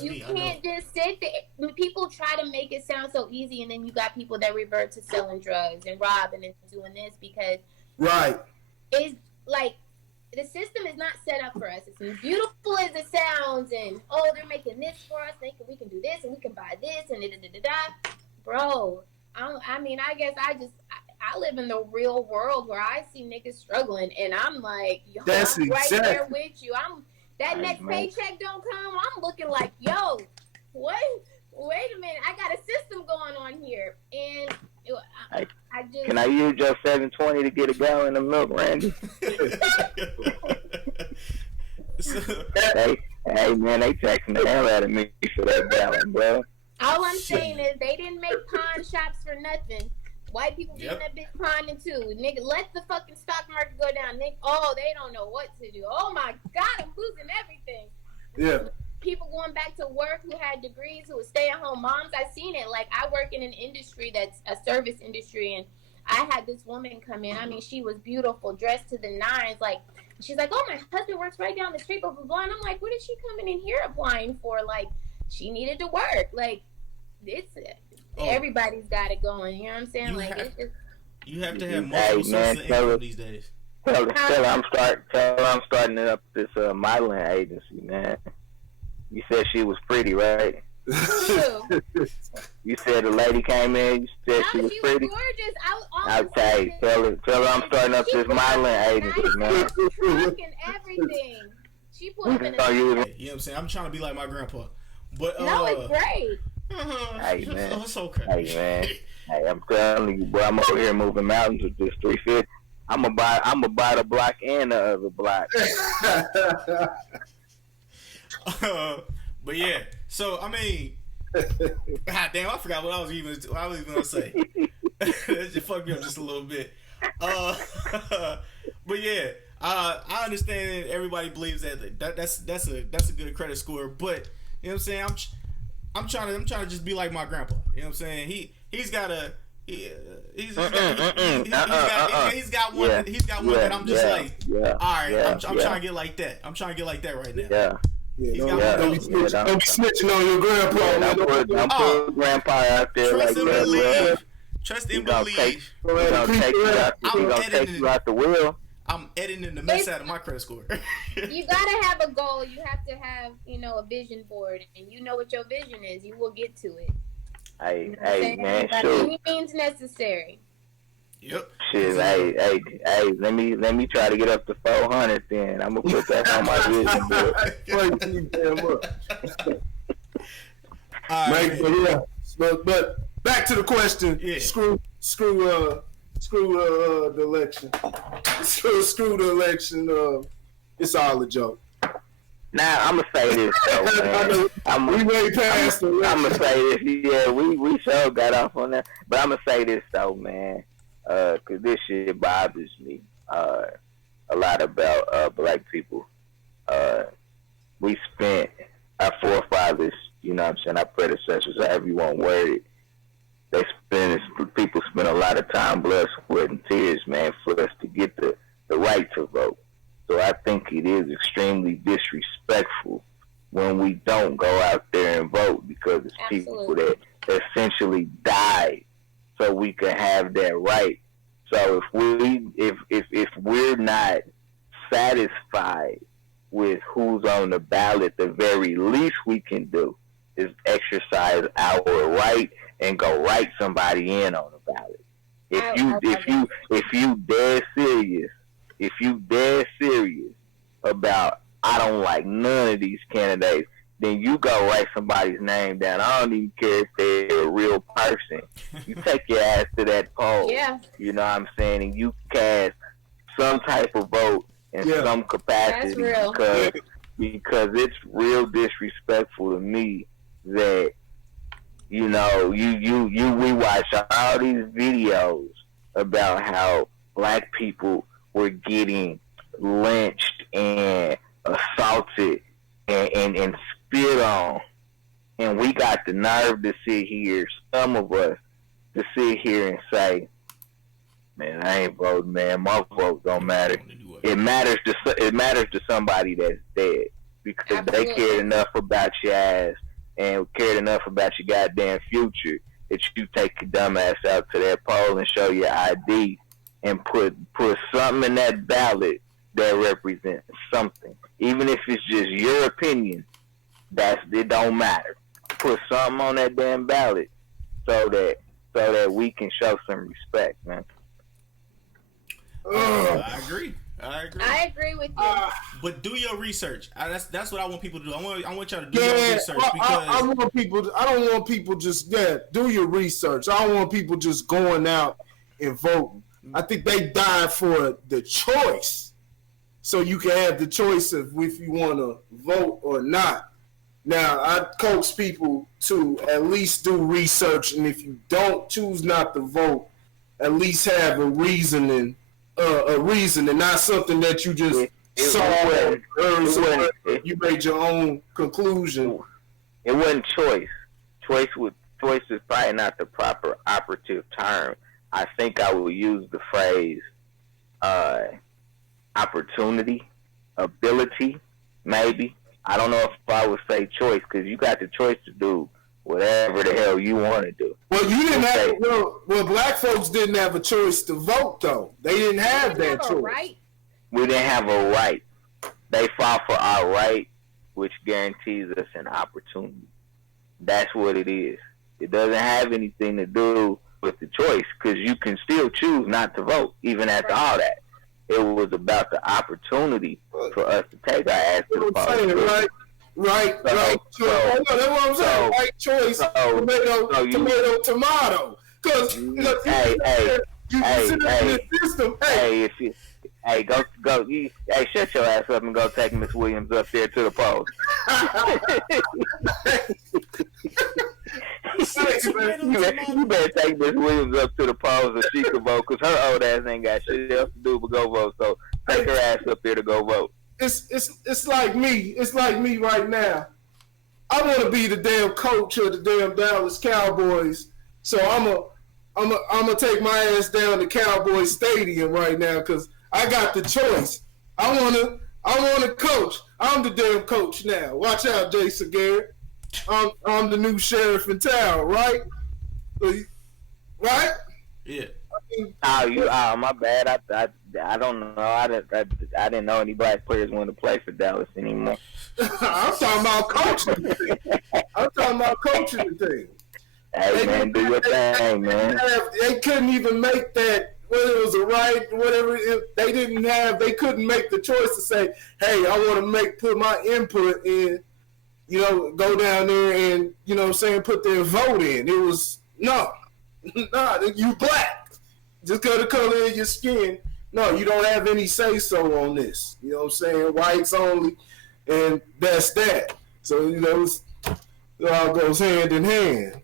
You can't just sit there. People try to make it sound so easy, and then you got people that revert to selling drugs and robbing and doing this because it's like the system is not set up for us. It's as beautiful as it sounds, and they're making this for us, thinking we can do this and we can buy this and da. Bro, I guess I live in the real world where I see niggas struggling, and I'm like, yo, that's I'm right exactly. there with you. That next paycheck don't come, I'm looking like, yo, what? Wait a minute, I got a system going on here, and I just. Can I use your 720 to get a gallon of milk, Randy? Hey man, they taxing the hell out of me for that gallon, bro. All I'm saying is they didn't make pawn shops for nothing. White people getting that bitch pawning too. Nigga, let the fucking stock market go down. They don't know what to do. Oh my God, I'm losing everything. Yeah. People going back to work who had degrees, who were stay-at-home moms. I seen it. Like, I work in an industry that's a service industry, and I had this woman come in. I mean, she was beautiful, dressed to the nines. Like, she's like, oh, my husband works right down the street, blah, blah, blah. And I'm like, what is she coming in here applying for? Like, she needed to work. Like, everybody's got it going. You know what I'm saying? You have to have multiple sources of income these days. Tell her I'm starting up this modeling agency, man. You said she was pretty, right? You said the lady came in. You said she was pretty. Gorgeous. Okay, tell her I'm starting up this modeling agency, man. Truck and everything. She put him in a. You know what I'm saying? I'm trying to be like my grandpa, but no, it's great. Hey man, it's okay. Hey man, hey, I'm telling you, boy, I'm over here moving mountains with this 350. I'm gonna buy the block and the other block. But yeah, so I mean, God damn, I forgot what I was even gonna say. That just fucked me up just a little bit. But yeah, I understand everybody believes that's a good credit score, but you know what I'm saying. I'm trying to just be like my grandpa. You know what I'm saying. He's got one that I'm just like, all right, I'm trying to get like that. I'm trying to get like that right now. Don't be snitching on your grandpa. I'm putting grandpa out there like that. Trust and believe. We're gonna take you out the wheel. I'm editing the mess out of my credit score. You gotta have a goal. You have to have, a vision board, and you know what your vision is. You will get to it. Hey, man, by sure. any means necessary. Yep. Shit, hey, let me try to get up to 400 then. I'm gonna put that on my vision board. All right, but back to the question. Yeah. Screw the election. Screw the election. It's all a joke. Now I'm gonna say this though, man. We way past the election. I'm gonna say this. Yeah, we sure got off on that. But I'm gonna say this though, man. 'Cause this shit bothers me a lot about Black people. We spent our forefathers, you know what I'm saying, our predecessors, however you want to word it. People spend a lot of time, blood, sweat, and tears, man, for us to get the right to vote. So I think it is extremely disrespectful when we don't go out there and vote, because it's people that essentially died so we can have that right. So if we're not satisfied with who's on the ballot, the very least we can do is exercise our right and go write somebody in on the ballot. If you dead serious about I don't like none of these candidates, then you go write somebody's name down. I don't even care if they're a real person. You take your ass to that poll. Yeah. You know what I'm saying? And you cast some type of vote in some capacity. That's real. Because it's real disrespectful to me that, we watch all these videos about how Black people were getting lynched and assaulted and spit on. And we got the nerve to sit here, some of us, to sit here and say, man, I ain't voting, man. My vote don't matter. It matters to somebody that's dead because Absolutely. they cared enough about your ass and cared enough about your goddamn future that you take your dumb ass out to that poll and show your ID and put something in that ballot that represents something, even if it's just your opinion. It don't matter. Put something on that damn ballot so that we can show some respect, man. I agree. I agree with you. But do your research. That's what I want people to do. I want y'all to do your Yeah, research because I don't want people just do your research. I don't want people just going out and voting. I think they died for the choice, so you can have the choice of if you want to vote or not. Now, I coach people to at least do research, and if you don't choose not to vote, at least have a reasoning, and not something that you just saw or heard. You made your own conclusion. It wasn't choice. Choice is probably not the proper operative term. I think I would use the phrase opportunity, ability, maybe. I don't know if I would say choice because you got the choice to do whatever the hell you want to do. Well, you didn't have. Well, black folks didn't have a choice to vote, though. They didn't have that choice. Right? We didn't have a right. They fought for our right, which guarantees us an opportunity. That's what it is. It doesn't have anything to do with the choice because you can still choose not to vote, even after all that. It was about the opportunity for us to take our ass to the polls. Right. So, that's what I'm saying. Right choice. Tomato. Because you consider the system. Shut your ass up and go take Miss Williams up there to the polls. You better take Miss Williams up to the polls so she can vote, because her old ass ain't got shit else to do but go vote. So take her ass up there to go vote. It's like me. It's like me right now. I want to be the damn coach of the damn Dallas Cowboys. So I'm gonna take my ass down to Cowboy Stadium right now because I got the choice. I wanna coach. I'm the damn coach now. Watch out, Jason Garrett. I'm the new sheriff in town, right? Right? Yeah. My bad. I don't know. I didn't know any black players wanted to play for Dallas anymore. I'm talking about coaching the thing. Hey, man, do your thing, man. They couldn't even make that, whether it was a right, whatever. They couldn't make the choice to say, hey, I want to put my input in, go down there and, put their vote in. It was, no, you black. Just because the color of your skin. No, you don't have any say-so on this. You know what I'm saying? Whites only, and that's that. So, it all goes hand in hand.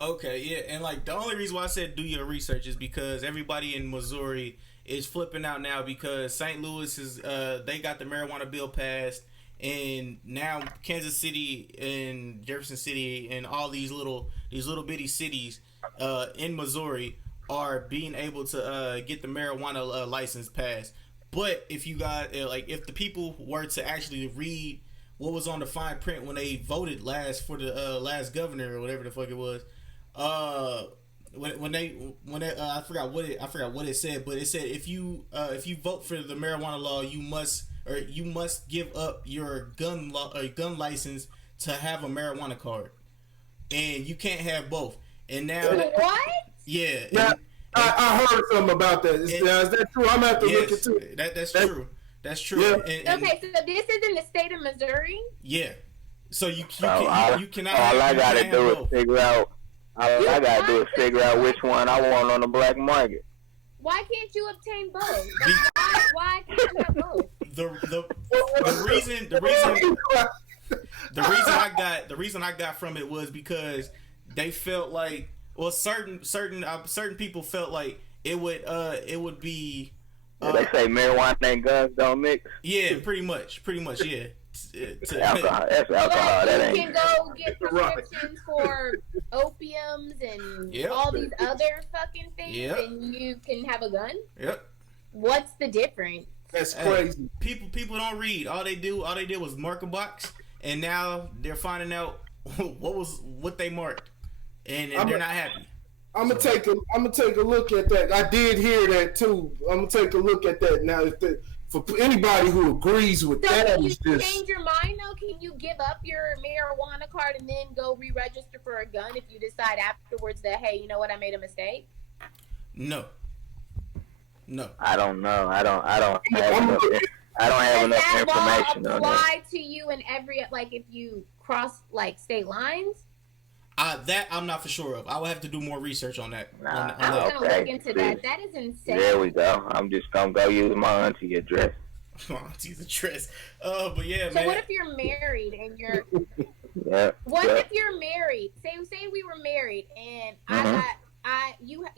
Okay, yeah, and the only reason why I said do your research is because everybody in Missouri is flipping out now because St. Louis is they got the marijuana bill passed, and now Kansas City and Jefferson City and all these little bitty cities in Missouri are being able to get the marijuana license passed. But if you got if the people were to actually read what was on the fine print when they voted last for the last governor or whatever the fuck it was, when I forgot what it said, but it said if you vote for the marijuana law, you must give up your gun license to have a marijuana card, and you can't have both. And now what? Yeah. I heard something about that. Is that true? I'm gonna have to look into it. That's true. That's true. Yeah. Okay, so this is in the state of Missouri? Yeah. So you cannot. All I gotta do is figure out. I gotta do is figure out which one I want on the black market. Why can't you obtain both? Why can't you have both? The reason I got from it was because they felt like, well, certain people felt like it would be They say marijuana and guns don't mix. Yeah, pretty much, yeah. Alcohol, that's alcohol. That You ain't. can go get prescriptions for opiums and all these other fucking things, and you can have a gun. Yep. What's the difference? That's crazy. People don't read. All they did was mark a box, and now they're finding out what they marked, and they're not happy. I'm gonna take a look at that. I did hear that too. I'm gonna take a look at that now. For anybody who agrees with that, can you change your mind though? Can you give up your marijuana card and then go re-register for a gun if you decide afterwards that, hey, you know what, I made a mistake? No. I don't know. I don't have enough information on that. Apply to you in every, like, if you cross like state lines? That I'm not for sure of. I will have to do more research on that. I'm gonna look into that. That is insane. There we go. I'm just gonna go use my auntie address. Auntie's address. But yeah, so man. So what if you're married and you're? What if you're married? Say we were married and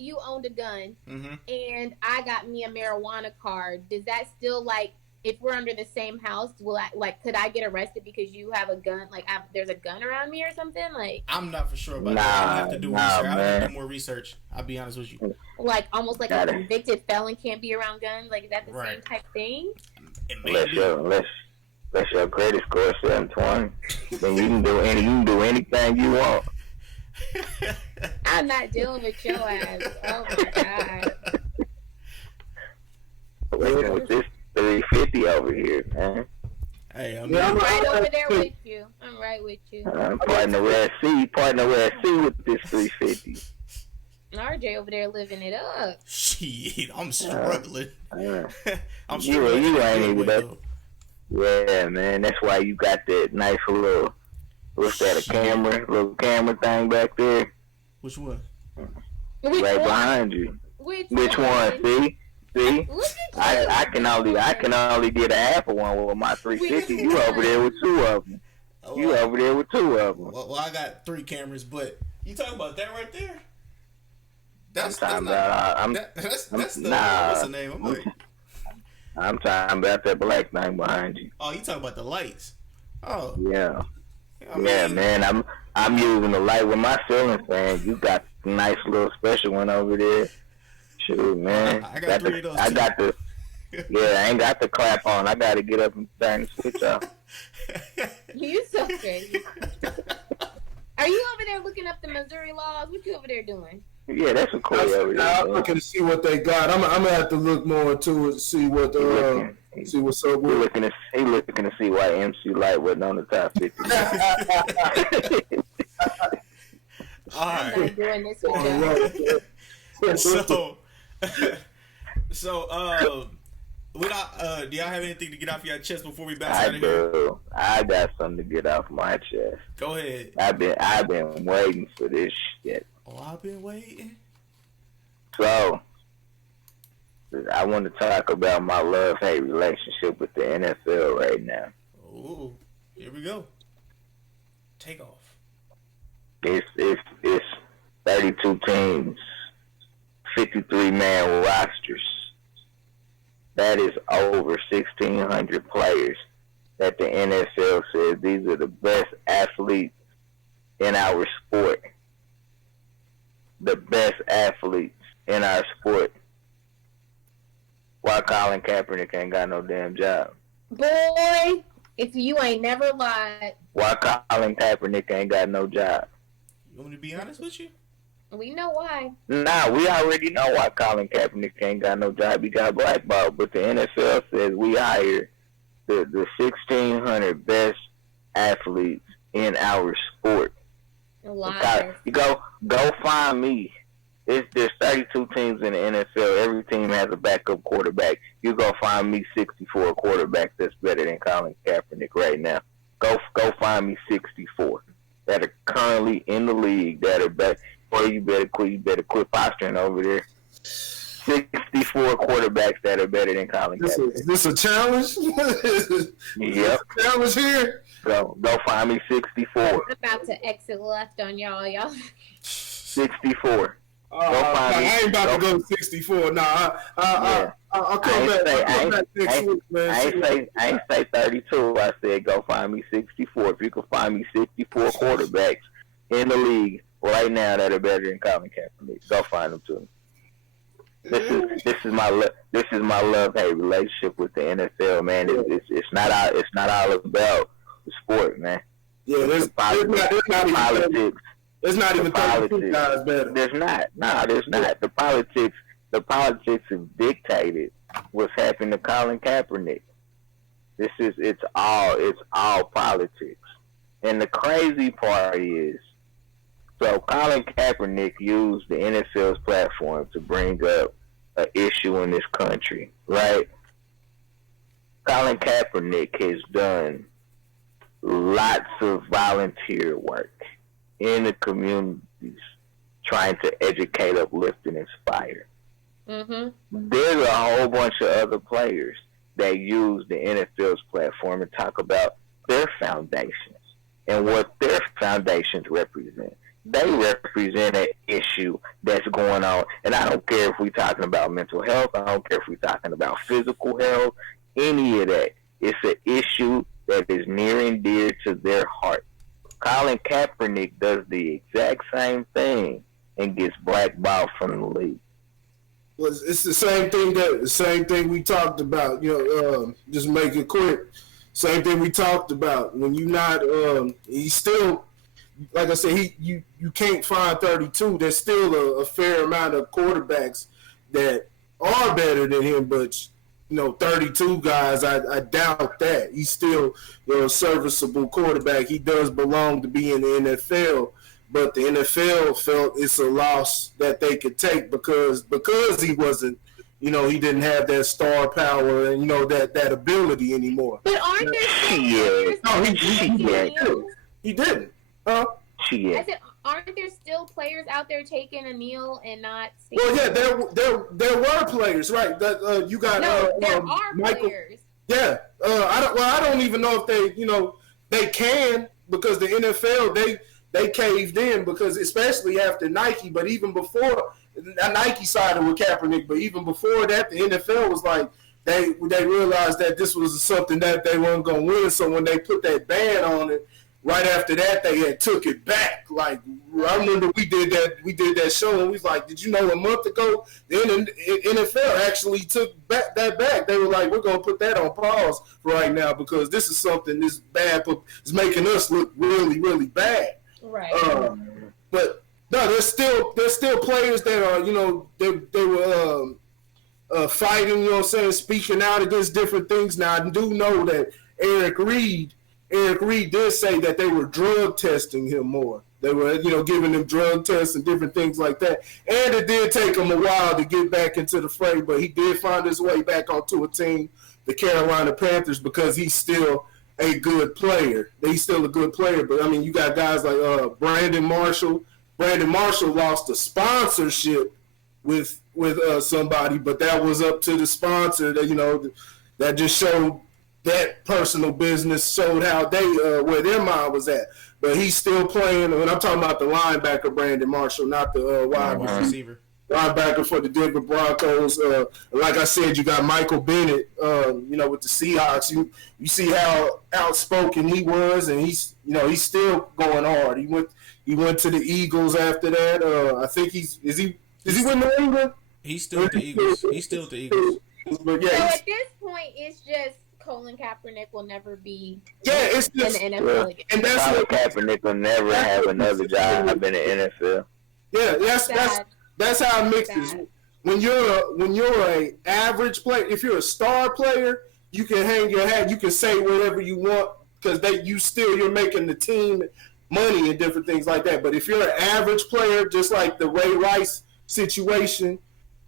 you owned a gun and I got me a marijuana card. Does that still, like, if we're under the same house, could I get arrested because you have a gun? Like, there's a gun around me or something? Like, I'm not for sure about that. I'll have to do research. I'll have to do more research. I'll be honest with you. Like, almost like a convicted felon can't be around guns. Like, is that the same type thing? Unless your credit score is 720, then you can do anything you want. I'm not dealing with your ass. Oh my god. With this 350 over here, man. Hey, I'm right over there with you. I'm right with you. I'm partner with C with this 350. RJ over there living it up. Shit, I'm struggling. I'm struggling. You ain't even though. Yeah, man. That's why you got that nice little, what's that, little camera thing back there? Which one? Behind you. Which one? See? I can only get a half of one with my 350. You over there with two of them. Well, I got 3 cameras, but you talking about that right there? What's the name? I'm talking about that black thing behind you. Oh, you talking about the lights? Oh. Yeah. Man. I'm using the light with my ceiling fan. You got a nice little special one over there. Shoot, man. I got 3 of those. I ain't got the clap on. I got to get up and turn the switch off. You so crazy. Are you over there looking up the Missouri laws? What you over there doing? Yeah, that's a cool over there. I'm looking to see what they got. I'm gonna have to look more into it to see what see what's up with. He looking to see why MC Light wasn't on the top 50. All right. I'm not doing this with So, do y'all have anything to get off your chest before we bounce out of here? I got something to get off my chest. Go ahead. I've been waiting for this shit. Oh, I've been waiting. So, I want to talk about my love-hate relationship with the NFL right now. Oh, here we go. Take off. It's 32 teams, 53-man rosters. That is over 1,600 players that the NFL says these are the best athletes in our sport. The best athletes in our sport. Why Colin Kaepernick ain't got no damn job? Boy, if you ain't never lied. Why Colin Kaepernick ain't got no job? You want me to be honest with you? We know why. Nah, we already know why Colin Kaepernick ain't got no job. He got blackballed. But the NFL says we hire the 1,600 best athletes in our sport. Liar. You go find me. There's 32 teams in the NFL. Every team has a backup quarterback. You go find me 64 quarterbacks that's better than Colin Kaepernick right now. Go find me 64 that are currently in the league that are better. Boy, you better quit posturing over there. 64 quarterbacks that are better than Colin Kaepernick. Is this a challenge? Yep. Challenge here? Go find me 64. I'm about to exit left on y'all. 64. I ain't about to go 64. Nah, I'll come back. I'll come back next week, man. I ain't say 32. I said go find me 64. If you can find me 64 quarterbacks in the league right now that are better than Colin Kaepernick, go find them to me. This is my love-hate relationship with the NFL, man. It's not all about the sport, man. Yeah, there's not even politics. There's not even 32 guys better. There's not. No, there's not. The politics have dictated what's happening to Colin Kaepernick. It's all politics. And the crazy part is, so Colin Kaepernick used the NFL's platform to bring up an issue in this country, right? Colin Kaepernick has done lots of volunteer work in the communities trying to educate, uplift, and inspire. Mm-hmm. There's a whole bunch of other players that use the NFL's platform and talk about their foundations and what their foundations represent. They represent an issue that's going on, and I don't care if we're talking about mental health, I don't care if we're talking about physical health, any of that. It's an issue that is near and dear to their heart. Colin Kaepernick does the exact same thing and gets blackballed from the league. Well, it's the same thing we talked about. Just make it quick. Same thing we talked about. When you're not, he's still, like I said, you can't find 32. There's still a fair amount of quarterbacks that are better than him, but 32 guys, I doubt that. He's still a serviceable quarterback. He does belong to be in the NFL, but the NFL felt it's a loss that they could take because he wasn't, he didn't have that star power and, that ability anymore. But aren't there still players? He didn't. Huh? I said, aren't there still players out there taking a kneel and not speaking? Well, yeah, there were players, right? That you got. There are Michael, players. Yeah, I don't even know if they can because the NFL they caved in because especially after Nike, but even before Nike sided with Kaepernick, but even before that, the NFL was like they realized that this was something that they weren't going to win. So when they put that ban on it. Right after that, they had took it back. Like I remember, we did that show, and we was like, "Did you know a month ago the NFL actually took that back? They were like, we're gonna put that on pause for right now because this is something this bad, is making us look really, really bad." Right. But no, there's still players that are they were fighting. Speaking out against different things. Now I do know that Eric Reed did say that they were drug testing him more. They were, giving him drug tests and different things like that. And it did take him a while to get back into the fray, but he did find his way back onto a team, the Carolina Panthers, because he's still a good player. He's still a good player, but, I mean, you got guys like Brandon Marshall. Brandon Marshall lost a sponsorship with somebody, but that was up to the sponsor that, that just showed that personal business showed how they where their mind was at. But he's still playing. When I'm talking about the linebacker, Brandon Marshall, not the wide receiver. Linebacker for the Denver Broncos. Like I said, you got Michael Bennett, with the Seahawks. You see how outspoken he was, and he's still going hard. He went to the Eagles after that. I think is he with New England? He's still with the Eagles. But yeah, so at this point, it's just Colin Kaepernick will never be it's just, in the NFL again. And that's Colin Kaepernick will never have another job in the NFL. Yeah, that's how it mixes. When you're a average player, if you're a star player, you can hang your hat, you can say whatever you want because you're making the team money and different things like that. But if you're an average player, just like the Ray Rice situation.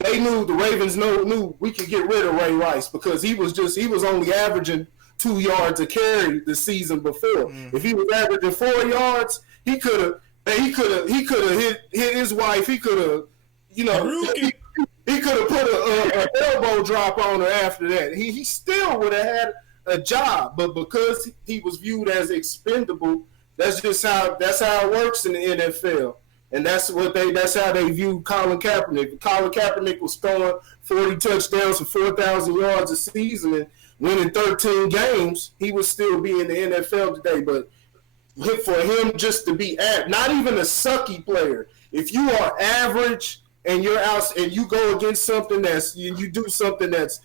The Ravens knew we could get rid of Ray Rice because he was only averaging 2 yards a carry the season before. If he was averaging 4 yards, he could have hit his wife. He could have, he could have put an elbow drop on her after that. He still would have had a job, but because he was viewed as expendable, that's how it works in the NFL. And that's how they view Colin Kaepernick. If Colin Kaepernick was throwing 40 touchdowns and 4,000 yards a season and winning 13 games, he would still be in the NFL today. But for him just to be not even a sucky player, if you are average and you're out and you go against something you do something that's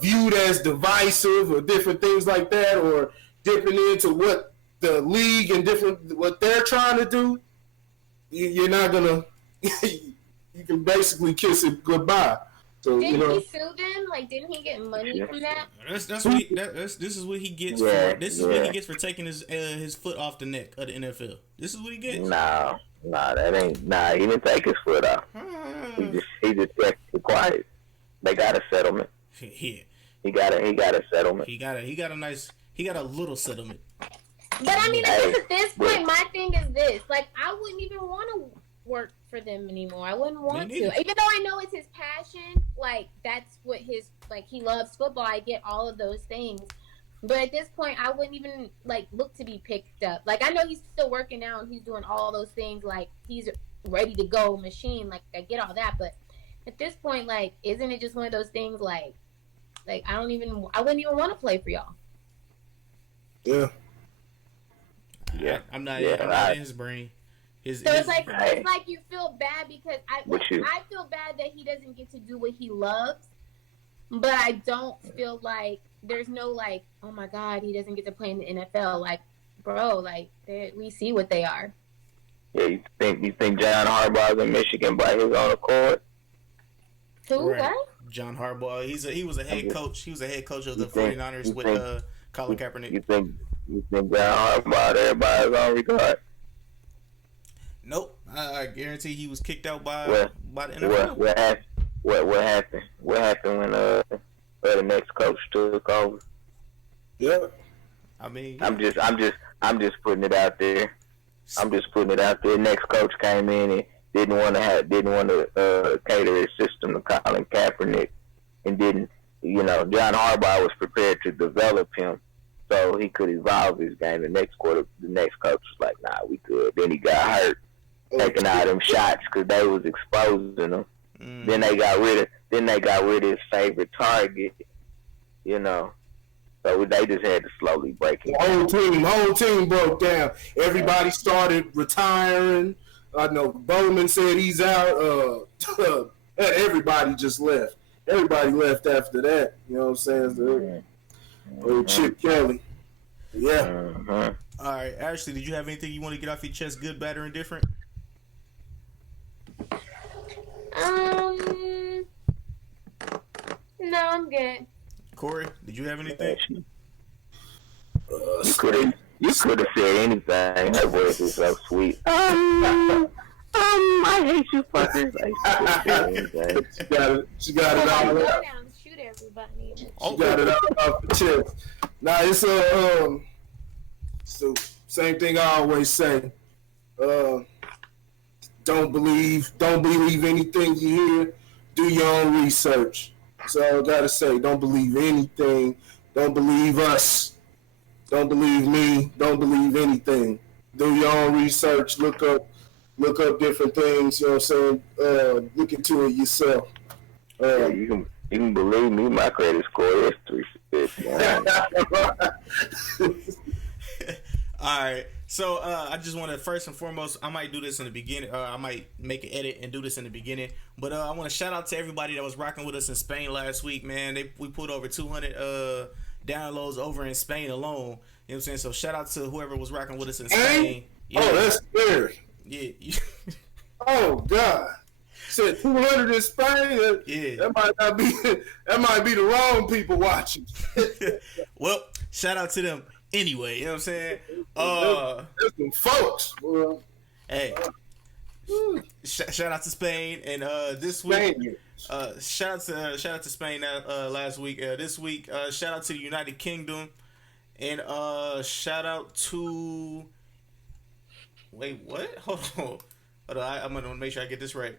viewed as divisive or different things like that, or dipping into what the league and what they're trying to do, you're not gonna. You can basically kiss it goodbye. So didn't he sue them? Like, didn't he get money from that? This is what he gets for. This is what he gets for taking his foot off the neck of the NFL. This is what he gets. Nah, that ain't. Nah, he didn't take his foot off. He just kept it quiet. They got a settlement. Yeah. He got a settlement. He got a little settlement. But I mean, at this point, my thing is this: like, I wouldn't even want to work for them anymore. I wouldn't want to, even though I know it's his passion. Like, that's what he loves football. I get all of those things, but at this point, I wouldn't even look to be picked up. Like, I know he's still working out and he's doing all those things. Like, he's ready to go machine. Like, I get all that, but at this point, isn't it just one of those things? Like I wouldn't even want to play for y'all. Yeah. Yeah, I'm not in his brain. It's like you feel bad because I feel bad that he doesn't get to do what he loves, but I don't feel like there's no oh my God, he doesn't get to play in the NFL. Like, bro, we see what they are. Yeah, you think John Harbaugh's in Michigan by his own accord? Who? Right. What? John Harbaugh. He was a head coach. He was a head coach of the 49ers with Colin Kaepernick. You think John Harbaugh everybody's on regard? Nope. I guarantee he was kicked out by the NFL. What happened? What happened when the next coach took over? Yeah. I mean, I'm just putting it out there. Next coach came in and didn't want to cater his system to Colin Kaepernick, and didn't. John Harbaugh was prepared to develop him so he could evolve his game. The next coach was like, "Nah, we good." Then he got hurt, taking all them shots because they was exposing him. Then they got rid of his favorite target. So they just had to slowly break him. The whole team broke down. Everybody started retiring. I know Bowman said he's out. Everybody just left. Everybody left after that. You know what I'm saying? Chip Kelly. Yeah. All right, Ashley, did you have anything you want to get off your chest, good, bad, or indifferent? No, I'm good. Corey, did you have anything? You could have said anything. That voice is so sweet. I hate you fuckers. She got it all Go out. down, shoot everybody. She got it all off the chest. Nah, it's so same thing I always say. Don't believe anything you hear. Do your own research. That's all I gotta say. Don't believe anything. Don't believe us. Don't believe me. Don't believe anything. Do your own research. Look up different things. You know what I'm saying? Look into it yourself. You can believe me. My credit score is 350. All right. So I just want to first and foremost, I might do this in the beginning. I might make an edit and do this in the beginning. But I want to shout out to everybody that was rocking with us in Spain last week, man. We put over 200 downloads over in Spain alone. You know what I'm saying? So shout out to whoever was rocking with us in Spain. Yeah. Oh, that's scary. Yeah. Oh God. Said 200 in Spain. Yeah. That might be the wrong people watching. Well, shout out to them anyway. You know what I'm saying? There's some folks. Well, hey. Shout out to Spain and this week. Shout out to Spain last week. This week, shout out to the United Kingdom, and shout out to. Wait, what? Hold on. I'm gonna make sure I get this right.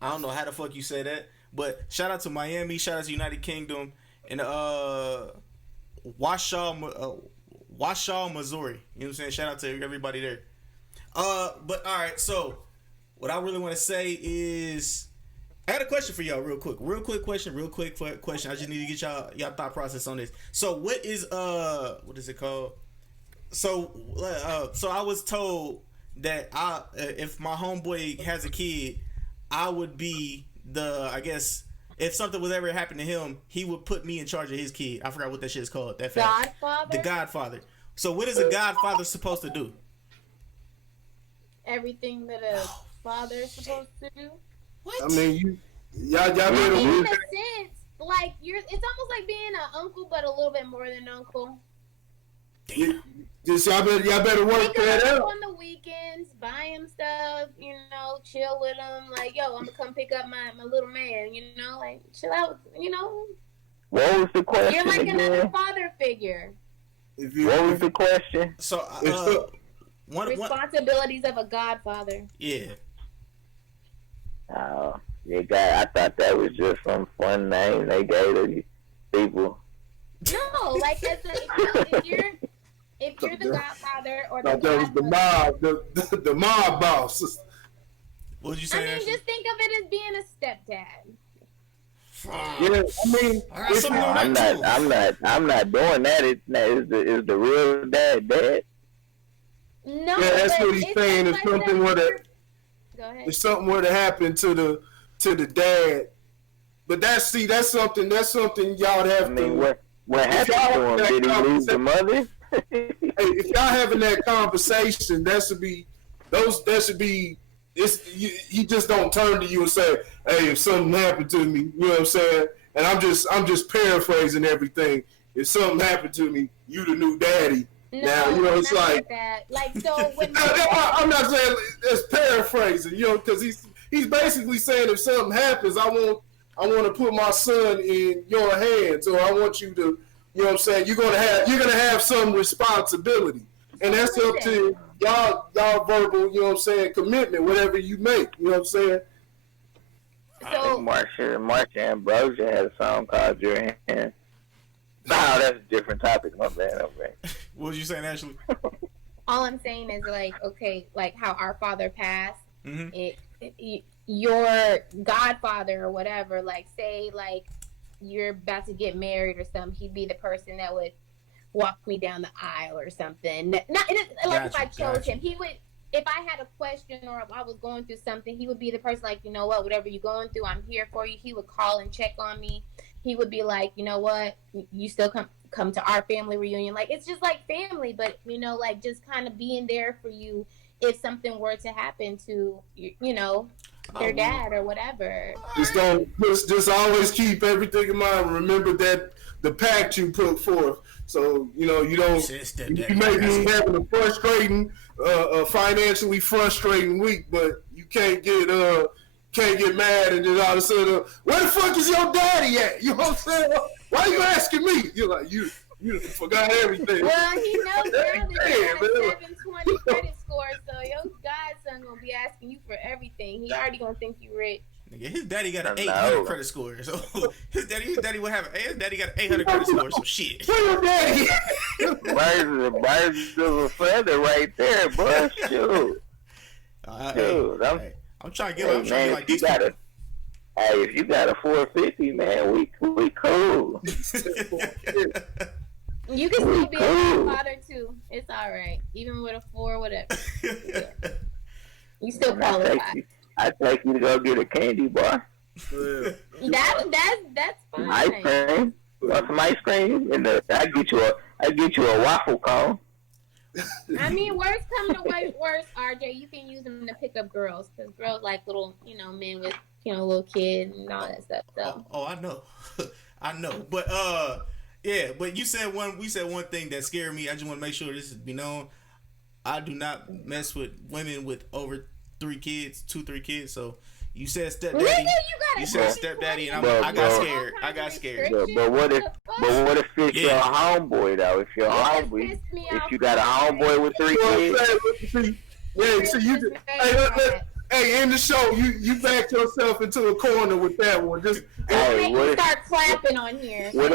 I don't know how the fuck you say that, but shout out to Miami. Shout out to United Kingdom and Washaw Washoe, Missouri. You know what I'm saying? Shout out to everybody there. But all right, so what I really want to say is, I got a question for y'all, real quick question. I just need to get y'all thought process on this. So what is what is it called? So I was told that if my homeboy has a kid, I would be I guess if something was ever happen to him, he would put me in charge of his kid. I forgot what that shit is called. That fact. Godfather? The Godfather. So what is a Godfather supposed to do? Everything that a father is supposed to do. What? I mean, y'all better in a sense, like it's almost like being an uncle, but a little bit more than an uncle. Y'all better work that out. On the weekends, buy him stuff, chill with him. Like, yo, I'm gonna come pick up my little man. Like chill out. What was the question? You're like again? another father figure. What was the question? So, responsibilities of a godfather. Yeah. Oh, I thought that was just some fun name they gave to these people. No, like if you're the godfather or the that was the mob, the mob boss. What did you say? I mean, just think of it as being a stepdad. Yeah, I mean, I'm not doing that. Is the real dad dead? No, yeah, that's what he's saying. If something were to, if something were to happen to the dad, but that's something y'all have to. I mean, what happened to him? Did he lose the mother? Hey, if y'all having that conversation, that should be. He just don't turn to you and say, "Hey, if something happened to me," you know what I'm saying? And I'm just paraphrasing everything. If something happened to me, you the new daddy. No, now it's like that. Like so. When I'm not saying it's paraphrasing, because he's basically saying if something happens, I want to put my son in your hands, or I want you to, you know what I'm saying? You're gonna have some responsibility, and that's up to y'all verbal, you know what I'm saying, commitment, whatever you make, you know what I'm saying? So Marsha Ambrosia had a song called Your Hand. No, that's a different topic, my bad. Okay. What was you saying, Ashley? All I'm saying is like how our father passed. Mm-hmm. Your godfather or whatever, like say like you're about to get married or something, he'd be the person that would walk me down the aisle or something. If I chose him, he would. If I had a question or if I was going through something, he would be the person like, you know what, whatever you're going through, I'm here for you. He would call and check on me. He would be like, you know what, you still come to our family reunion. Like, it's just like family, but, like just kind of being there for you if something were to happen to, their dad or whatever. Just always keep everything in mind. Remember that the pact you put forth. So, you don't, you may be having a frustrating, financially frustrating week, but you can't get mad and just all of a sudden, where the fuck is your daddy at? You know what I'm saying? Why are you asking me? You're like, you forgot everything. Well, he knows now that you have a 720 credit score, so your godson gonna be asking you for everything. He already gonna think you rich. Nigga, his daddy got an 800 credit score, so his daddy would have. His daddy got an 800 credit score, so shit. Where your daddy? Birds of a feather right there, bro. Shoot. I'm trying to get him. I'm trying to get like these people. Hey, if you got a 450, man, we cool. You can still be a godfather too. It's all right, even with a 4, whatever. Yeah. You still qualify. I take you to go get a candy bar. That's fine. Ice cream. Want some ice cream? And I get you a waffle cone. I mean, worst come to worst, RJ, you can use them to pick up girls because girls like little, men with, little kids and all that stuff. So. Oh, I know, I know. But yeah. But we said one thing that scared me. I just want to make sure this is be known. I do not mess with women with over 3 kids, 2-3 kids. So you said stepdaddy. Nigga, you said stepdaddy, and I got scared. I got scared. But what if it's your homeboy though? If your homeboy, if you got a homeboy with 3 kids. Yeah, so you. Hey, in the show, you backed yourself into a corner with that one. Just what if start clapping on here? What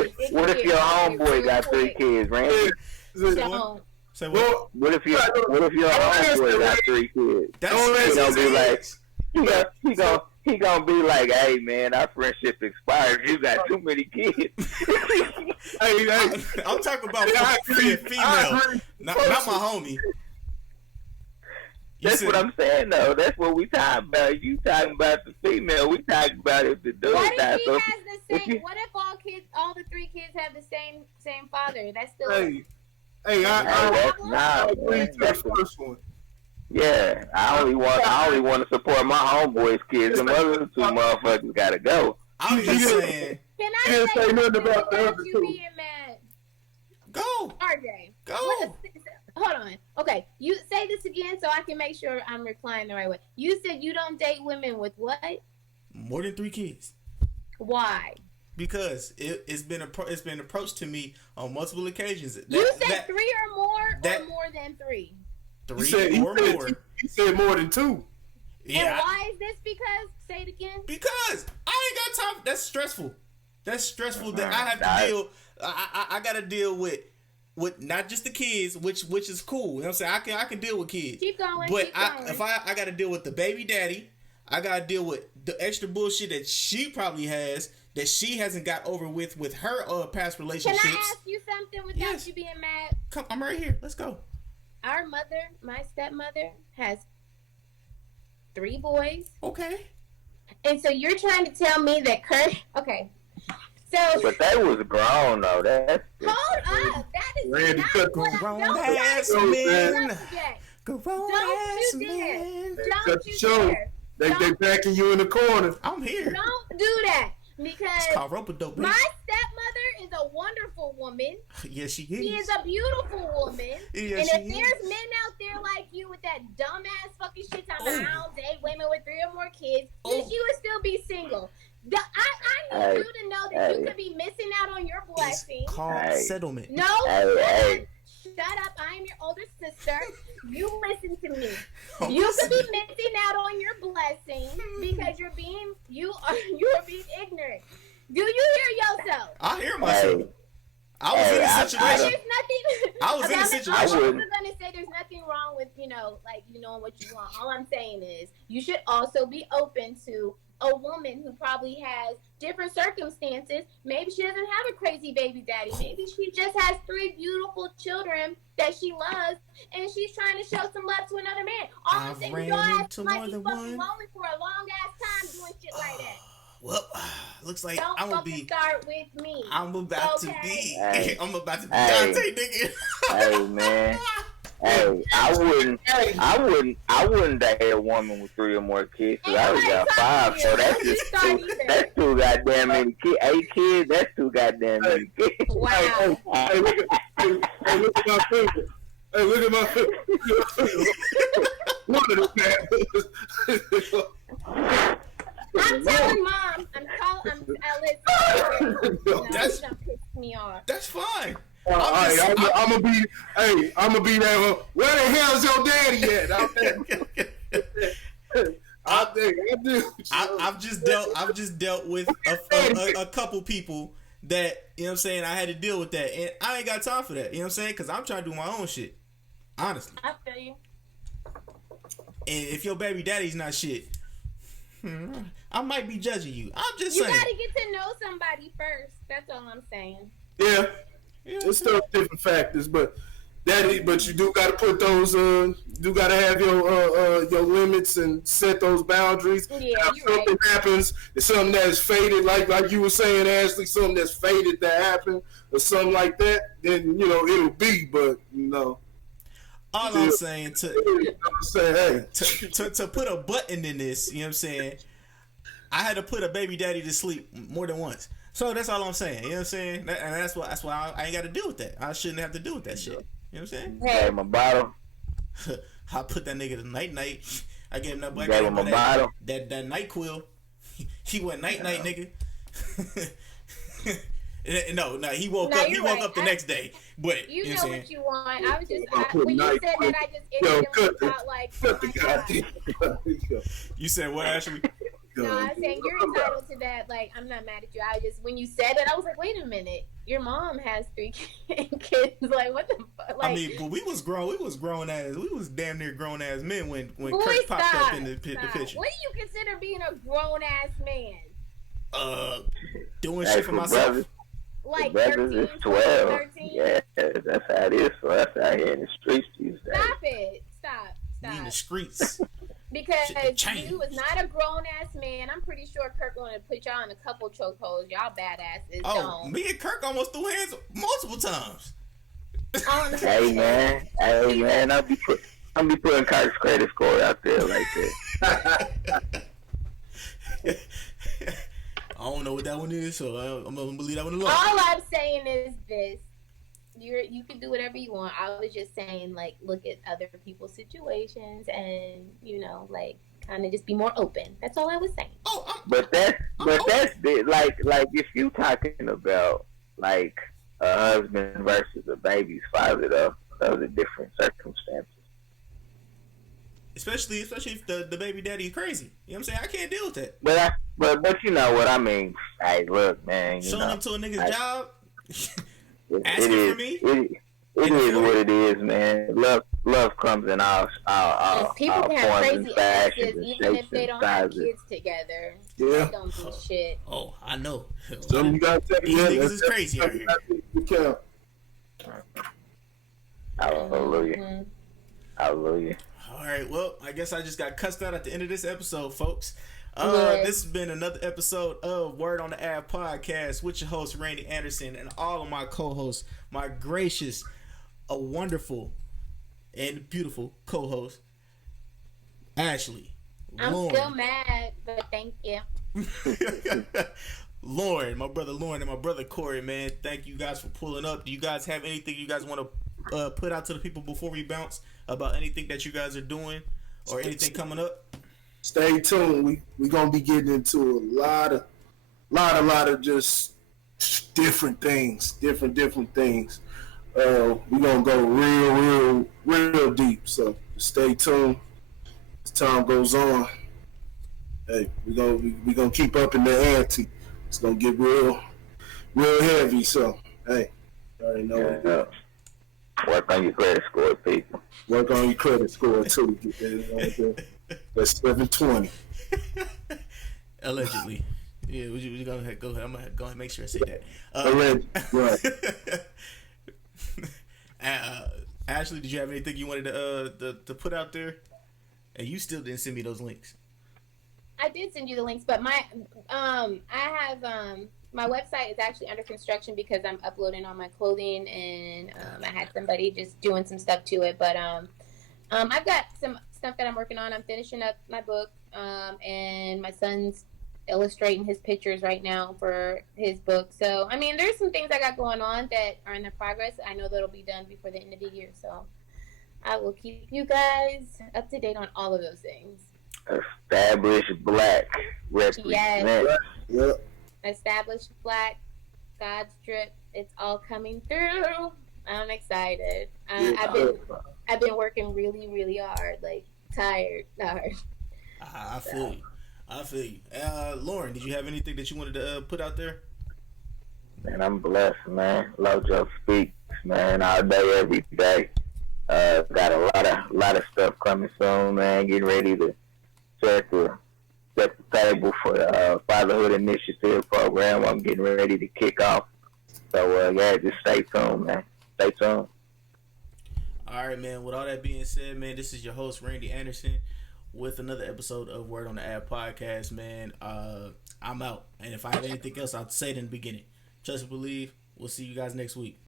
if your homeboy got 3 kids, Randy? Don't. Say what? Well, What if your homeboy got 3 kids? That's He gonna be like, age. he gonna be like, hey man, our friendship expired. You got too many kids. hey, I'm talking about female, not my homie. That's what I'm saying though. That's what we talking about. You talking about the female. We talking about if the dude What if dies. he So has the same? What if all the 3 kids have the same father? That's still. I agree to the first one. Yeah, I only want to support my homeboy's kids. The other 2 motherfuckers gotta go. I'm just saying. Can I didn't say nothing about the without other you 2. being mad? Go. RJ. Go. Hold on. Okay, you say this again so I can make sure I'm replying the right way. You said you don't date women with what? More than 3 kids. Why? Because it's been approached to me on multiple occasions. You said 3 or more, or more than 3? 3 or more. He said more than 2. Yeah. And why is this? Because say it again. Because I ain't got time. That's stressful. That's stressful that I have to deal. I got to deal with not just the kids, which is cool. You know what I'm saying? I can deal with kids. Keep going. But keep going. if I got to deal with the baby daddy, I got to deal with the extra bullshit that she probably has that she hasn't got over with her past relationships. Can I ask you something without you being mad? Come, I'm right here. Let's go. Our mother, my stepmother, has 3 boys. Okay. And so you're trying to tell me that Kurt... Okay. So... But they was grown, though. Hold up. That is Randy not cut what grown I... ass Don't men. Don't Grown ass you dare. man. Don't you dare. They backing you in the corner. I'm here. Don't do that. Because It's called rope-a-dope. my stepmother is a wonderful woman. Yes, she is. She is a beautiful woman. Yes, and if she there's men out there like you with that dumbass fucking shit talking about I don't date women with 3 or more kids, then she would still be single. I need you to know that you could be missing out on your blessing. It's called settlement. No, shut up. I am your older sister. You listen to me. You could be missing out on your blessing because you're being ignorant. Do you hear yourself? I hear myself. I was in a situation. There's nothing. I was in a situation. I was gonna say there's nothing wrong with knowing what you want. All I'm saying is you should also be open to a woman who probably has different circumstances. Maybe she doesn't have a crazy baby daddy. Maybe she just has 3 beautiful children that she loves, and she's trying to show some love to another man. All I'm saying is your ass might be fucking lonely for a long ass time doing shit like that. Well, looks like Don't I'm gonna be. Start with me. I'm about to be. Hey. I'm about to be Hey. Dante, nigga. Hey man. Hey, I wouldn't date a woman with 3 or more kids. Cause I already got 5, so that's too goddamn many kids. 8 kids, that's too goddamn many kids. Wow. Hey, look at my finger. Hey, look at my finger. Look at it, man. I'm telling mom. That's don't piss me off. That's fine. I'm gonna be there. Where the hell's your daddy at? I do. I've just dealt with a couple people that, you know what I'm saying, I had to deal with that, and I ain't got time for that. You know what I'm saying? Because I'm trying to do my own shit, honestly. I feel you. And if your baby daddy's not shit, I might be judging you. I'm just saying. You gotta get to know somebody first. That's all I'm saying. Yeah, it's still different factors, but you do got to put those. You do got to have your limits and set those boundaries. Yeah, if something happens, it's something that's faded, like you were saying, Ashley, something that's faded that happened or something like that. Then it'll be, but all I'm saying to put a button in this, you know what I'm saying, I had to put a baby daddy to sleep more than once. So that's all I'm saying. You know what I'm saying? And that's why I ain't got to deal with that. I shouldn't have to deal with that shit. You know what I'm saying? Hey, my bottle. I put that nigga to night. I gave him that black Gave him a bottle. That night quill. He went night, nigga. No, he woke up. He woke up the next day. But you know what you want. I was just when you said that, I just instantly thought like, cut the goddamn. You said what, Ashley? No, I'm saying you're entitled to that. Like, I'm not mad at you. I just, when you said it, I was like, wait a minute. Your mom has 3 kids. Like, what the fuck? Like, I mean, but we was grown ass. We was damn near grown ass men when boy, Kirk popped stop, up in the picture. What do you consider being a grown ass man? Doing shit for myself. Brothers, Like brothers 13, is 12. 13? Yeah, that's how it is for us out here in the streets these days. Stop it. Stop. We in the streets. Because Shit you was not a grown ass man. I'm pretty sure Kirk gonna put y'all in a couple chokeholds. Y'all badasses. Oh, Don't. me and Kirk almost threw hands multiple times. Hey man, I'll be putting Kirk's credit score out there like that. I don't know what that one is, so I'm gonna leave that one alone. All I'm saying is this: you can do whatever you want. I was just saying, like, look at other people's situations, and like, kind of just be more open. That's all I was saying. Oh, but that's like if you talking about like a husband versus a baby's father, though, those are different circumstances. especially if the baby daddy is crazy. You know what I'm saying? I can't deal with that. But you know what I mean. Hey, look, man. Showing up to a nigga's job, It asking is, for me. It is what it is, man. Love comes in all People can have forms and crazy fashions asses and even if shapes they and don't have sizes. kids together. Yeah. They don't do shit. Oh, I know. Some you gotta take These niggas is crazy out here. here. Hallelujah. Mm-hmm. Hallelujah. All right, well, I guess I just got cussed out at the end of this episode, folks. Yes. This has been another episode of Word on the Ad podcast with your host, Randy Anderson, and all of my co-hosts, my gracious, a wonderful, and beautiful co-host, Ashley. I'm Lauren. still mad, but thank you. Lauren, my brother Lauren, and my brother Corey, man, thank you guys for pulling up. Do you guys have anything you guys want to put out to the people before we bounce about anything that you guys are doing or anything coming up? Stay tuned. We gonna be getting into a lot of just different things, different things. We gonna go real deep. So stay tuned as time goes on. Hey, we gonna keep up in the ante. It's gonna get real heavy. So hey, you already know what Yeah. Work on your credit score, people. Work on your credit score too. Get that that's 720. Allegedly. Yeah, we go ahead. I'm gonna go ahead and make sure I say that. Right. Ashley, did you have anything you wanted to put out there? And you still didn't send me those links. I did send you the links, but I have my website is actually under construction because I'm uploading all my clothing, and I had somebody just doing some stuff to it. But I've got some stuff that I'm working on. I'm finishing up my book, and my son's illustrating his pictures right now for his book. So I mean, there's some things I got going on that are in the progress. I know that'll be done before the end of the year. So I will keep you guys up to date on all of those things. Established black represent. Yes. Yep. Established black, God's drip. It's all coming through. I'm excited. I've been working really hard, like tired. I feel you. Lauren, did you have anything that you wanted to put out there? Man, I'm blessed, man. Lojo speaks, man, all day, every day. Got a lot of stuff coming soon, man. Getting ready to set the table for the Fatherhood Initiative program. I'm getting ready to kick off. So yeah, just stay tuned, man. Stay tuned. All right, man. With all that being said, man, this is your host Randy Anderson with another episode of Word on the Ad podcast, man. I'm out, and if I have anything else, I'll say it in the beginning. Trust and believe. We'll see you guys next week.